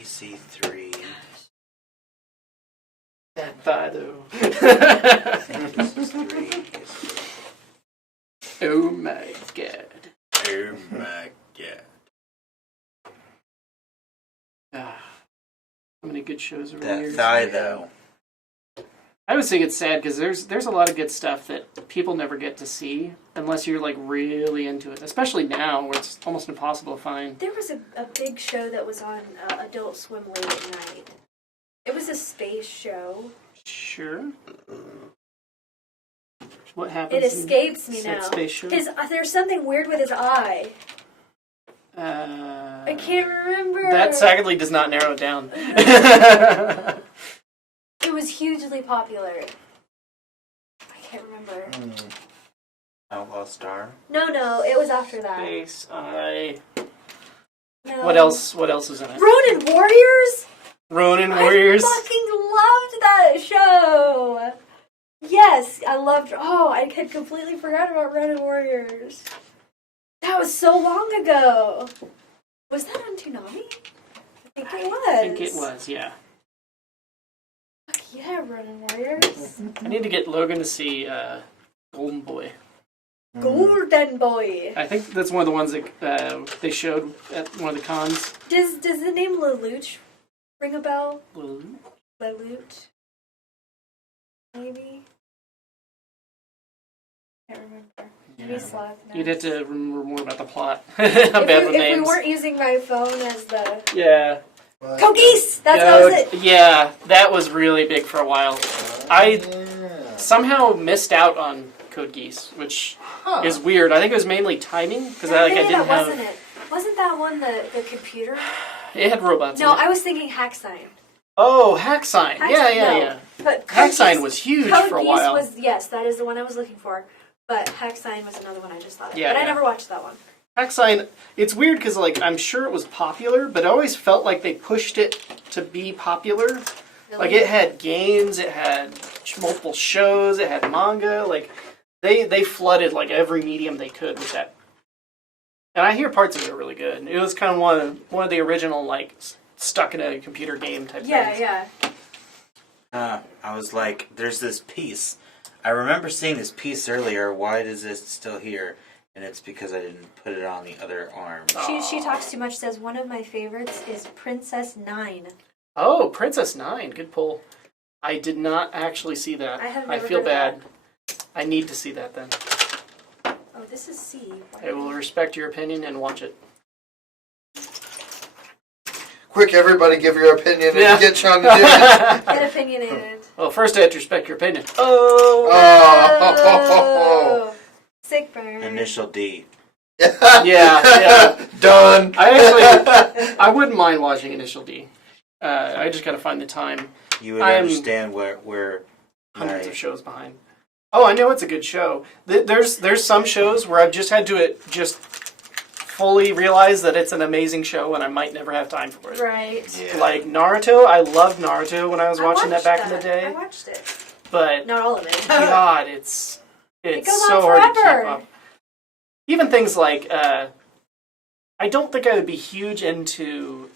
EC3. That thigh though. EC3. Oh my god. Oh my god. Ah, so many good shows over the That years. thigh though. I always think it's sad because there's a lot of good stuff that people never get to see unless you're like really into it. Especially now, where it's almost impossible to find. There was a big show that was on Adult Swim late at night. It was a space show. Sure. What happens? It escapes me said now. space show? There's something weird with his eye. I I can't remember. That sadly does not narrow it down. It was hugely popular. I can't remember. Outlaw Star. No, it was after that. Space Eye. No. What else? What else is in it? Ronin Warriors? Ronin Warriors. I fucking loved that show. Yes, I loved. Oh, I had completely forgot about Ronin Warriors. That was so long ago. Was that on Toonami? I think it was. I think it was. Yeah. Fuck yeah, Ronin Warriors. I need to get Logan to see Golden Boy. Golden Boy. I think that's one of the ones that they showed at one of the cons. Does the name Lelouch ring a bell? Well, Lelouch? Maybe? Can't remember. Maybe Slav. you'd have to remember more about the plot. I'm bad with If we names. weren't using my phone as the... Yeah. Code Geass! That was it! Yeah, that was really big for a while. I somehow missed out on Code Geass, which is weird. I think it was mainly timing because I didn't that have. wasn't it. Wasn't that one the computer? It had robots. No, in it. I was thinking Hack Sign. Oh, Hack Sign. Yeah. No, but Hack Code Sign Geass- was huge Code for a Geass while. was, yes, that is the one I was looking for. But Hack Sign was another one I just thought of. Yeah, but I yeah. never watched that one. Hack Sign. It's weird because I'm sure it was popular, but I always felt like they pushed it to be popular. Really? Like it had games, it had multiple shows, it had manga. Like they flooded like every medium they could with that. And I hear parts of it are really good. It was kind of one of the original like stuck in a computer game type things. Yeah. I was like, there's this piece. I remember seeing this piece earlier. Why is this still here? And it's because I didn't put it on the other arm. She talks too much, says one of my favorites is Princess Nine. Oh, Princess Nine. Good pull. I did not actually see that. I have I never feel heard of bad. I need to see that then. Oh, this is C. I will respect your opinion and watch it. Quick, everybody, give your opinion and Yeah. get Sean to do it. Get opinionated. Well, first I have to respect your opinion. Oh. Oh. Sick burn. Initial D. Yeah. Done. I wouldn't mind watching Initial D. I just got to find the time. You would I am understand where hundreds my- of shows behind. Oh, I know it's a good show. There's some shows where I've just had to just fully realize that it's an amazing show and I might never have time for it. Right. Yeah. Like Naruto, I loved Naruto when I was watching that watched back in the day. I watched it. But Not all of it. God, it's goes so on hard to forever. keep up. Even things like I don't think I would be huge into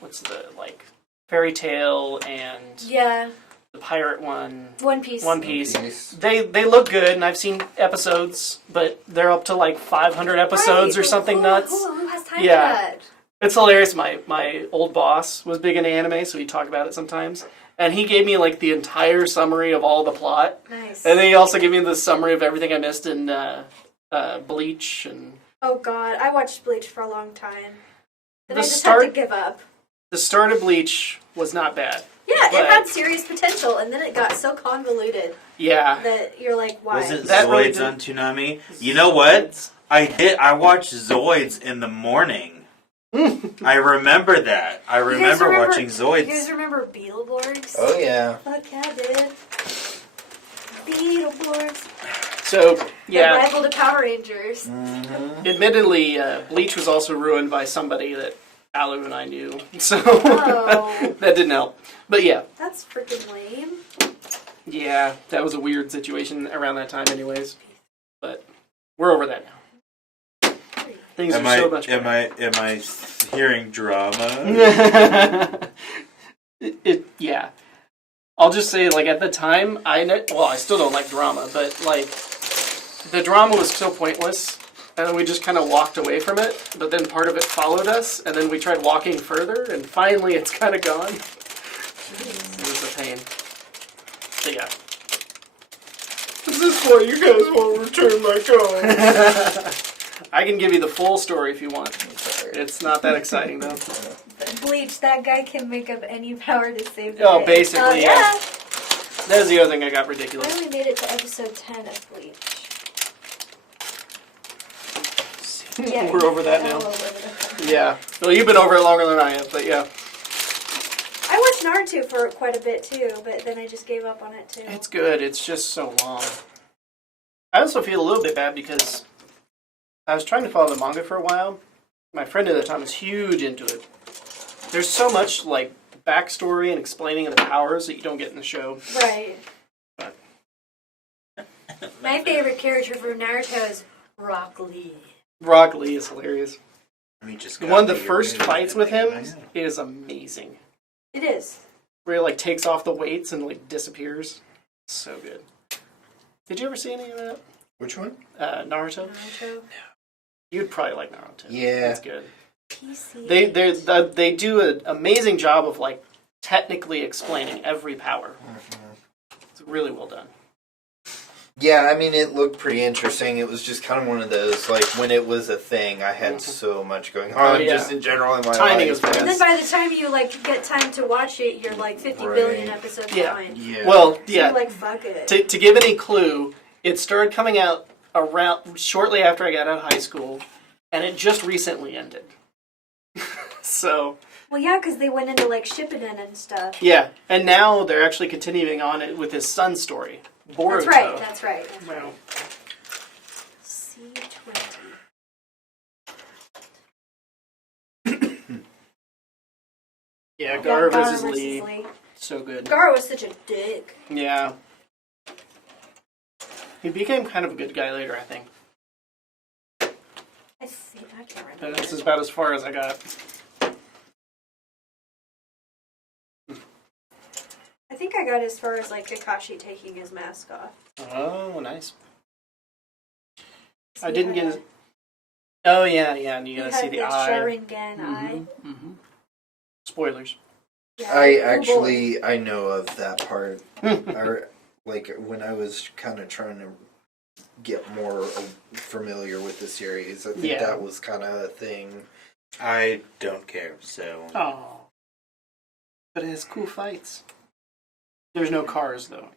what's the like Fairy Tale and Yeah. the pirate one. One Piece. One Piece. Piece. They look good, and I've seen episodes, but they're up to like 500 episodes Right. or something Who- nuts. Who has time Yeah. for that? It's hilarious. My old boss was big into anime, so he'd talk about it sometimes. And he gave me like the entire summary of all the plot. Nice. And then he also gave me the summary of everything I missed in Bleach. And Oh God, I watched Bleach for a long time. Then The I just start- had to give up. the start of Bleach was not bad. Yeah, But- it had serious potential, and then it got so convoluted Yeah. that you're like, why? Was it That really Zoids did- on Toonami? You know what? I watched Zoids in the morning. I remember that. I You guys remember watching You Zoids. guys remember Beetleborgs? Oh, yeah. Fuck yeah, dude. Beetleborgs. So, They yeah. rival the Power Rangers. Admittedly, Bleach was also ruined by somebody that Alu and I knew. So, Oh. that didn't help. But yeah. That's freaking lame. Yeah, that was a weird situation around that time anyways. But we're over that now. Things are so much better. Am I hearing drama? Yeah. I'll just say, like, at the time, I still don't like drama, but, like, the drama was so pointless, and then we just kind of walked away from it, but then part of it followed us, and then we tried walking further, and finally it's kind of gone. It was a pain. But yeah. Is this why you guys won't return my car? I can give you the full story if you want. It's not that exciting, though. Bleach, that guy can make up any power to save the Oh, day. basically, yeah. yeah. That was the other thing that got I ridiculous. only made it to episode 10 of Bleach. Yeah, We're over that all now. over it. Yeah. Well, you've been over it longer than I have, but yeah. I watched Naruto for quite a bit too, but then I just gave up on it too. It's good. It's just so long. I also feel a little bit bad because I was trying to follow the manga for a while. My friend at the time was huge into it. There's so much, like, backstory and explaining of the powers that you don't get in the show. Right. But My favorite character from Naruto is Rock Lee. Rock Lee is hilarious. We just One of the first fights with him is amazing. It is. Where he, like, takes off the weights and, like, disappears. So good. Did you ever see any of that? Which one? Naruto? Naruto. You'd probably like Naruto. Yeah. It's good. PC. They do an amazing job of, like, technically explaining every power. It's really well done. Yeah, I mean, it looked pretty interesting. It was just kind of one of those, like, when it was a thing, I had so much going on, yeah. just in general in my Timing life. is bad. And then by the time you like get time to watch it, you're like 50 billion episodes behind. Yeah. Well, So yeah. you're like, fuck it. To give any clue, it started coming out around shortly after I got out of high school, and it just recently ended. So, Well, yeah, because they went into like Shippuden and stuff. yeah. And now they're actually continuing on it with his son's story, Boruto. That's right. That's right. That's Wow. right. C20. Yeah, Gara versus versus Lee. So good. Gara was such a dick. Yeah. He became kind of a good guy later, I think. I can't remember. And this is about as far as I got. I think I got as far as like Kakashi taking his mask off. Oh, nice. So I he didn't had get a- his... Oh, yeah, and you He gotta had see the the eye. Sharingan eye. Mm-hmm. Spoilers. Yeah. I Oh, actually, I know of that part. Like, when I was kind of trying to get more familiar with the series, I think that was kind of a thing. I don't care, so... Oh. But it has cool fights. There's no cars, though.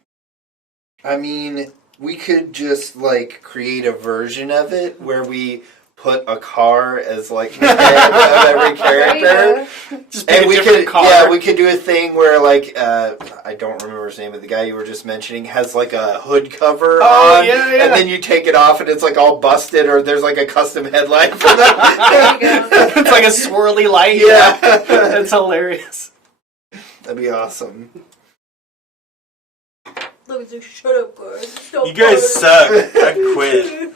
I mean, we could just, like, create a version of it where we put a car as, like, the head of every There you character. go. Just pick And a we different could, car. yeah, we could do a thing where, like, I don't remember his name, but the guy you were just mentioning has, like, a hood cover Oh, on, yeah, yeah. and then you take it off and it's, like, all busted, or there's, like, a custom headlight for that. There you go. It's like a swirly light. Yeah. That's hilarious. That'd be awesome. Look, just shut up, guys. Stop You guys suck. I quit.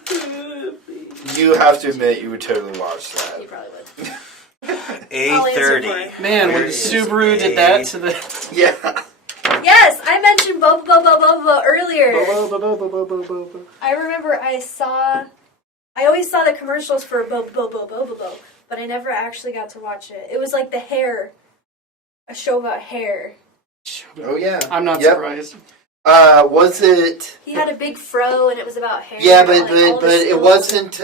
You have to admit, you would totally watch You that. probably would. A30. Man, when Where the is Subaru did that to the... Yeah. Yes, I mentioned Boba Boba Boba earlier. I remember I always saw the commercials for Boba Boba Boba Boba, but I never actually got to watch it. It was like the hair, a show about hair. Oh, yeah. I'm not Yep. surprised. Was it... He had a big fro, and it was about hair. Yeah, and, but like, all but the it skills. wasn't.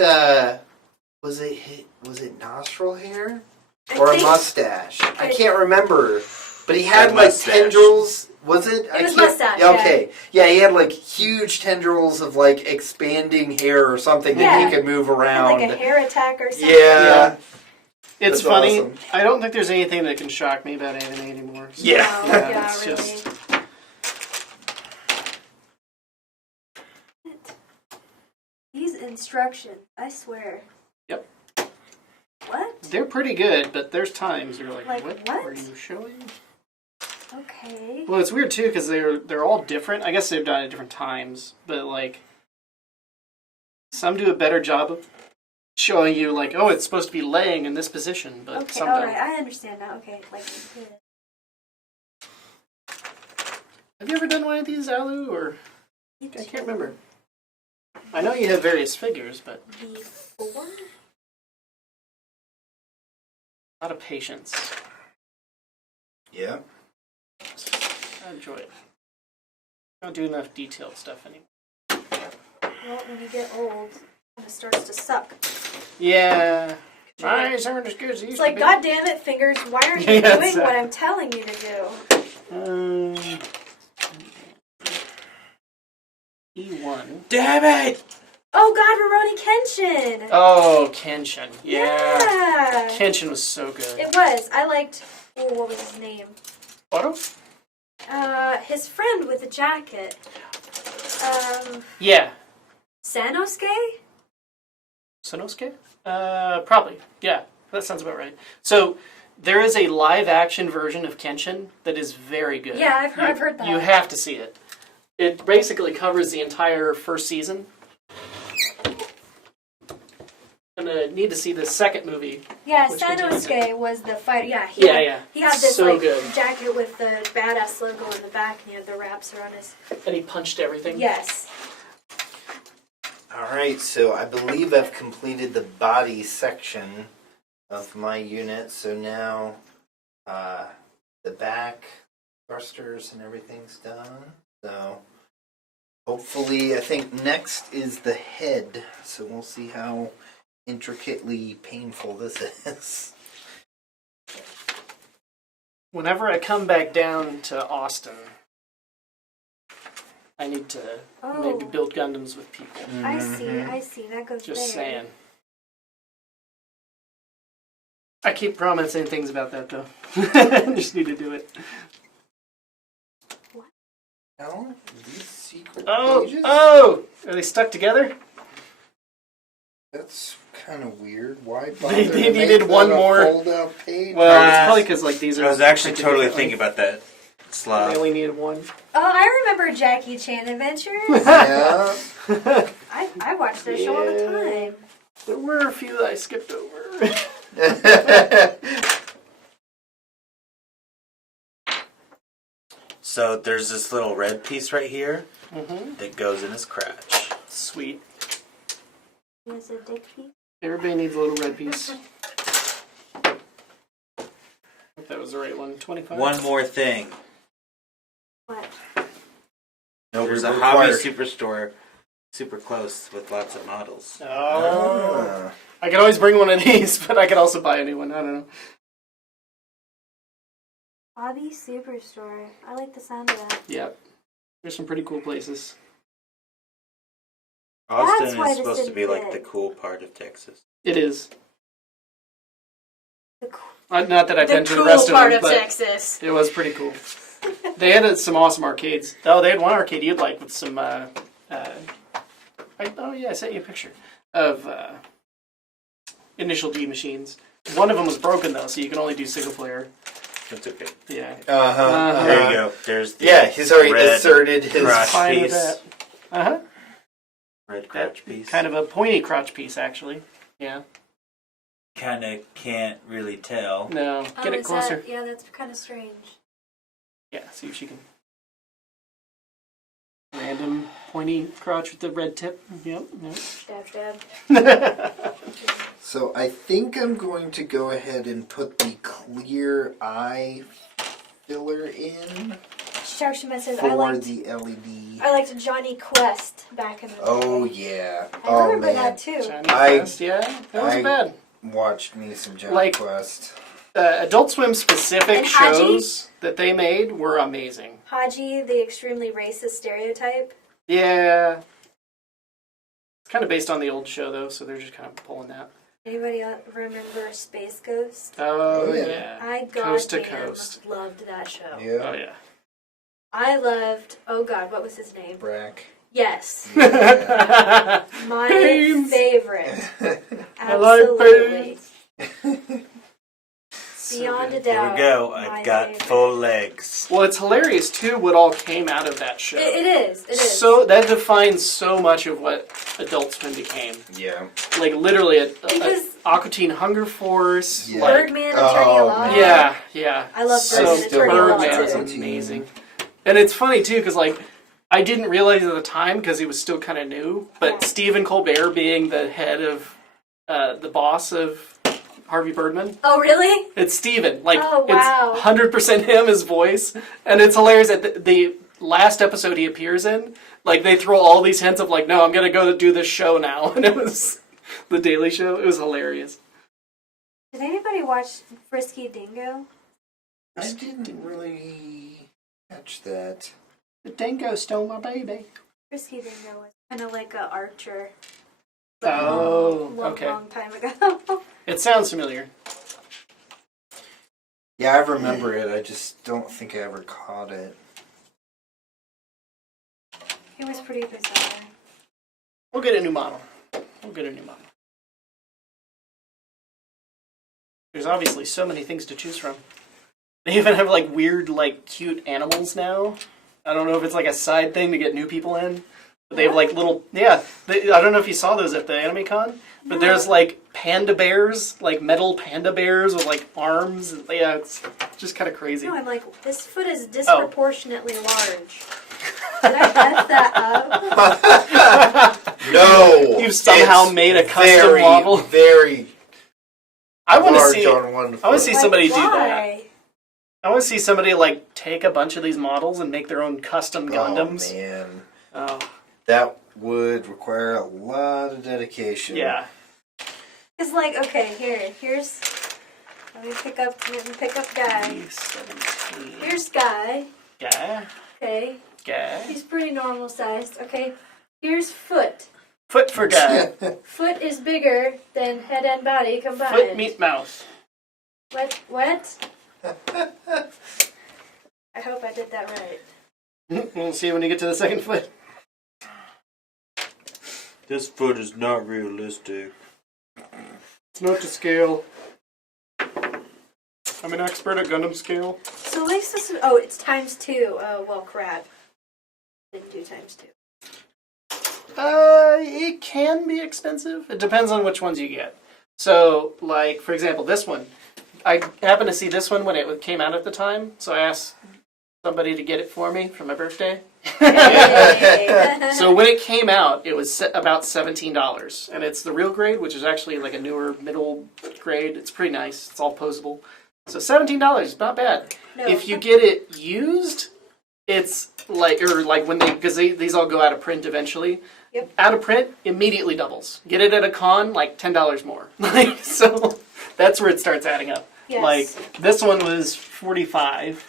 Was it nostril hair I or a think mustache? I it- can't remember. But he had A like mustache. tendrils. Was it? It was mustache, Yeah, okay. Yeah, he had like huge tendrils of like expanding hair or something that Yeah. he could move Had, around. like a hair attack or something. Yeah. It's That's funny. awesome. I don't think there's anything that can shock me about anime anymore. So. Yeah. No, yeah, it's really. just... These instructions, I swear. Yep. What? They're pretty good, but there's times you're like Like, what what? are you showing? Okay. Well, it's weird too because they're all different. I guess they've done it at different times, but like some do a better job of showing you like, oh, it's supposed to be laying in this position, but Okay, some alright, don't. I understand now. Okay, like, Have you ever done one of these, Alu, or good. I can't remember. I know you have various figures, but Before? a lot of patience. Yeah. I enjoy it. I don't do enough detailed stuff anymore. Well, when you get old, it starts to suck. Yeah. Eyes aren't as good as they It's used like, to be. God damn it, fingers, why aren't you Yeah, doing what I'm telling you to do? E1. Damn it! Oh God, Rurouni Kenshin! Oh, Kenshin. Yeah. Yeah! Kenshin was so good. It was. I liked, what was his name? Otto? His friend with the jacket. Yeah. Sanosuke? Sonosuke? Probably. Yeah, that sounds about right. So, there is a live-action version of Kenshin that is very good. Yeah, I've heard that. You have to see it. It basically covers the entire first season. I'm gonna need to see the second movie. Yeah, Which Sanosuke was the fighter. Yeah, Yeah. He had this So good. jacket with the badass logo in the back, and he had the wraps around his. And he punched everything. Yes. All right, so I believe I've completed the body section of my unit. So now the back thrusters and everything's done. So hopefully, I think next is the head. So we'll see how intricately painful this is. Whenever I come back down to Austin, I need to maybe build Gundams with people. I see. That goes Just there. saying. I keep promising things about that though. I just need to do it. No, these secret Oh! pages? Oh! Are they stuck together? That's kind of weird. Why They bother to needed make one that a more. fold-out page? Well, it's probably because like these are. I was actually printed totally differently. thinking about that They slot. only needed one. Oh, I remember Jackie Chan Adventures. Yeah. I watched that show all the time. There were a few that I skipped over. So there's this little red piece right here Mm-hmm. that goes in his crotch. Sweet. There's a dick pic. Everybody needs a little red piece. If that was the right one. 25. One more thing. What? There's a required. hobby superstore super close with lots of models. Oh. I could always bring one of these, but I could also buy a new one. I don't know. Hobby Superstore. I like the sound of that. Yeah. There's some pretty cool places. Austin why is this supposed to be didn't like the fit. cool part of Texas. It is. The, co- Not that I've the been to the cool rest part of of them, but Texas. it was pretty cool. They had some awesome arcades. Oh, they had one arcade you'd like with some. I sent you a picture of Initial D machines. One of them was broken though, so you can only do single player. That's okay. Yeah. There you go. There's the Yeah, he's already red asserted his. crotch Fine with piece. that. Uh huh. Red crotch piece. Kind of a pointy crotch piece, actually. Yeah. Kind of can't really tell. No, get it is closer. That, yeah, that's kind of strange. Yeah, see if she can. Random pointy crotch with the red tip. Yep. Dab. So I think I'm going to go ahead and put the clear eye filler in Sharkshima says, for I liked the LED. Johnny Quest back in the day. Oh yeah. I Oh remember man. that too. Johnny I- Quest, yeah, that wasn't bad. Watched me some Johnny Like- Quest. Adult Swim specific And Haji? shows that they made were amazing. Haji, the extremely racist stereotype. Yeah. It's kind of based on the old show though, so they're just kind of pulling that. Anybody else remember Space Ghost? Oh, Oh, yeah. yeah. I Coast to goddamn coast. loved that show. Oh, Yeah. yeah. I loved, oh god, what was his name? Brack. Yes. Yeah. My Pains. favorite. I like Absolutely. Beyond a good. There doubt. we go. my I've got favorite. full legs. Well, it's hilarious too what all came out of that show. It is. It is. So that defines so much of what Adult Swim became. Yeah. Like literally a Because- Aqua Teen Hunger Force. Yeah. Like, Birdman, Attorney Law. yeah, yeah. I love So Birdman, Attorney Law Birdman was too. amazing. And it's funny too because like I didn't realize at the time because he was still kind of new. But Yeah. Stephen Colbert being the head of the boss of Harvey Birdman. Oh, really? It's Steven. Like, Oh, wow. it's 100% him, his voice. And it's hilarious that the last episode he appears in, like, they throw all these hints of, like, no, I'm going to go do this show now. And it was The Daily Show. It was hilarious. Did anybody watch Frisky Dingo? I didn't really catch that. The dingo stole my baby. Frisky Dingo was kind of like a Archer. Oh, long, okay. long time ago. It sounds familiar. Yeah, I remember it. I just don't think I ever caught it. It was pretty bizarre. We'll get a new model. There's obviously so many things to choose from. They even have, like, weird, like, cute animals now. I don't know if it's, like, a side thing to get new people in. But they have, like, little... Yeah, I don't know if you saw those at the AnimeCon. But there's, like, panda bears, like, metal panda bears with, like, arms. Yeah, it's just kind of crazy. No, I'm like, this foot is disproportionately large. Did I mess that up? No! You've somehow made a custom model. Very I want to large see... on one foot. I want to see somebody do that. why? I want to see somebody, like, take a bunch of these models and make their own custom Gundams. Oh, man. Oh, That would require a lot of dedication. yeah. It's like, okay, here's. Let me pick up Guy. 17. Here's Guy. Guy. Okay, Guy. he's pretty normal sized. Okay, here's Foot. Foot for guy. Foot is bigger than head and body combined. Foot meet mouth. What? I hope I did that right. We'll see when you get to the second foot. This foot is not realistic. It's not to scale. I'm an expert at Gundam scale. So at least this is, oh, it's ×2. Oh, well, crap. Didn't do ×2. It can be expensive. It depends on which ones you get. So, like, for example, this one. I happened to see this one when it came out at the time, so I asked somebody to get it for me for my birthday. Yay. So when it came out, it was about $17, and it's the real grade, which is actually like a newer middle grade. It's pretty nice. It's all posable. So $17, not bad. No. If you get it used, it's like, or like when because these all go out of print eventually. Yep. Out of print, immediately doubles. Get it at a con, like $10 more. Like, so that's where it starts adding up. Yes. Like this one was $45.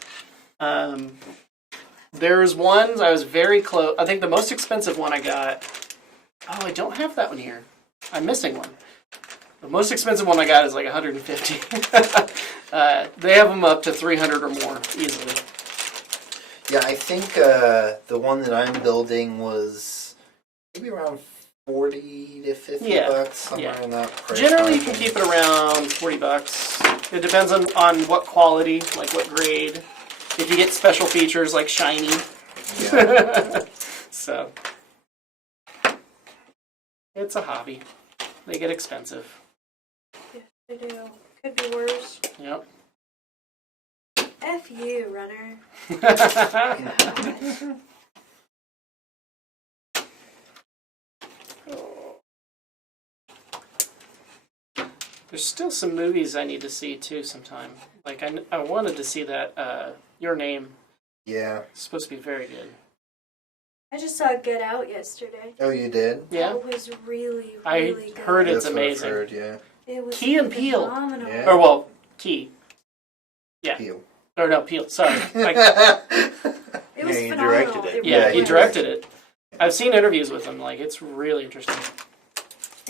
There's ones I was very close. I think the most expensive one I got. Oh, I don't have that one here. I'm missing one. The most expensive one I got is like $150. They have them up to $300 or more easily. Yeah, I think the one that I'm building was maybe around 40 to 50 Yeah, bucks, somewhere yeah. in that price. Generally, you can margin. keep it around $40. It depends on what quality, like what grade. If you get special features like shiny. Yeah. So, it's a hobby. They get expensive. They do. Could be worse. Yep. F you, runner. There's still some movies I need to see too sometime. Like I wanted to see that Your Name. Yeah. It's supposed to be very good. I just saw Get Out yesterday. Oh, you did? Yeah. It was really, I really good. heard it's That's what I've amazing. heard, yeah. It was Key and Peele. phenomenal. Yeah. Or well, Key. Yeah. Peel. Or no, Peele. Sorry. Like, It was Yeah, he phenomenal. directed it. yeah, he was. directed it. I've seen interviews with him. Like, it's really interesting.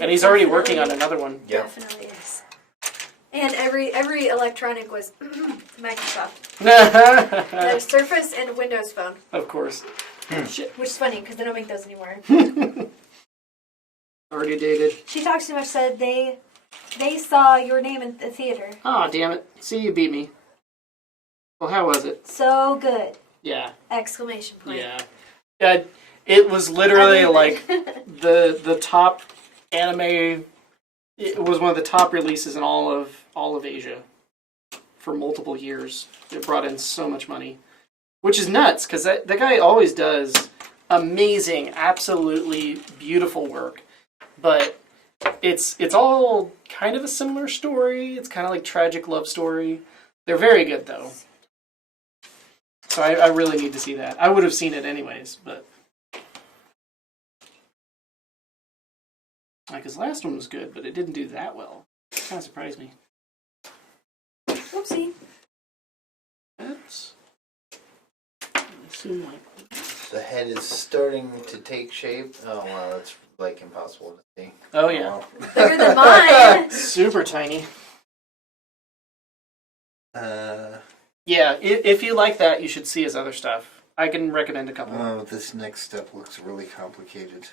And he's already working on another one. Yep. Definitely is. And every electronic was Microsoft. The Surface and Windows Phone. Of course. Which is funny because they don't make those anymore. Already dated. She talks too much. Said they They saw your name in the theater. Oh, damn it. See, you beat me. Well, how was it? So good! Yeah. Exclamation point. Yeah. It was literally I love like it. the top anime. It was one of the top releases in all of Asia for multiple years. It brought in so much money, which is nuts because that guy always does amazing, absolutely beautiful work, but it's all kind of a similar story. It's kind of like tragic love story. They're very good though, so I really need to see that. I would have seen it anyways, but like his last one was good, but it didn't do that well. It kind of surprised me. Whoopsie. Oops. It seemed like The head is starting to take shape. Oh wow, that's like impossible to see. oh yeah, Wow. Bigger than mine. super tiny. Yeah, if you like that, you should see his other stuff. I can recommend a couple. Oh, this next step looks really complicated.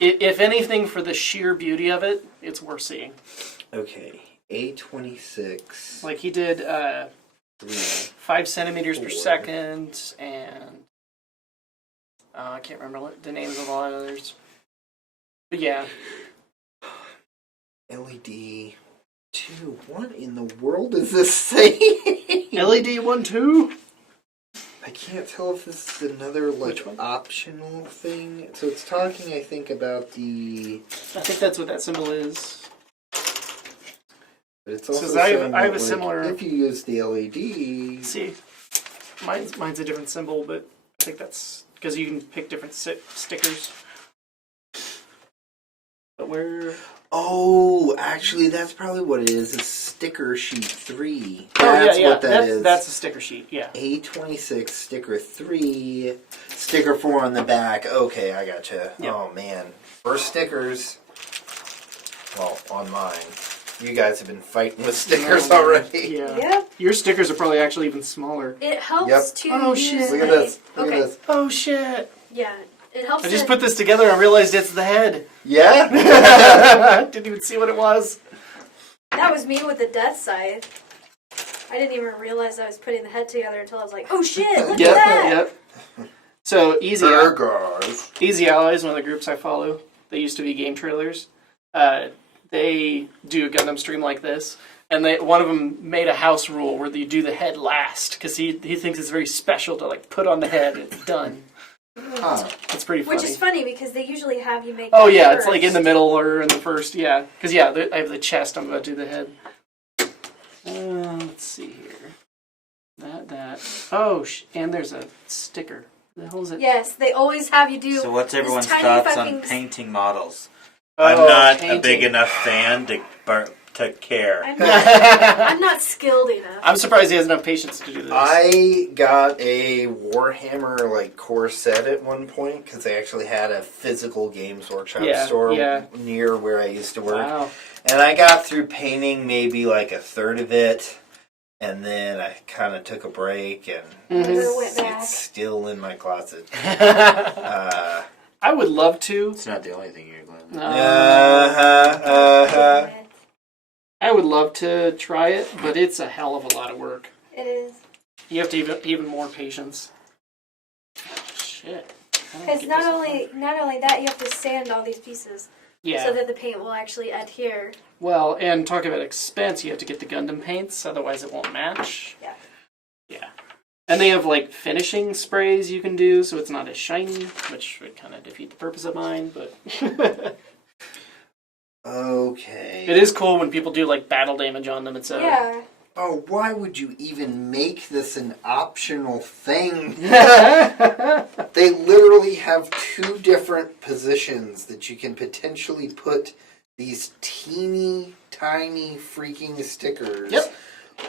If anything, for the sheer beauty of it, it's worth seeing. Okay, A26. Like he did 3. 5 centimeters per 4. second, and I can't remember the names of all the others. But yeah, LED 2. What in the world is this thing? LED 1-2. I can't tell if this is another like Which one? optional thing. So it's talking, I think, about the. I think that's what that symbol is. But it's also Says I have saying a that, like, similar- if you use the LED. See, mine's a different symbol, but I think that's because you can pick different stickers. But where? Oh, actually, that's probably what it is. It's sticker sheet 3. Oh That's yeah, what that is. That's a sticker sheet. Yeah. A26 sticker 3, sticker 4 on the back. Okay, I gotcha. Yep. Oh man, first stickers. Well, on mine. You guys have been fighting with stickers already. Yeah. Yep. Your stickers are probably actually even smaller. It helps Yep. to Oh, use shit. Look at like- this. Look okay. at this. Oh shit! Yeah. It helps I just to- put this together and I realized it's the head. Yeah. Didn't even see what it was. That was me with the death scythe. I didn't even realize I was putting the head together until I was like, oh shit, look at that! Yep. So Burgers. Easy Allies, one of the groups I follow. They used to be game trailers. They do a Gundam stream like this, and one of them made a house rule where you do the head last because he thinks it's very special to like put on the head. It's done. Huh. It's pretty funny. Which is funny because they usually have you make Oh that yeah, first. it's like in the middle or in the first. Yeah, because yeah, I have the chest. I'm about to do the head. Let's see here. That. Oh, and there's a sticker. The hell is it? Yes, they always have you do. So what's this everyone's tiny thoughts on fucking- painting models? Oh, I'm not a painting. big enough fan to care. I'm not skilled enough. I'm surprised he has enough patience to do this. I got a Warhammer like core set at one point because they actually had a physical Games Workshop store near where I used to work. Wow. And I got through painting maybe like a third of it, and then I kind of took a break, and Never went back. it's still in my closet. I would love to. It's not the only thing you're glad. I would love to try it, but it's a hell of a lot of work. It is. You have to even more patience. Shit. Because not only that, you have to sand all these pieces Yeah. so that the paint will actually adhere. Well, and talk about expense, you have to get the Gundam paints, otherwise it won't match. Yeah. Yeah. And they have like finishing sprays you can do, so it's not as shiny, which would kind of defeat the purpose of mine, but Okay. it is cool when people do like battle damage on them, etc. Yeah. Oh, why would you even make this an optional thing? They literally have 2 different positions that you can potentially put these teeny tiny freaking stickers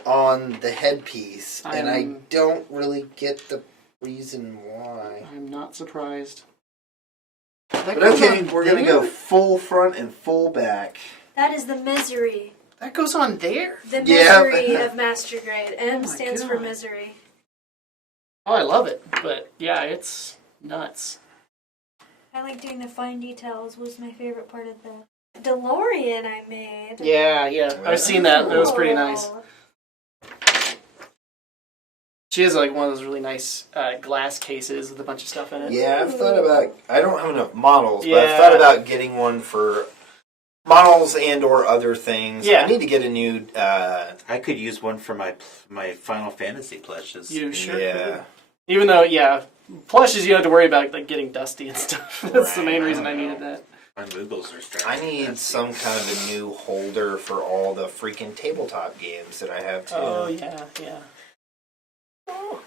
on the headpiece, and I don't really get the reason why. I'm not surprised. But okay, we're gonna go full front and full back. That is the misery. That goes on there? The Yeah. misery of Master Grade. M my stands for God. misery. Oh, I love it, but yeah, it's nuts. I like doing the fine details was my favorite part of the DeLorean I made. Yeah. I've seen that. That was pretty nice. Cool. She has like one of those really nice glass cases with a bunch of stuff in it. Yeah, I've thought about. I don't have enough models, but Yeah. I've thought about getting one for models and or other things. Yeah. I need to get a new. I could use one for my Final Fantasy plushes. You sure Yeah. could. Even though, plushes you don't have to worry about like getting dusty and stuff. That's the main reason I needed that. My Moogles are strapped. I need some kind of a new holder for all the freaking tabletop games that I have too. Oh yeah. Oh.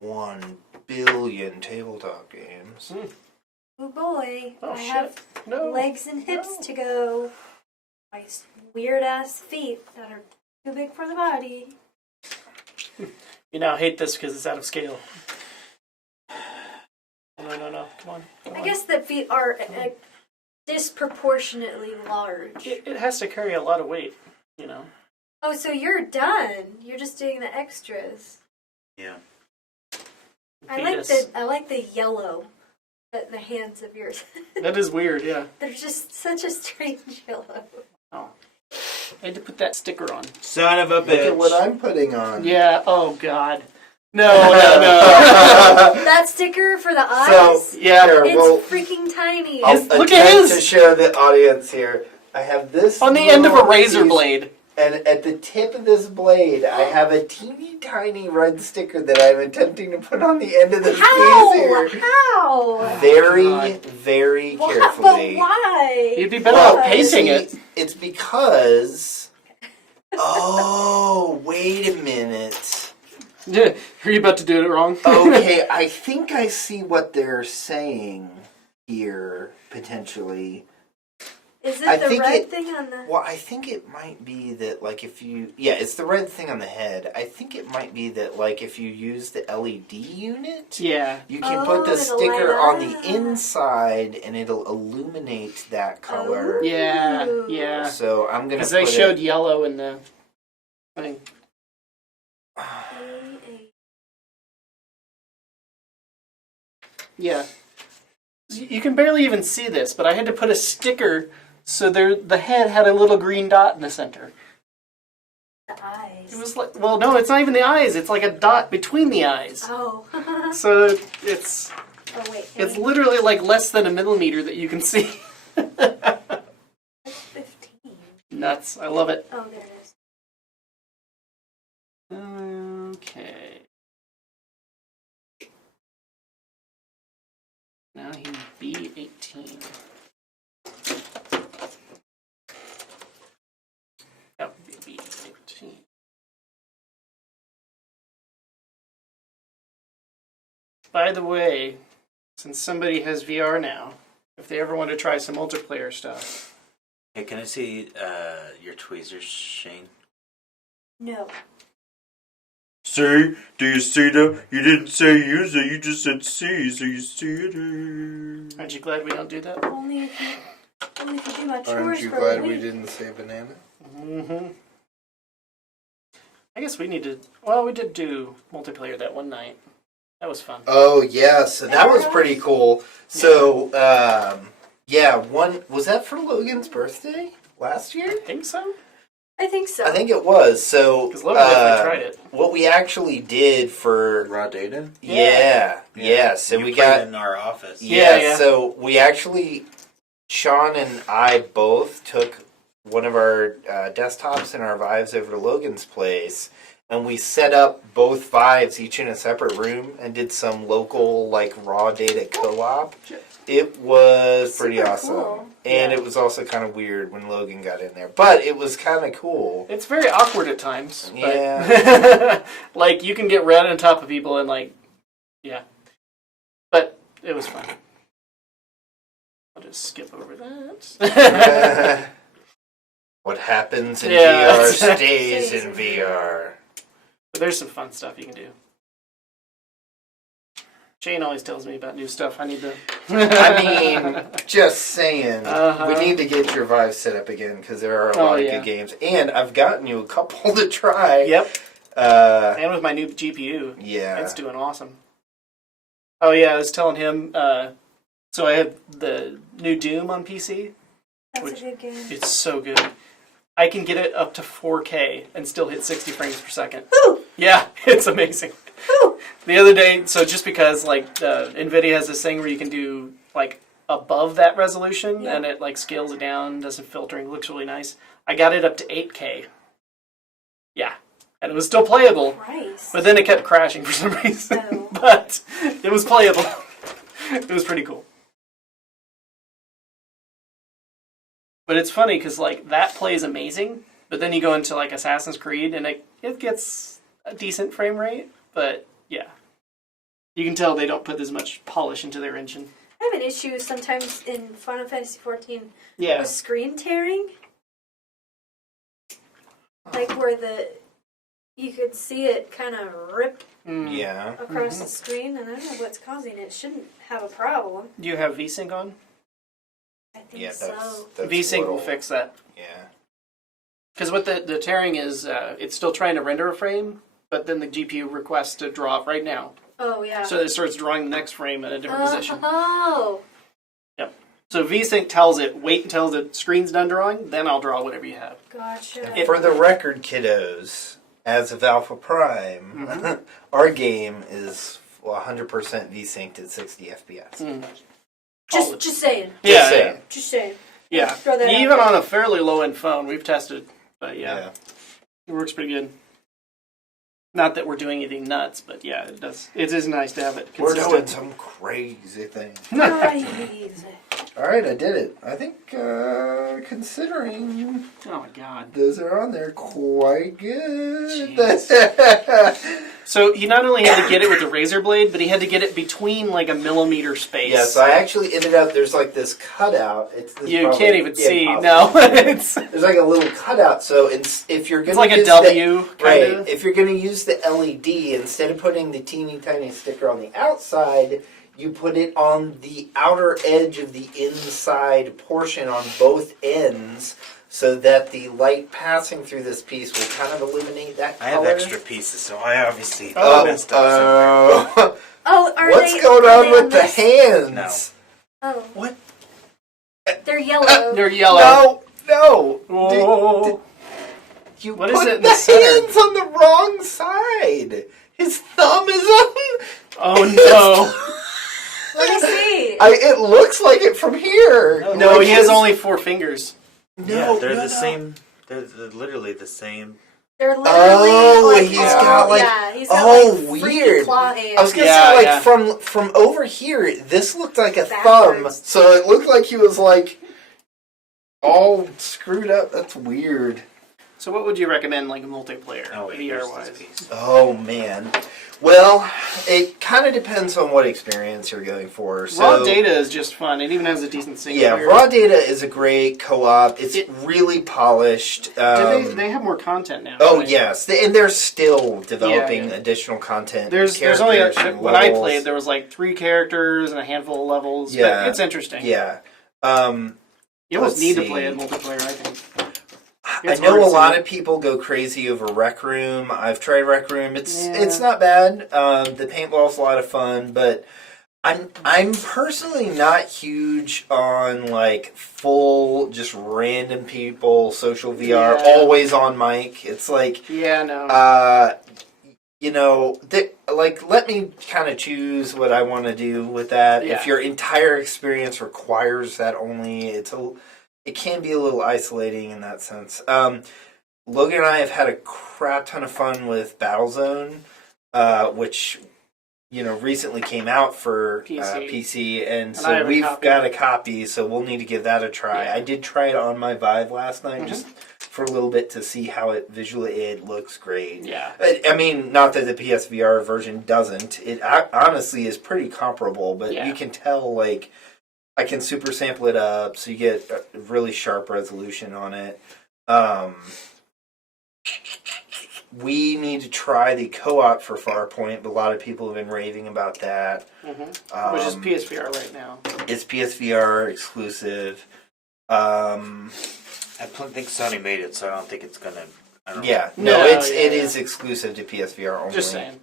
1 billion tabletop games. Oh boy, Oh, I shit. have No. legs and hips to go. My weird ass feet that are too big for the body. You now hate this because it's out of scale. No. Come on. I guess that feet are disproportionately large. It has to carry a lot of weight, you know. Oh, so you're done. You're just doing the extras. Yeah. I Fetus. like the yellow, the hands of yours. That is weird, yeah. They're just such a strange yellow. Oh. I had to put that sticker on. Son of a bitch. Look at what I'm putting on. Yeah, oh god. No. That sticker for the eyes. So Yeah. here, It's well, freaking tiny. I'll Look at attempt his! to show the audience here. I have this On the end of a little razor piece, blade. and at the tip of this blade, I have a teeny tiny red sticker that I'm attempting to put on the end of this How? piece here. How? Very, God. very Why? carefully. But why? You'd be better Well, off painting see, it. It's because. Oh, wait a minute. Yeah. Are you about to do it wrong? Okay, I think I see what they're saying here, potentially. Is I it the think red it- thing on the... Well, I think it might be that, like, if you... Yeah, it's the red thing on the head. I think it might be that, like, if you use the LED unit, Yeah. you can Oh, put the it'll sticker light on the up. inside, and it'll illuminate that color. Oh. Yeah. So I'm gonna Because put they showed it... yellow in the thing. Yeah. You can barely even see this, but I had to put a sticker so the head had a little green dot in the center. The eyes. It was like, well, no, it's not even the eyes. It's like a dot between the eyes. Oh. So it's Oh, wait. it's literally like less than a millimeter that you can see. It's 15. Nuts. I love it. Oh, there it is. Okay. Now he's B18. That would be B18. By the way, since somebody has VR now, if they ever want to try some multiplayer stuff, Hey, can I see your tweezers, Shane? No. See? Do you see them? You didn't say use it, you just said see, so you see it. aren't you glad we don't do that? Only if you do my chores Aren't you for glad a we week. didn't say banana? Mm-hmm. I guess we need to. Well, we did do multiplayer that one night. That was fun. Oh, yeah, so that was pretty cool. So, yeah, was that for Logan's birthday last year? I think so. I think so. I think it was. So, Because Logan definitely tried it. what we actually did for... Raw data? So You we played got... in our office. Yeah. So we actually... Sean and I both took one of our desktops and our Vives over to Logan's place, and we set up both Vives each in a separate room and did some local, like, raw data co-op. It was pretty Super awesome. cool. And Yeah. it was also kind of weird when Logan got in there. But it was kind of cool. It's very awkward at times. But Yeah. like, you can get right on top of people and, like, yeah. But it was fun. I'll just skip over that. What happens in Yeah. VR stays Stays in in VR. But there's some fun stuff you can do. Shane always tells me about new stuff. I need to. I mean, just saying, Uh-huh. we need to get your Vive set up again because there are a Oh, lot of yeah. good games, and I've gotten you a couple to try. Yep. Uh, And with my new GPU, yeah. it's doing awesome. Oh yeah, I was telling him. So I have the new Doom on PC. That's a good game. It's so good. I can get it up to 4K and still hit 60 frames per second. Ooh! Yeah, it's amazing. Ooh! The other day, so just because like NVIDIA has this thing where you can do like above that resolution Yeah. and it like scales it down, does some filtering, looks really nice. I got it up to 8K. Yeah, and it was still playable, Christ. but then it kept crashing for some reason. Oh. But it was playable. It was pretty cool. But it's funny because like that plays amazing, but then you go into like Assassin's Creed and it gets a decent frame rate, but yeah. You can tell they don't put as much polish into their engine. I have an issue sometimes in Final Fantasy XIV Yeah. with screen tearing. Like where you could see it kind of rip Mm. Yeah. across the screen, and I don't know what's causing it. It shouldn't have a problem. Do you have VSync on? I think Yeah, so. that's VSync will little- fix that. Yeah. Because what the tearing is, it's still trying to render a frame, but then the GPU requests to draw it right now. Oh, yeah. So it starts drawing the next frame at a different position. Oh. So VSync tells it, wait until the screen's done drawing, then I'll draw whatever you have. Gotcha. And for the record, kiddos, as of Alpha Prime, Mhm. our game is 100% V-synced at 60 FPS. Mm. Just saying. Yeah, saying. Just saying. yeah. Throw that out Even there. on a fairly low-end phone, we've tested. But yeah, it works pretty good. Not that we're doing anything nuts, but yeah, it does. It is nice to have it We're consistent. doing some crazy thing. Nice. All right, I did it. I think, considering Oh my god. those are on there, quite good. So he not only had to get it with the razor blade, but he had to get it between like a millimeter space. Yeah, so I actually ended up, there's like this cutout. It's this You probably can't even see. impossible. No, it's There's like a little cutout, so if you're going like to a use W the, kind right, of. if you're going to use the LED, instead of putting the teeny tiny sticker on the outside, you put it on the outer edge of the inside portion on both ends, so that the light passing through this piece will kind of illuminate that I color. have extra pieces, so I obviously Oh, messed up somewhere. Oh, are what's they? going are on they with the this? hands? No. Oh. What? They're yellow. They're yellow. No. Whoa. You What is put it in the the center? hands on the wrong side. His thumb is on. Oh Let me see. It looks like it from here. no. No, Like he has his- only 4 fingers. No, Yeah, they're no, the no. same. They're literally the same. They're literally Oh, like, he's got, like- yeah, he's got oh, like freaky weird. claw I was hands. gonna Yeah, say, like yeah. from over here, this looked like a thumb. Backwards. So it looked like he was like all screwed up. That's weird. So what would you recommend, like multiplayer, Oh, wait, VR here's wise? this piece. Oh man. Well, it kind of depends on what experience you're going for. So, Raw data is just fun. It even has a decent single yeah, player. raw data is a great co-op. It's really polished. They have more content now. Oh right? yes, and they're still developing Yeah, yeah. additional content. There's only characters and when I levels. played there was like 3 characters and a handful of levels. Yeah. But it's interesting. Yeah. You almost let's need to see. play it multiplayer, I think. I It's know hard a to lot see. of people go crazy over Rec Room. I've tried Rec Room. It's Yeah. it's not bad. The paintball's a lot of fun, but I'm personally not huge on like full just random people social VR Yeah. always on mic. It's like Yeah, no. like let me kind of choose what I want to do with that. Yeah. If your entire experience requires that only, it can be a little isolating in that sense. Logan and I have had a crap ton of fun with Battlezone, which recently came out for PC, and I so have a we've copy. got a copy, so we'll need to give that a try. Yeah. I did try it on my Vive last night, Mhm. just for a little bit to see how it looks great. Yeah. I mean, not that the PSVR version doesn't. It honestly is pretty comparable, but Yeah. you can tell, like, I can super sample it up, so you get a really sharp resolution on it. We need to try the co-op for Farpoint, but a lot of people have been raving about that. Mhm. Which is PSVR right now. It's PSVR exclusive. I think Sony made it, so I don't think it's gonna. I don't know. Yeah, No, it yeah. is exclusive to PSVR only. Just saying.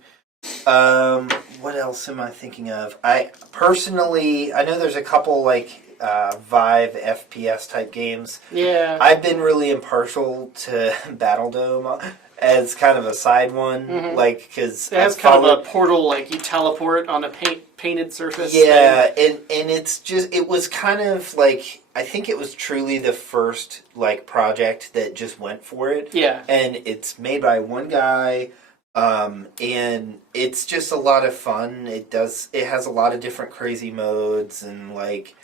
What else am I thinking of? I know there's a couple like Vive FPS type games. Yeah. I've been really impartial to Battle Dome as kind of a side one, like because it has kind of a portal, like you teleport on a painted surface. Yeah, and it was kind of like, I think it was truly the first like project that just went for it. Yeah. And it's made by one guy, and it's just a lot of fun. It has a lot of different crazy modes, and like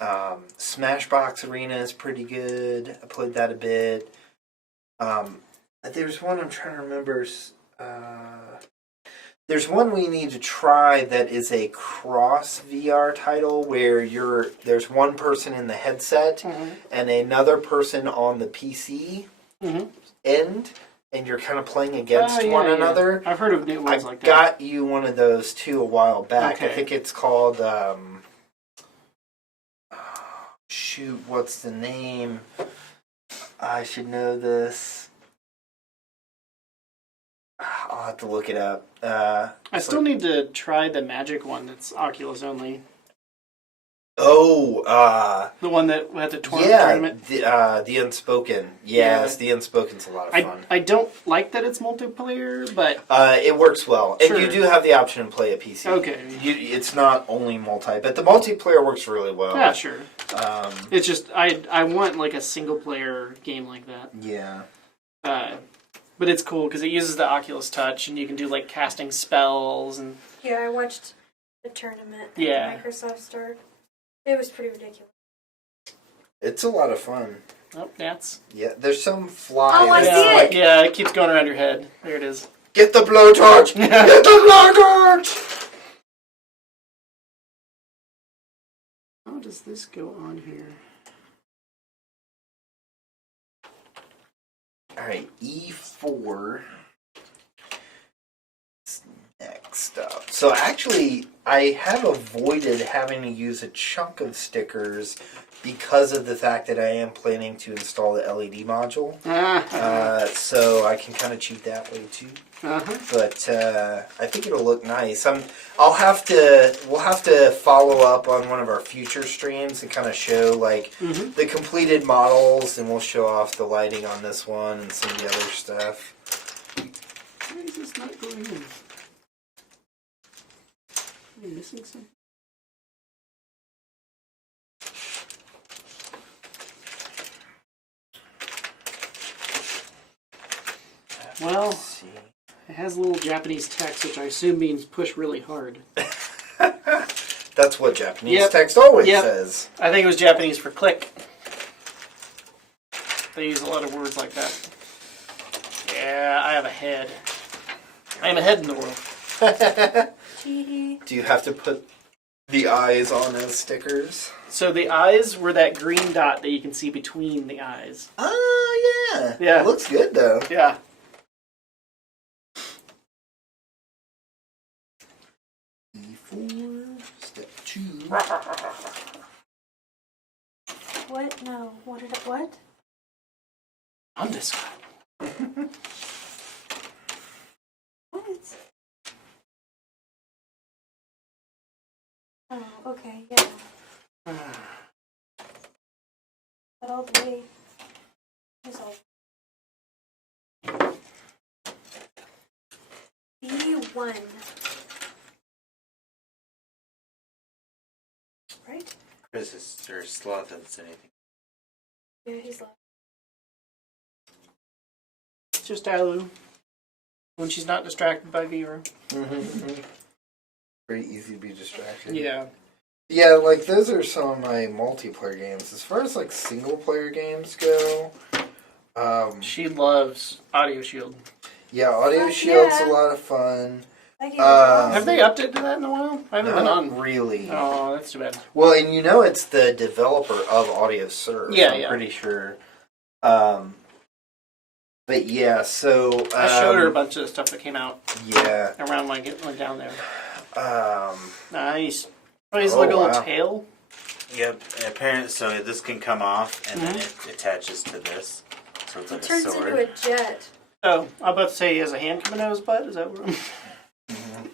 Smashbox Arena is pretty good. I played that a bit. There's one I'm trying to remember. There's one we need to try that is a cross VR title where there's one person in the headset and another person on the PC end, and you're kind of playing against one another. I've heard of new ones like that. I got you one of those too a while back. Okay. I think it's called shoot, what's the name? I should know this. I'll have to look it up. I still need to try the Magic one that's Oculus only. Oh, the one that had the tournament. The Unspoken. Yes, the Unspoken's a lot of fun. I don't like that it's multiplayer, but it works well, Sure. and you do have the option to play a PC. Okay. It's not only multi, but the multiplayer works really well. Yeah, sure. It's just I want like a single player game like that. Yeah. But it's cool because it uses the Oculus Touch, and you can do like casting spells and. Yeah, I watched the tournament at Yeah. Microsoft Store. It was pretty ridiculous. It's a lot of fun. Oh, that's. Yeah, there's some fly. Oh, I that's see it! like, Yeah, it keeps going around your head. There it is. Get the blowtorch! Get the blowtorch! How does this go on here? Alright, E4. Next up. So actually, I have avoided having to use a chunk of stickers because of the fact that I am planning to install the LED module. So I can kind of cheat that way too. But I think it'll look nice. We'll have to follow up on one of our future streams and kind of show like the completed models, and we'll show off the lighting on this one and some of the other stuff. Why is this not going in? Am I missing something? Well, it has a little Japanese text, which I assume means push really hard. That's what Japanese text always says. I think it was Japanese for click. They use a lot of words like that. Yeah, I have a head. I am a head in the world. Do you have to put the eyes on as stickers? So the eyes were that green dot that you can see between the eyes. Oh, yeah. Yeah. It looks good, though. Yeah. E4, step 2. What? No. What? On this one. What? Oh, okay, yeah. But all the way. Here's all. B1. Right? Chris or Sloth doesn't say anything. Yeah, he's like. Just Alu. When she's not distracted by Vera. Very easy to be distracted. Yeah. Yeah, like those are some of my multiplayer games. As far as like single player games go, She loves Audio Shield. yeah, Audio Fuck Shield's yeah. a lot of fun. I gave Have they updated that in a while? I haven't been Not on. really. Oh, that's too bad. Well, and you know it's the developer of Audio Serve. Yeah, I'm yeah. pretty sure. But yeah, so I showed her a bunch of the stuff that came out yeah. around when I went down there. Um, Nice. Oh, he's Oh, like a little wow. tail. Yep, apparently, so this can come off, and then it attaches to this. So it's It like a turns sword. into a jet. Oh, I'm about to say he has a hand coming out of his butt. Is that what?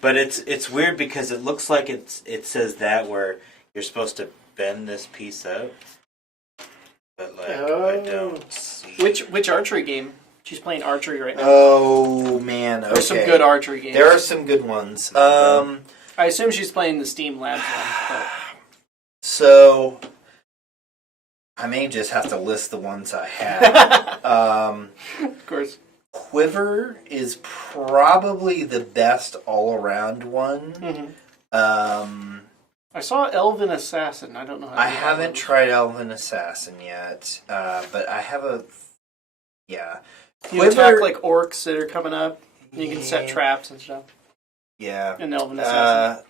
But it's weird because it looks like it says that where you're supposed to bend this piece up, but like I Oh. don't see. Which archery game? She's playing archery right now. Oh man, okay. There's some good archery games. There are some good ones. I assume she's playing the Steam Labs one. So I may just have to list the ones I have. Of course. Quiver is probably the best all-around one. Mm-hmm. I saw Elven Assassin. I don't know how to I do that haven't one. tried Elven Assassin yet, but I have a... Yeah. You attack like orcs that are coming up. And you can set Yeah. traps and stuff. Yeah. In Elven Assassin.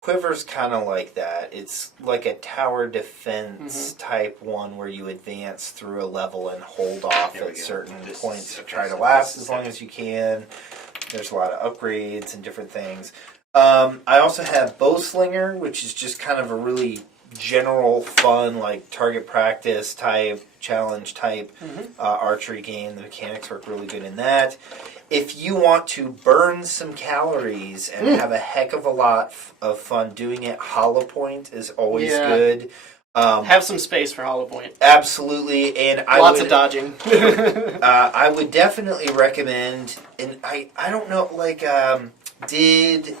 Quiver's kind of like that. It's like a tower defense type one where you advance through a level and hold off There we at go. certain This points is- to okay, try to so last this as is long it. as you can. There's a lot of upgrades and different things. I also have Bowslinger, which is just kind of a really general, fun, like target practice type, challenge type archery game. The mechanics work really good in that. If you want to burn some calories and have a heck of a lot of fun doing it, Hollow Point is always Yeah. good. Have some space for Hollow Point. Absolutely, and Lots of dodging. I would definitely recommend. And I don't know, like, did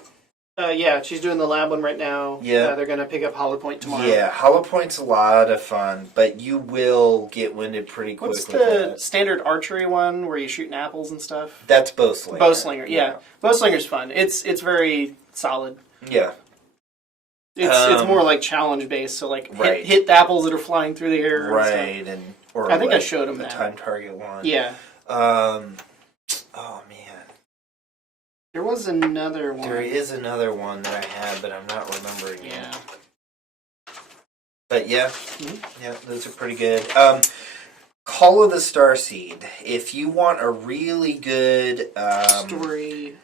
Yeah, she's doing the lab one right now. Yeah. They're going to pick up Hollow Point tomorrow. Yeah, Hollow Point's a lot of fun, but you will get winded pretty quick What's with the that. standard archery one where you shooting apples and stuff? That's Bowslinger. Bowslinger, yeah. Bowslinger's fun. It's very solid. Yeah. It's more like challenge based, so like Right. hit the apples that are flying through the air. And stuff. Right, and or I think I like showed him the that. time target one. Yeah. Oh man, There was another one. there is another one that I had, but I'm not remembering. it. Yeah. But yeah, Mhm. yeah, those are pretty good. Call of the Starseed. If you want a really good Story.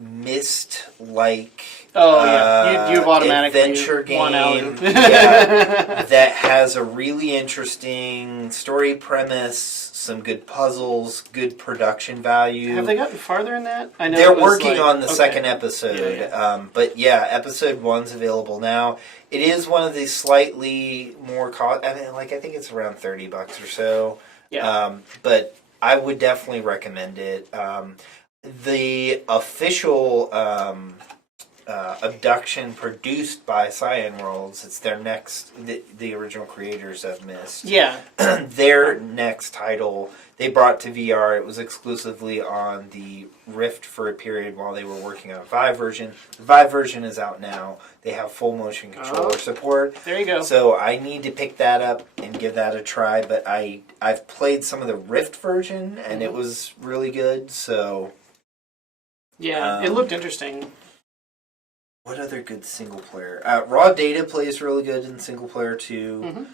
Myst-like Oh yeah, you've automatically adventure won out. game yeah, that has a really interesting story premise, some good puzzles, good production value. Have they gotten farther in that? I know They're it was working like- on the okay. second episode, Yeah, but yeah, episode 1's available now. It is one of the slightly more cost. I mean, like I think it's around $30 or so. Yeah. But I would definitely recommend it. The official abduction produced by Cyan Worlds. It's their next. The original creators of Myst. Yeah. Their next title they brought to VR. It was exclusively on the Rift for a period while they were working on a Vive version. The Vive version is out now. They have full motion controller support. There you go. So I need to pick that up and give that a try. But I've played some of the Rift version and it was really good. So Yeah, it looked interesting. what other good single player? Raw Data plays really good in single player too.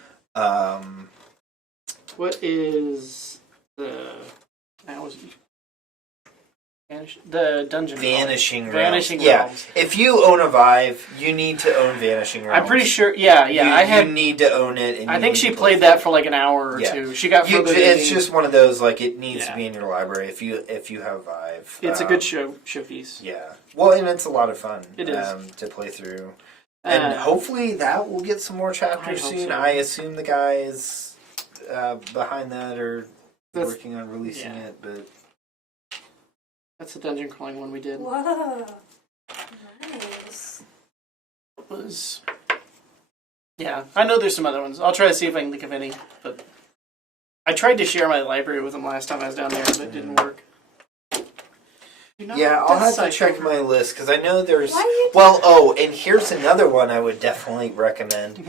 What is the the dungeon? Vanishing Realms. Vanishing Yeah, Realms. if you own a Vive, you need to own Vanishing Realms. I'm pretty sure. Yeah. You need to own it. And I you think need she to play played that for like an hour or Yeah. two. She got further. It's just one of those like it needs to Yeah. be in your library if you have Vive. It's a good showpiece. Yeah. Well, and it's a lot of fun. It is. To play through, and hopefully that will get some more chapters I hope soon. so. I assume the guys behind that are That's- working on releasing yeah. it, but That's the dungeon crawling one we did. Whoa. Nice. It was. Yeah, I know there's some other ones. I'll try to see if I can think of any. But I tried to share my library with them last time I was down there, but it didn't work. yeah, I'll have to check my list because I know there's. Why do you do Well, oh, and here's another one I would definitely recommend.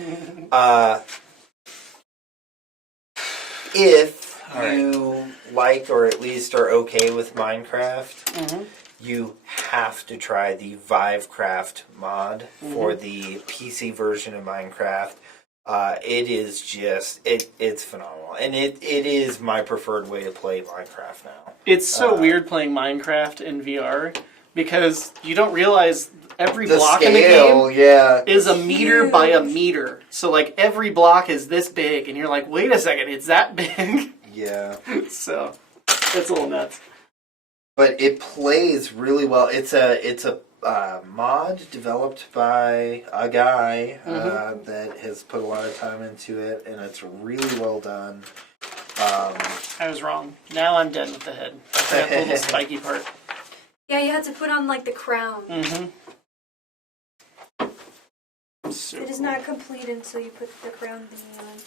If you like or at least are okay with Minecraft, you have to try the Vivecraft mod for the PC version of Minecraft. It is just it's phenomenal, and it is my preferred way to play Minecraft now. It's so weird playing Minecraft in VR because you don't realize every block in the game yeah, is a meter by a meter. So like every block is this big, and you're like, wait a second, it's that big. yeah. So it's a little nuts. But it plays really well. It's a mod developed by a guy that has put a lot of time into it, and it's really well done. I was wrong. Now I'm done with the head. That little spiky part. Yeah, you had to put on like the crown. Mm-hmm. So It is not complete until you put the crown thingy on.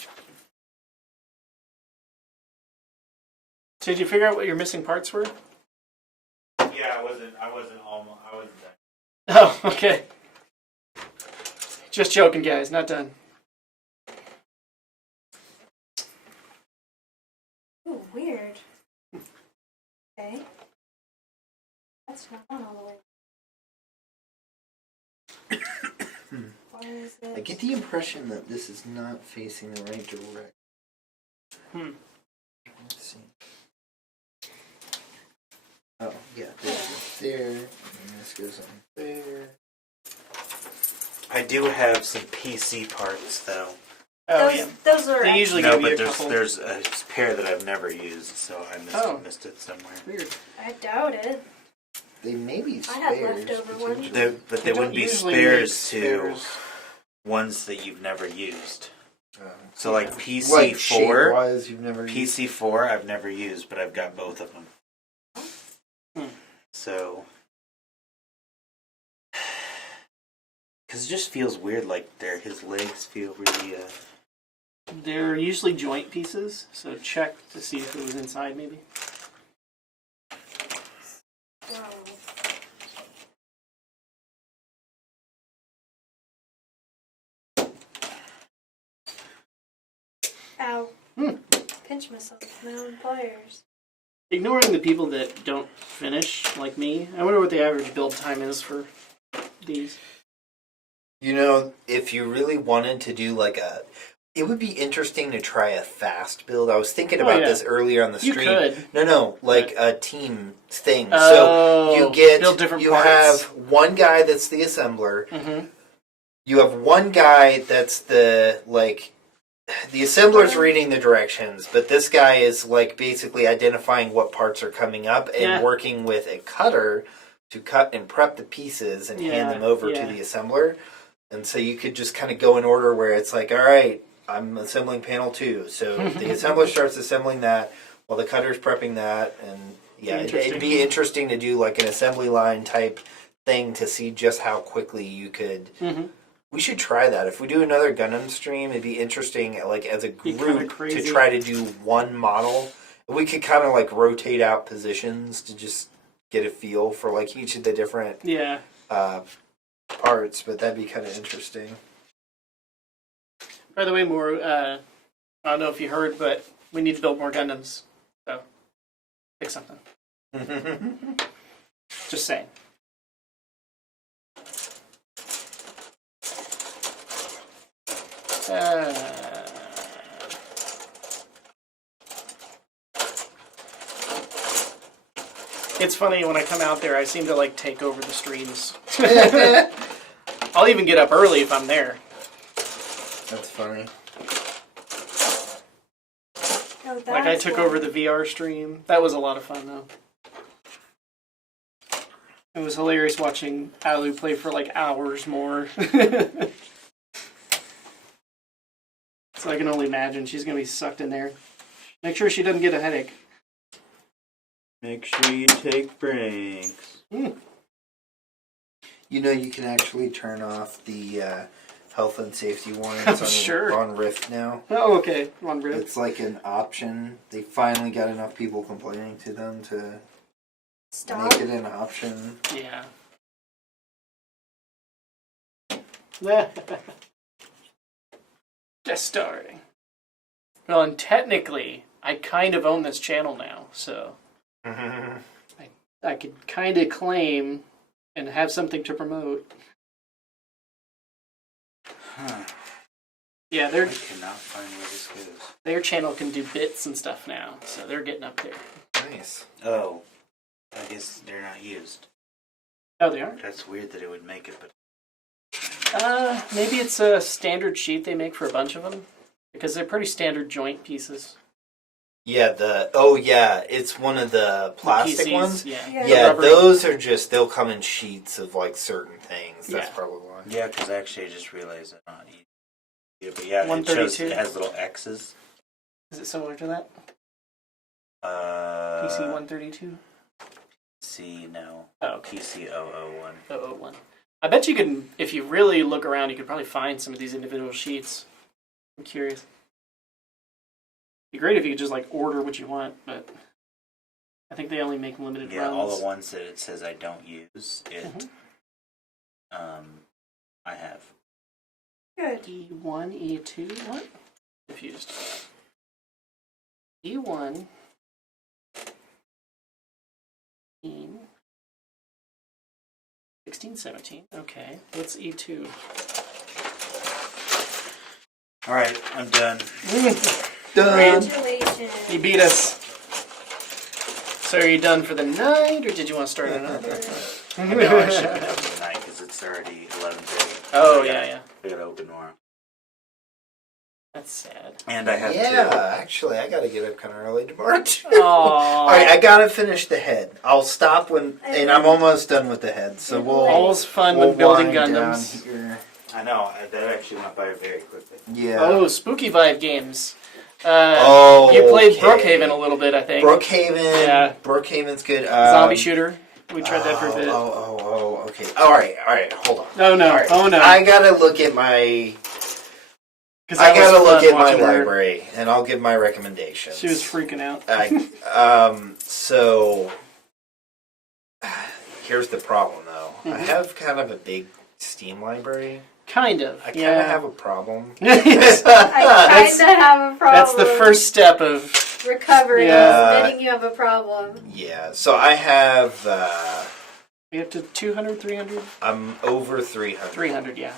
So did you figure out what your missing parts were? Yeah, I wasn't done. Oh, okay. Just joking, guys. Not done. Ooh, weird. Okay. That's not on all the way. Why is it? I get the impression that this is not facing the right direction. Let's see. Oh, yeah, this is there, and this goes on there. I do have some PC parts though. Oh, those, yeah. those are They usually No, give you but a couple. there's a pair that I've never used, so I missed it somewhere. Weird. I doubt it. They may be I spares. had leftover ones. potentially. But They they don't wouldn't be usually spares make to spares. ones that you've never used. Um, So like like PC4, shape-wise, you've never used. PC4 I've never used, but I've got both of them. Hmm. So, because it just feels weird, like his legs feel really. They're usually joint pieces, so check to see if it was inside, maybe. Wow. Ow. Pinch myself with my own pliers. Ignoring the people that don't finish, like me, I wonder what the average build time is for these. You know, if you really wanted to do like it would be interesting to try a fast build. I was thinking about yeah. this earlier on the You stream. could. No, like a team thing. Oh, So you get build different you parts. have one guy that's the assembler. Mm-hmm. You have one guy that's the assembler's reading the directions, but this guy is like basically identifying what parts are coming up and Yeah. working with a cutter to cut and prep the pieces and hand them over to the assembler. And so you could just kind of go in order where it's like, all right, I'm assembling panel 2. So the assembler starts assembling that while the cutter's prepping that. And yeah, it'd be interesting to do like an assembly line type thing to see just how quickly you could. Mm-hmm. We should try that. If we do another Gundam stream, it'd be interesting, like as a Be kinda group, to crazy. try to do one model. We could kind of like rotate out positions to just get a feel for like each of the different Yeah. parts, but that'd be kind of interesting. By the way, more, I don't know if you heard, but we need to build more Gundams. So, pick something. Just saying. It's funny, when I come out there, I seem to like take over the streams. I'll even get up early if I'm there. That's funny. Oh, Like I took over the VR stream. That was a lot of fun though. It was hilarious watching Alu play for like hours more. So I can only imagine she's gonna be sucked in there. Make sure she doesn't get a headache. Make sure you take breaks. You know, you can actually turn off the health and safety warnings on Rift now. Oh, okay. On Rift. It's like an option. They finally got enough people complaining to them to Stop. make it an option. Yeah. Just starting. Well, and technically, I kind of own this channel now, so I could kind of claim and have something to promote. Huh. Yeah, I cannot find where this goes. their channel can do bits and stuff now, so they're getting up there. Nice. Oh, I guess they're not used. Oh, they are? That's weird that it would make it, but Maybe it's a standard sheet they make for a bunch of them, because they're pretty standard joint pieces. Yeah, it's one of the plastic PCs, ones. Yeah. Yeah. Yeah, Rubbery. those are just, they'll come in sheets of like certain things. That's Yeah. probably why. Yeah, because actually I just realized I'm not eating. Yeah, but yeah, it 132? has little X's. Is it similar to that? Uh, PC 132? PC, no. Oh, okay. PC 001. 001. I bet you can, if you really look around, you could probably find some of these individual sheets. I'm curious. It'd be great if you could just like order what you want, but I think they only make limited Yeah, runs. all the ones that it says I don't use, Mhm. I have. Good. E1, E2, what? Confused. E1. 16, 17. Okay. What's E2? All right, I'm done. Congratulations. You beat us. So are you done for the night, or did you want to start another? No, I shouldn't have tonight because it's already 11:30. Oh, yeah. I got to open tomorrow. That's sad. And I have Actually, I gotta get up kind of early tomorrow too. Aww. All right, I gotta finish the head. I'll stop and I'm almost done with the head. So we'll Always fun we'll when building wind Gundams. down here. I know, that actually went by very quickly. Yeah. Oh, Spooky Vibe games. You played okay. Brookhaven a little bit, I think. Brookhaven. Yeah. Brookhaven's good. Zombie shooter. We tried that for a bit. Okay. All right. Hold on. Oh no! All right. Oh no! I gotta look at my. Because I gotta look at my library, and I'll give my recommendations. She was freaking out. So here's the problem, though. I Mhm. have kind of a big Steam library. Kind of. I kind of have a problem. I kind of have a problem. That's the first step of. recovery. Yeah. Admitting you have a problem. Yeah. So I have. You have to 200, 300? I'm over 300. 300, yeah.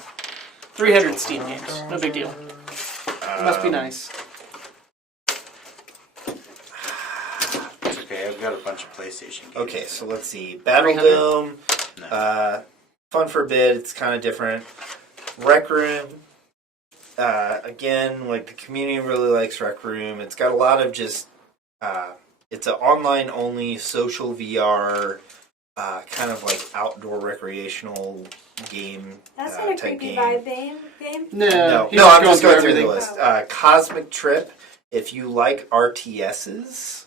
300 Steam games. No big deal. It must be nice. Okay, I've got a bunch of PlayStation games. Okay, so let's see. Battle 300? Dome. No. Fun for a bit. It's kind of different. Rec Room. Again, like the community really likes Rec Room. It's got a lot of just. It's an online only social VR, kind of like outdoor recreational game. That's not a type creepy game. vibe game. No, he's I'm just going through the everything. list. Cosmic Trip. If you like RTSs,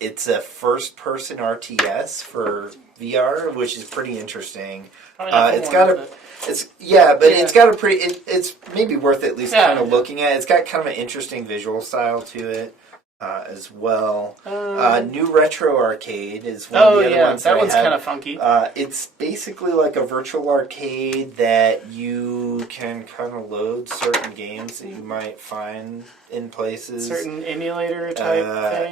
it's a first-person RTS for VR, which is pretty interesting. Probably not It's for got one, a. but- It's Yeah. it's got a pretty. It's maybe worth at least Yeah. kind of looking at. It's got kind of an interesting visual style to it as well. New Retro Arcade is one of the other ones that one's I have. kind of funky. It's basically like a virtual arcade that you can kind of load certain games that you might find in places. Certain emulator type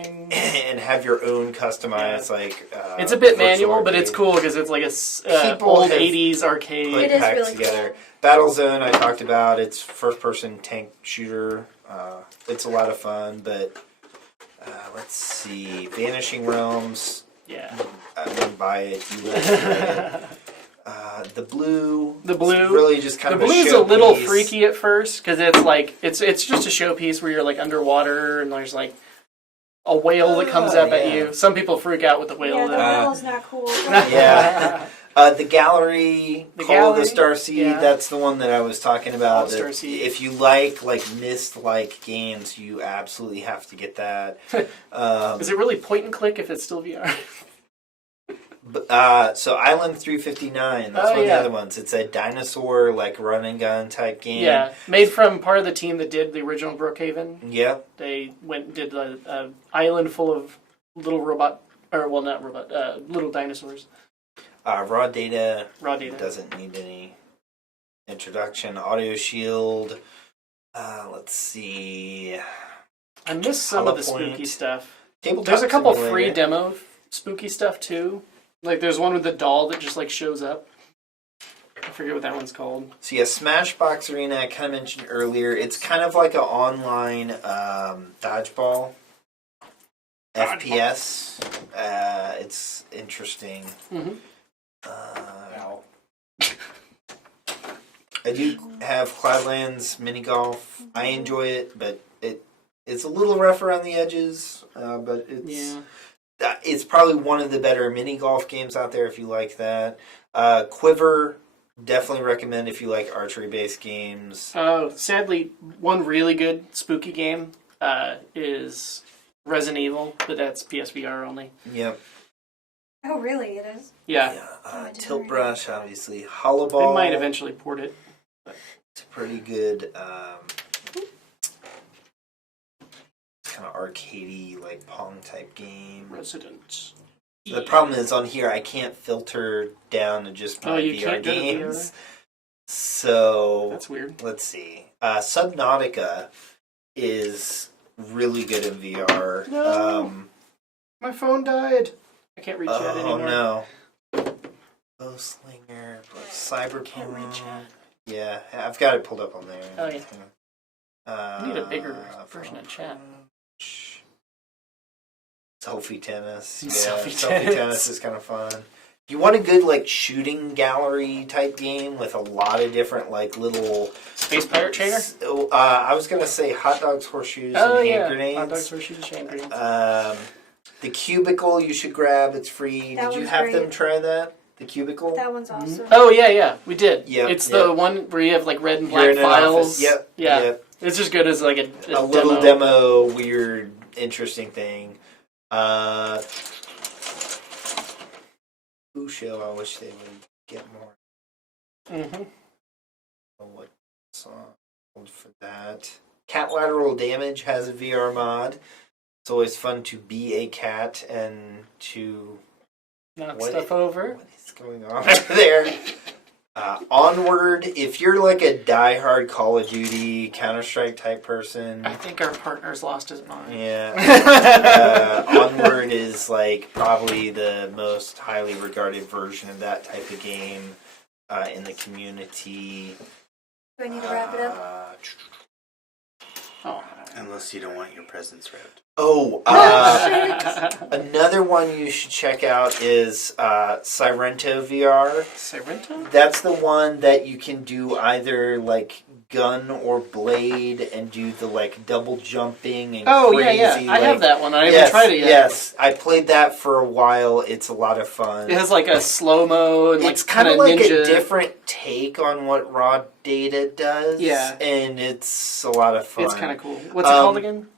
thing. And have your own customized It's a bit virtual manual, but it's arcade. cool because it's like a People old have 80s arcade. Put It is packs really together. cool. Battlezone I talked about. It's first person tank shooter. It's a lot of fun, but let's see. Vanishing Realms. Yeah. I wouldn't buy it. You wouldn't buy it. The blue. The blue. It's really just kind The of blue's a a little showpiece. freaky at first because it's like it's just a showpiece where you're like underwater and there's like a whale that comes up at yeah. you. Some people freak out with the whale. Yeah, the though. whale's not cool. Yeah. The Gallery, The Call of the Gallery? Starseed, Yeah. that's the one that I was talking Call about. of the that Starseed. If you like Myst-like games, you absolutely have to get that. Is it really point and click if it's still VR? So Island 359, that's Oh, one of the yeah. other ones. It's a dinosaur, run and gun type game. Yeah, made from part of the team that did the original Brookhaven. Yeah. They went and did a island full of little robot, or well, not robot, little dinosaurs. Raw Data Raw data. doesn't need any introduction. Audio Shield. Let's see. I missed some of the Hollow Point. spooky stuff. Tabletop There's a couple Simulator. free demo spooky stuff too. Like there's one with the doll that just like shows up. I forget what that one's called. So yeah, Smashbox Arena, I kind of mentioned earlier. It's kind of like an online dodgeball. FPS. It's interesting. Mm-hmm. I do have Cloudlands mini golf. I enjoy it, but It's a little rough around the edges, but it's probably one of the better mini golf games out there if you like that. Quiver, definitely recommend if you like archery-based games. Sadly, one really good spooky game is Resident Evil, but that's PSVR only. Yep. Oh, really? It is? Yeah. Tilt Brush, obviously. Hollow Ball. They might eventually port it. It's a pretty good kind of arcadey, like Pong type game. Resident. The problem is on here I can't filter down to just my you VR can't go to games. VR? So That's weird. let's see. Subnautica is really good in VR. No. My phone died. I can't reach it Oh anymore. no. Slinger, Cyberpunk. Can't reach it. Yeah, I've got it pulled up on there. Oh, yeah. I need a bigger version of chat. Selfie tennis. Yeah, Selfie selfie tennis. tennis is kind of fun. If you want a good like shooting gallery type game with a lot of different like little Space Pirate Trainer? I was gonna say hot dogs, horseshoes, Oh, and yeah. hand grenades. Hot dogs, horseshoes, hand grenades. The Cubicle you should grab. It's free. That Did you one's have them great. try that? The Cubicle. That one's awesome. Oh, yeah, we did. Yep, It's yep. the one where you have like red and You're black in an files. office. Yep. Yeah. Yep. It's just good as like a Little demo, weird, interesting thing. Busho, I wish they would get more. Mm-hmm. What song for that? Cat Lateral Damage has a VR mod. It's always fun to be a cat and to Knock What stuff over. what is going on there? Onward, if you're like a diehard Call of Duty, Counter-Strike type person, I think our partner's lost his mind. yeah. Onward is like probably the most highly regarded version of that type of game in the community. Do I need to wrap it up? Oh. Unless you don't want your presents wrapped. Another one you should check out is Sirento VR. Sirento? That's the one that you can do either like gun or blade and do the like double jumping and crazy. I have that one. I yes, haven't tried it yet. Yes, I played that for a while. It's a lot of fun. It has like a slow mo and It's like kind of like ninja. a different take on what raw data does. Yeah. And it's a lot of fun. It's kind of cool. What's it called again?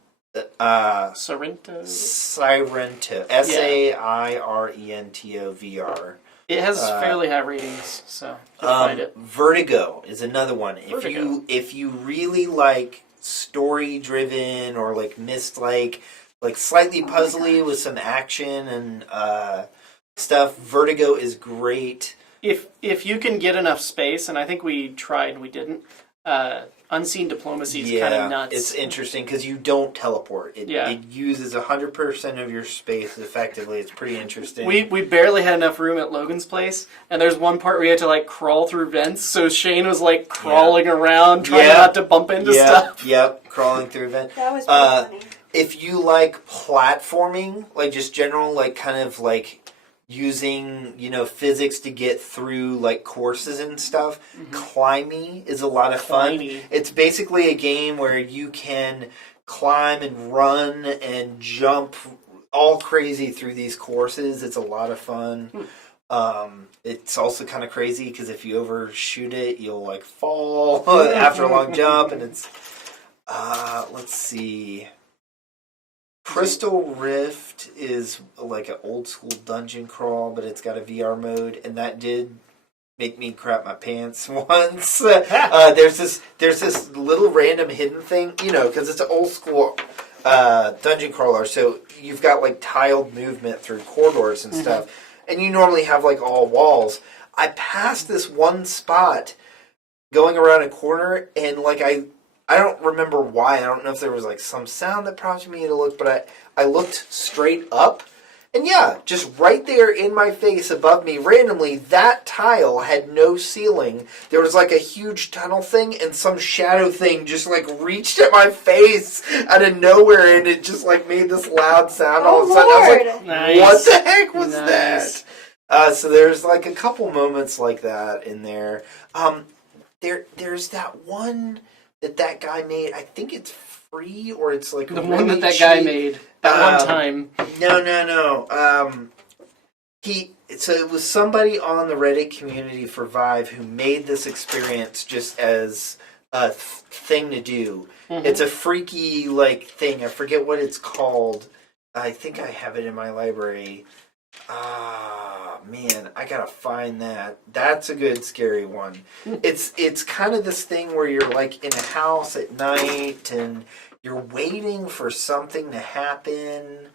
Sorrento. Sirento. Sairento VR. It has fairly high ratings, so you'll find it. Vertigo is another one. Vertigo. If you really like story driven or like like slightly puzzly with some action and stuff, Vertigo is great. If you can get enough space, and I think we tried, we didn't. Unseen Diplomacy is kind of nuts. It's interesting because you don't teleport. It Yeah. uses 100% of your space effectively. It's pretty interesting. We barely had enough room at Logan's place, and there's one part where you had to like crawl through vents. So Shane was like crawling around, trying not to bump into stuff. Yep, crawling through vents. That was pretty funny. If you like platforming, like just general, like kind of like using, physics to get through like courses and stuff, Climby is a lot of fun. Climby. It's basically a game where you can climb and run and jump all crazy through these courses. It's a lot of fun. It's also kind of crazy because if you overshoot it, you'll like fall after a long jump, and it's let's see. Crystal Rift is like an old school dungeon crawl, but it's got a VR mode, and that did make me crap my pants once. There's this little random hidden thing, because it's an old school dungeon crawler, so you've got like tiled movement through corridors and stuff, and you normally have like all walls. I passed this one spot going around a corner, and like I don't remember why. I don't know if there was like some sound that prompted me to look, but I looked straight up, and yeah, just right there in my face above me, randomly, that tile had no ceiling. There was like a huge tunnel thing, and some shadow thing just like reached at my face out of nowhere, and it just like made this loud sound all of a sudden. I was like, Nice. what the heck was Nice. that? So there's like a couple moments like that in there. There's that one that guy made. I think it's free or it's like The really one that guy cheap. made that one time. No. So it was somebody on the Reddit community for Vive who made this experience just as a thing to do. Mm-hmm. It's a freaky like thing. I forget what it's called. I think I have it in my library. Man, I gotta find that. That's a good scary one. It's kind of this thing where you're like in a house at night and you're waiting for something to happen,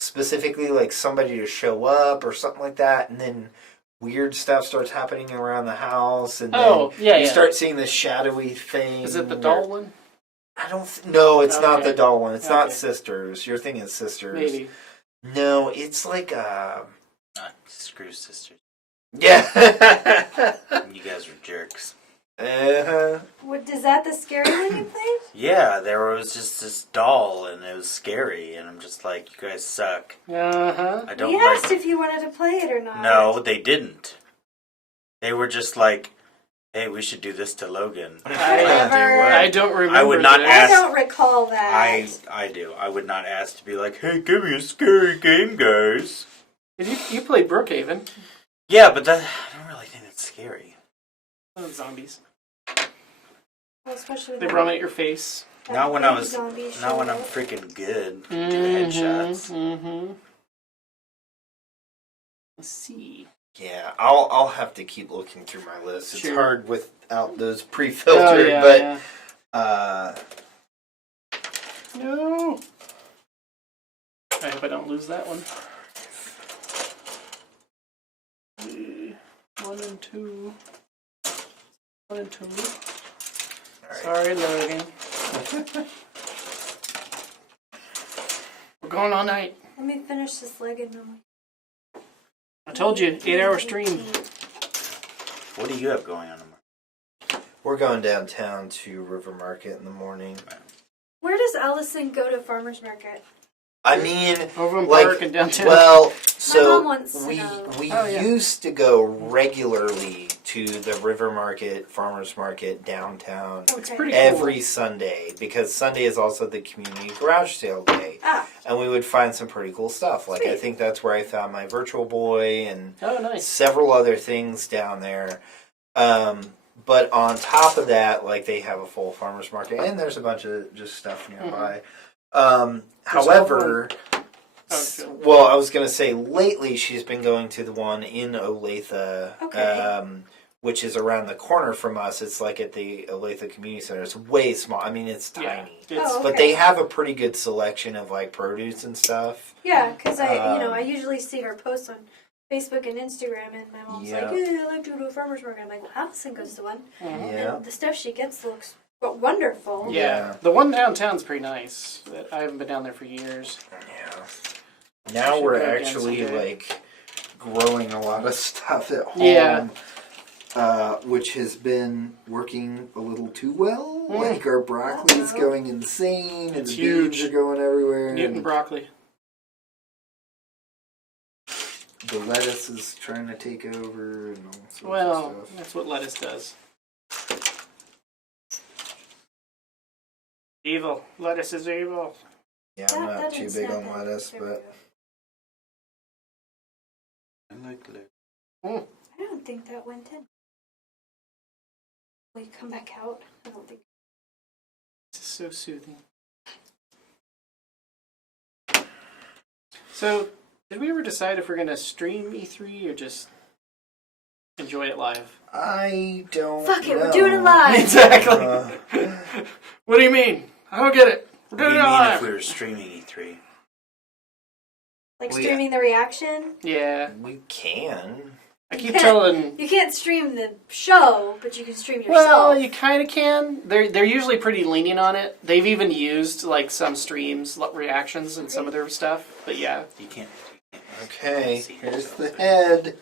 specifically like somebody to show up or something like that, and then weird stuff starts happening around the house, and then you start seeing this shadowy thing. Is it the doll one? I don't. No, it's not Okay. the doll one. It's not Okay. Sisters. You're thinking Sisters. Maybe. No, it's like Screw sisters. Yeah. You guys are jerks. What is that? The scary one you played? Yeah, there was just this doll, and it was scary, and I'm just like, you guys suck. Uh-huh. I don't We like. asked if you wanted to play it or not. No, they didn't. They were just like, hey, we should do this to Logan. I don't remember. I would not this. I ask. don't recall that. I do. I would not ask to be like, hey, give me a scary game, guys. You played Brookhaven. Yeah, but that, I don't really think that's scary. Oh, zombies. Well, especially They the- run at your face. that Not when big I was. zombie Not when show I'm up. freaking good. Do headshots. Mm-hmm. Let's see. Yeah, I'll have to keep looking through my list. It's Sure. hard without those pre-filtered, but No. I hope I don't lose that one. 1 and 2. 1 and 2. right. Sorry, Logan. We're going all night. Let me finish this leg and then I told you, 8-hour stream. What do you have going on? we're going downtown to River Market in the morning. Where does Allison go to farmer's market? I mean, Over in like, Park and downtown. well, mom so wants to we know. we Oh, yeah. used to go regularly to the River Market, Farmers Market downtown It's pretty every Sunday because Sunday is also the community garage sale day, Ah, and we would find some pretty cool stuff. Like I Sweet. think that's where I found my Virtual Boy and Oh, nice. several other things down there. But on top of that, like they have a full farmers market, and there's a bunch of just stuff nearby. However, well, I was gonna say lately she's been going to the one in Olathe, Okay. which is around the corner from us. It's like at the Olathe Community Center. It's way small. I mean, it's Yeah. tiny, Oh, but okay. they have a pretty good selection of like produce and stuff. yeah, because I Um, usually see her posts on Facebook and Instagram, and my mom's Yeah. like, "Yeah, I like to go to a farmer's market." I'm like, "Well, Allison goes to one, Mhm. Yeah. and the stuff she gets looks wonderful." Yeah. Yeah. The one downtown's pretty nice. I haven't been down there for years. Yeah. Now Should we're go again actually someday. like growing a lot of stuff at home. Yeah. Which has been working a little too well. Mm. Like our broccoli's Uh-oh. going insane, and It's the beans huge. are going everywhere. Newton and broccoli. the lettuce is trying to take over, and all sorts Well, of stuff. that's what lettuce does. Evil. Lettuce is evil. Yeah, I'm That not too didn't big snap on in. lettuce, There we but go. I like that. I don't think that went in. Will you come back out? I don't think. This is so soothing. So, did we ever decide if we're going to stream E3 or just enjoy it live? I don't. Fuck it, know. we're doing it live. Exactly. Uh, What do you mean? I don't get it. We're What do doing you it mean live. if we were streaming E3? Like We- streaming the reaction. Yeah. we can. I keep telling... You can't stream the show, but you can stream yourself. Well, you kind of can. They're usually pretty lenient on it. They've even used like some streams reactions and some of their stuff. But yeah, You can't. Okay, here's the head.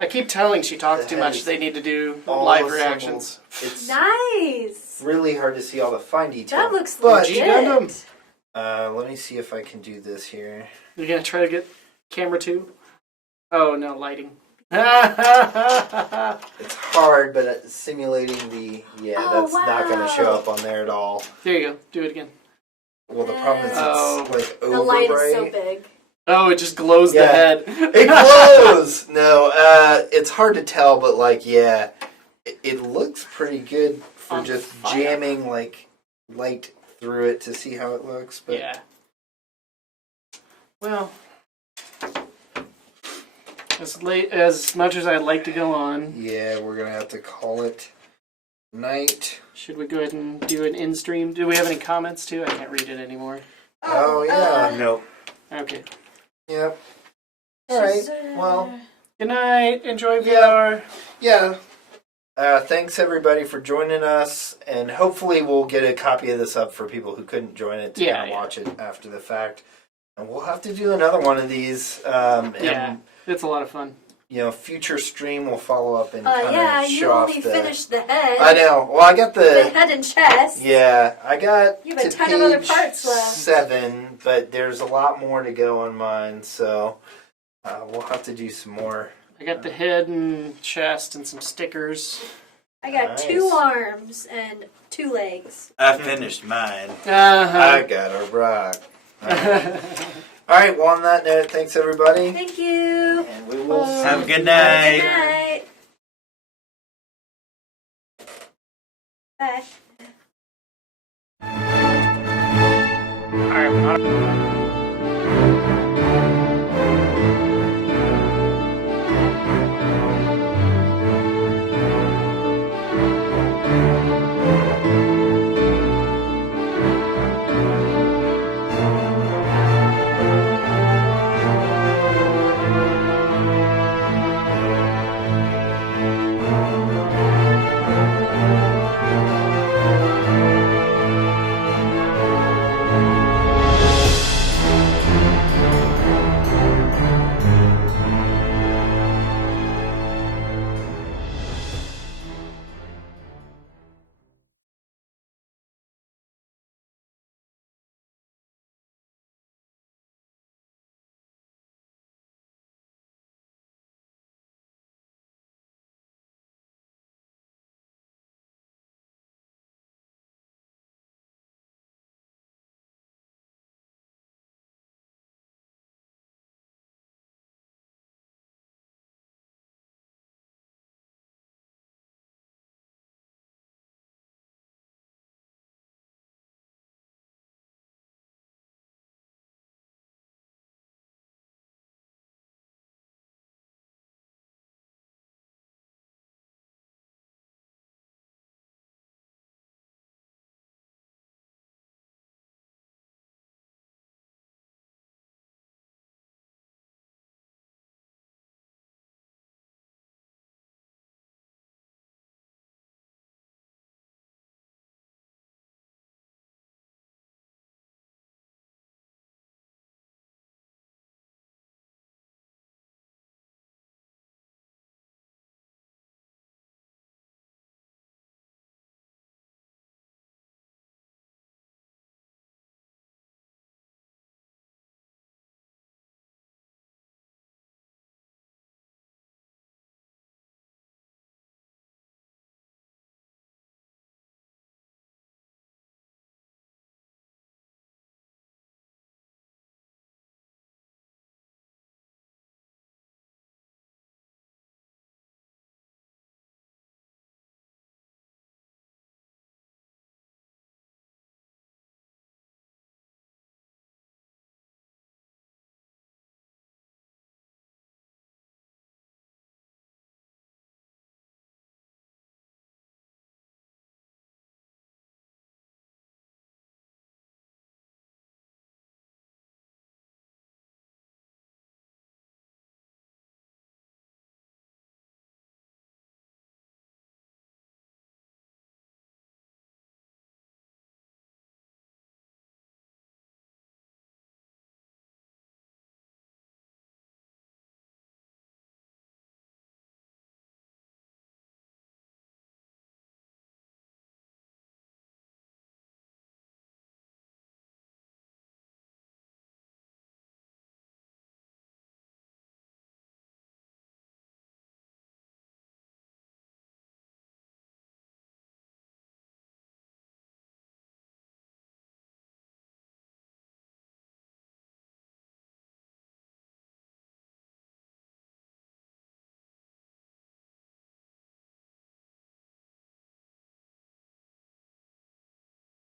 I keep telling She Talks The Too head Much is they need to do all live assembled. reactions. It's Nice. really hard to see all the fine detail. That looks but G Gundam. legit. let me see if I can do this here. You're gonna try to get camera 2? Oh no, lighting. It's hard, but simulating that's not going to show wow. up on there at all. There you go. Do it again. Well, the problem is Oh. it's like The over light bright. is so big. Oh, it just glows the Yeah. head. It glows. No, it's hard to tell, but like, yeah, it looks pretty good for On just fire. jamming like light through it to see how it looks. But Yeah. Well, as much as I'd like to go on, yeah, we're gonna have to call it night. should we go ahead and do an in-stream? Do we have any comments too? I can't read it anymore. Oh, yeah. Nope. Okay. Yep. All right. Well, Good night. Enjoy VR. yeah. Thanks everybody for joining us, and hopefully we'll get a copy of this up for people who couldn't join it to kind of watch it after the fact. And we'll have to do another one of these. Yeah. It's a lot of fun. Future stream will follow up and kind Yeah, of you show off only the. finished the head. I know. Well, I got The head and chest. Yeah, I got. You have a to ton of other page parts left. 7, but there's a lot more to go on mine, so we'll have to do some more. I got the head and chest and some stickers. I got Nice. 2 arms and 2 legs. I finished mine. I got a rock. All right. Well, on that note, thanks everybody, Thank you. and we will. Have a good Good night. night. Bye. Alright,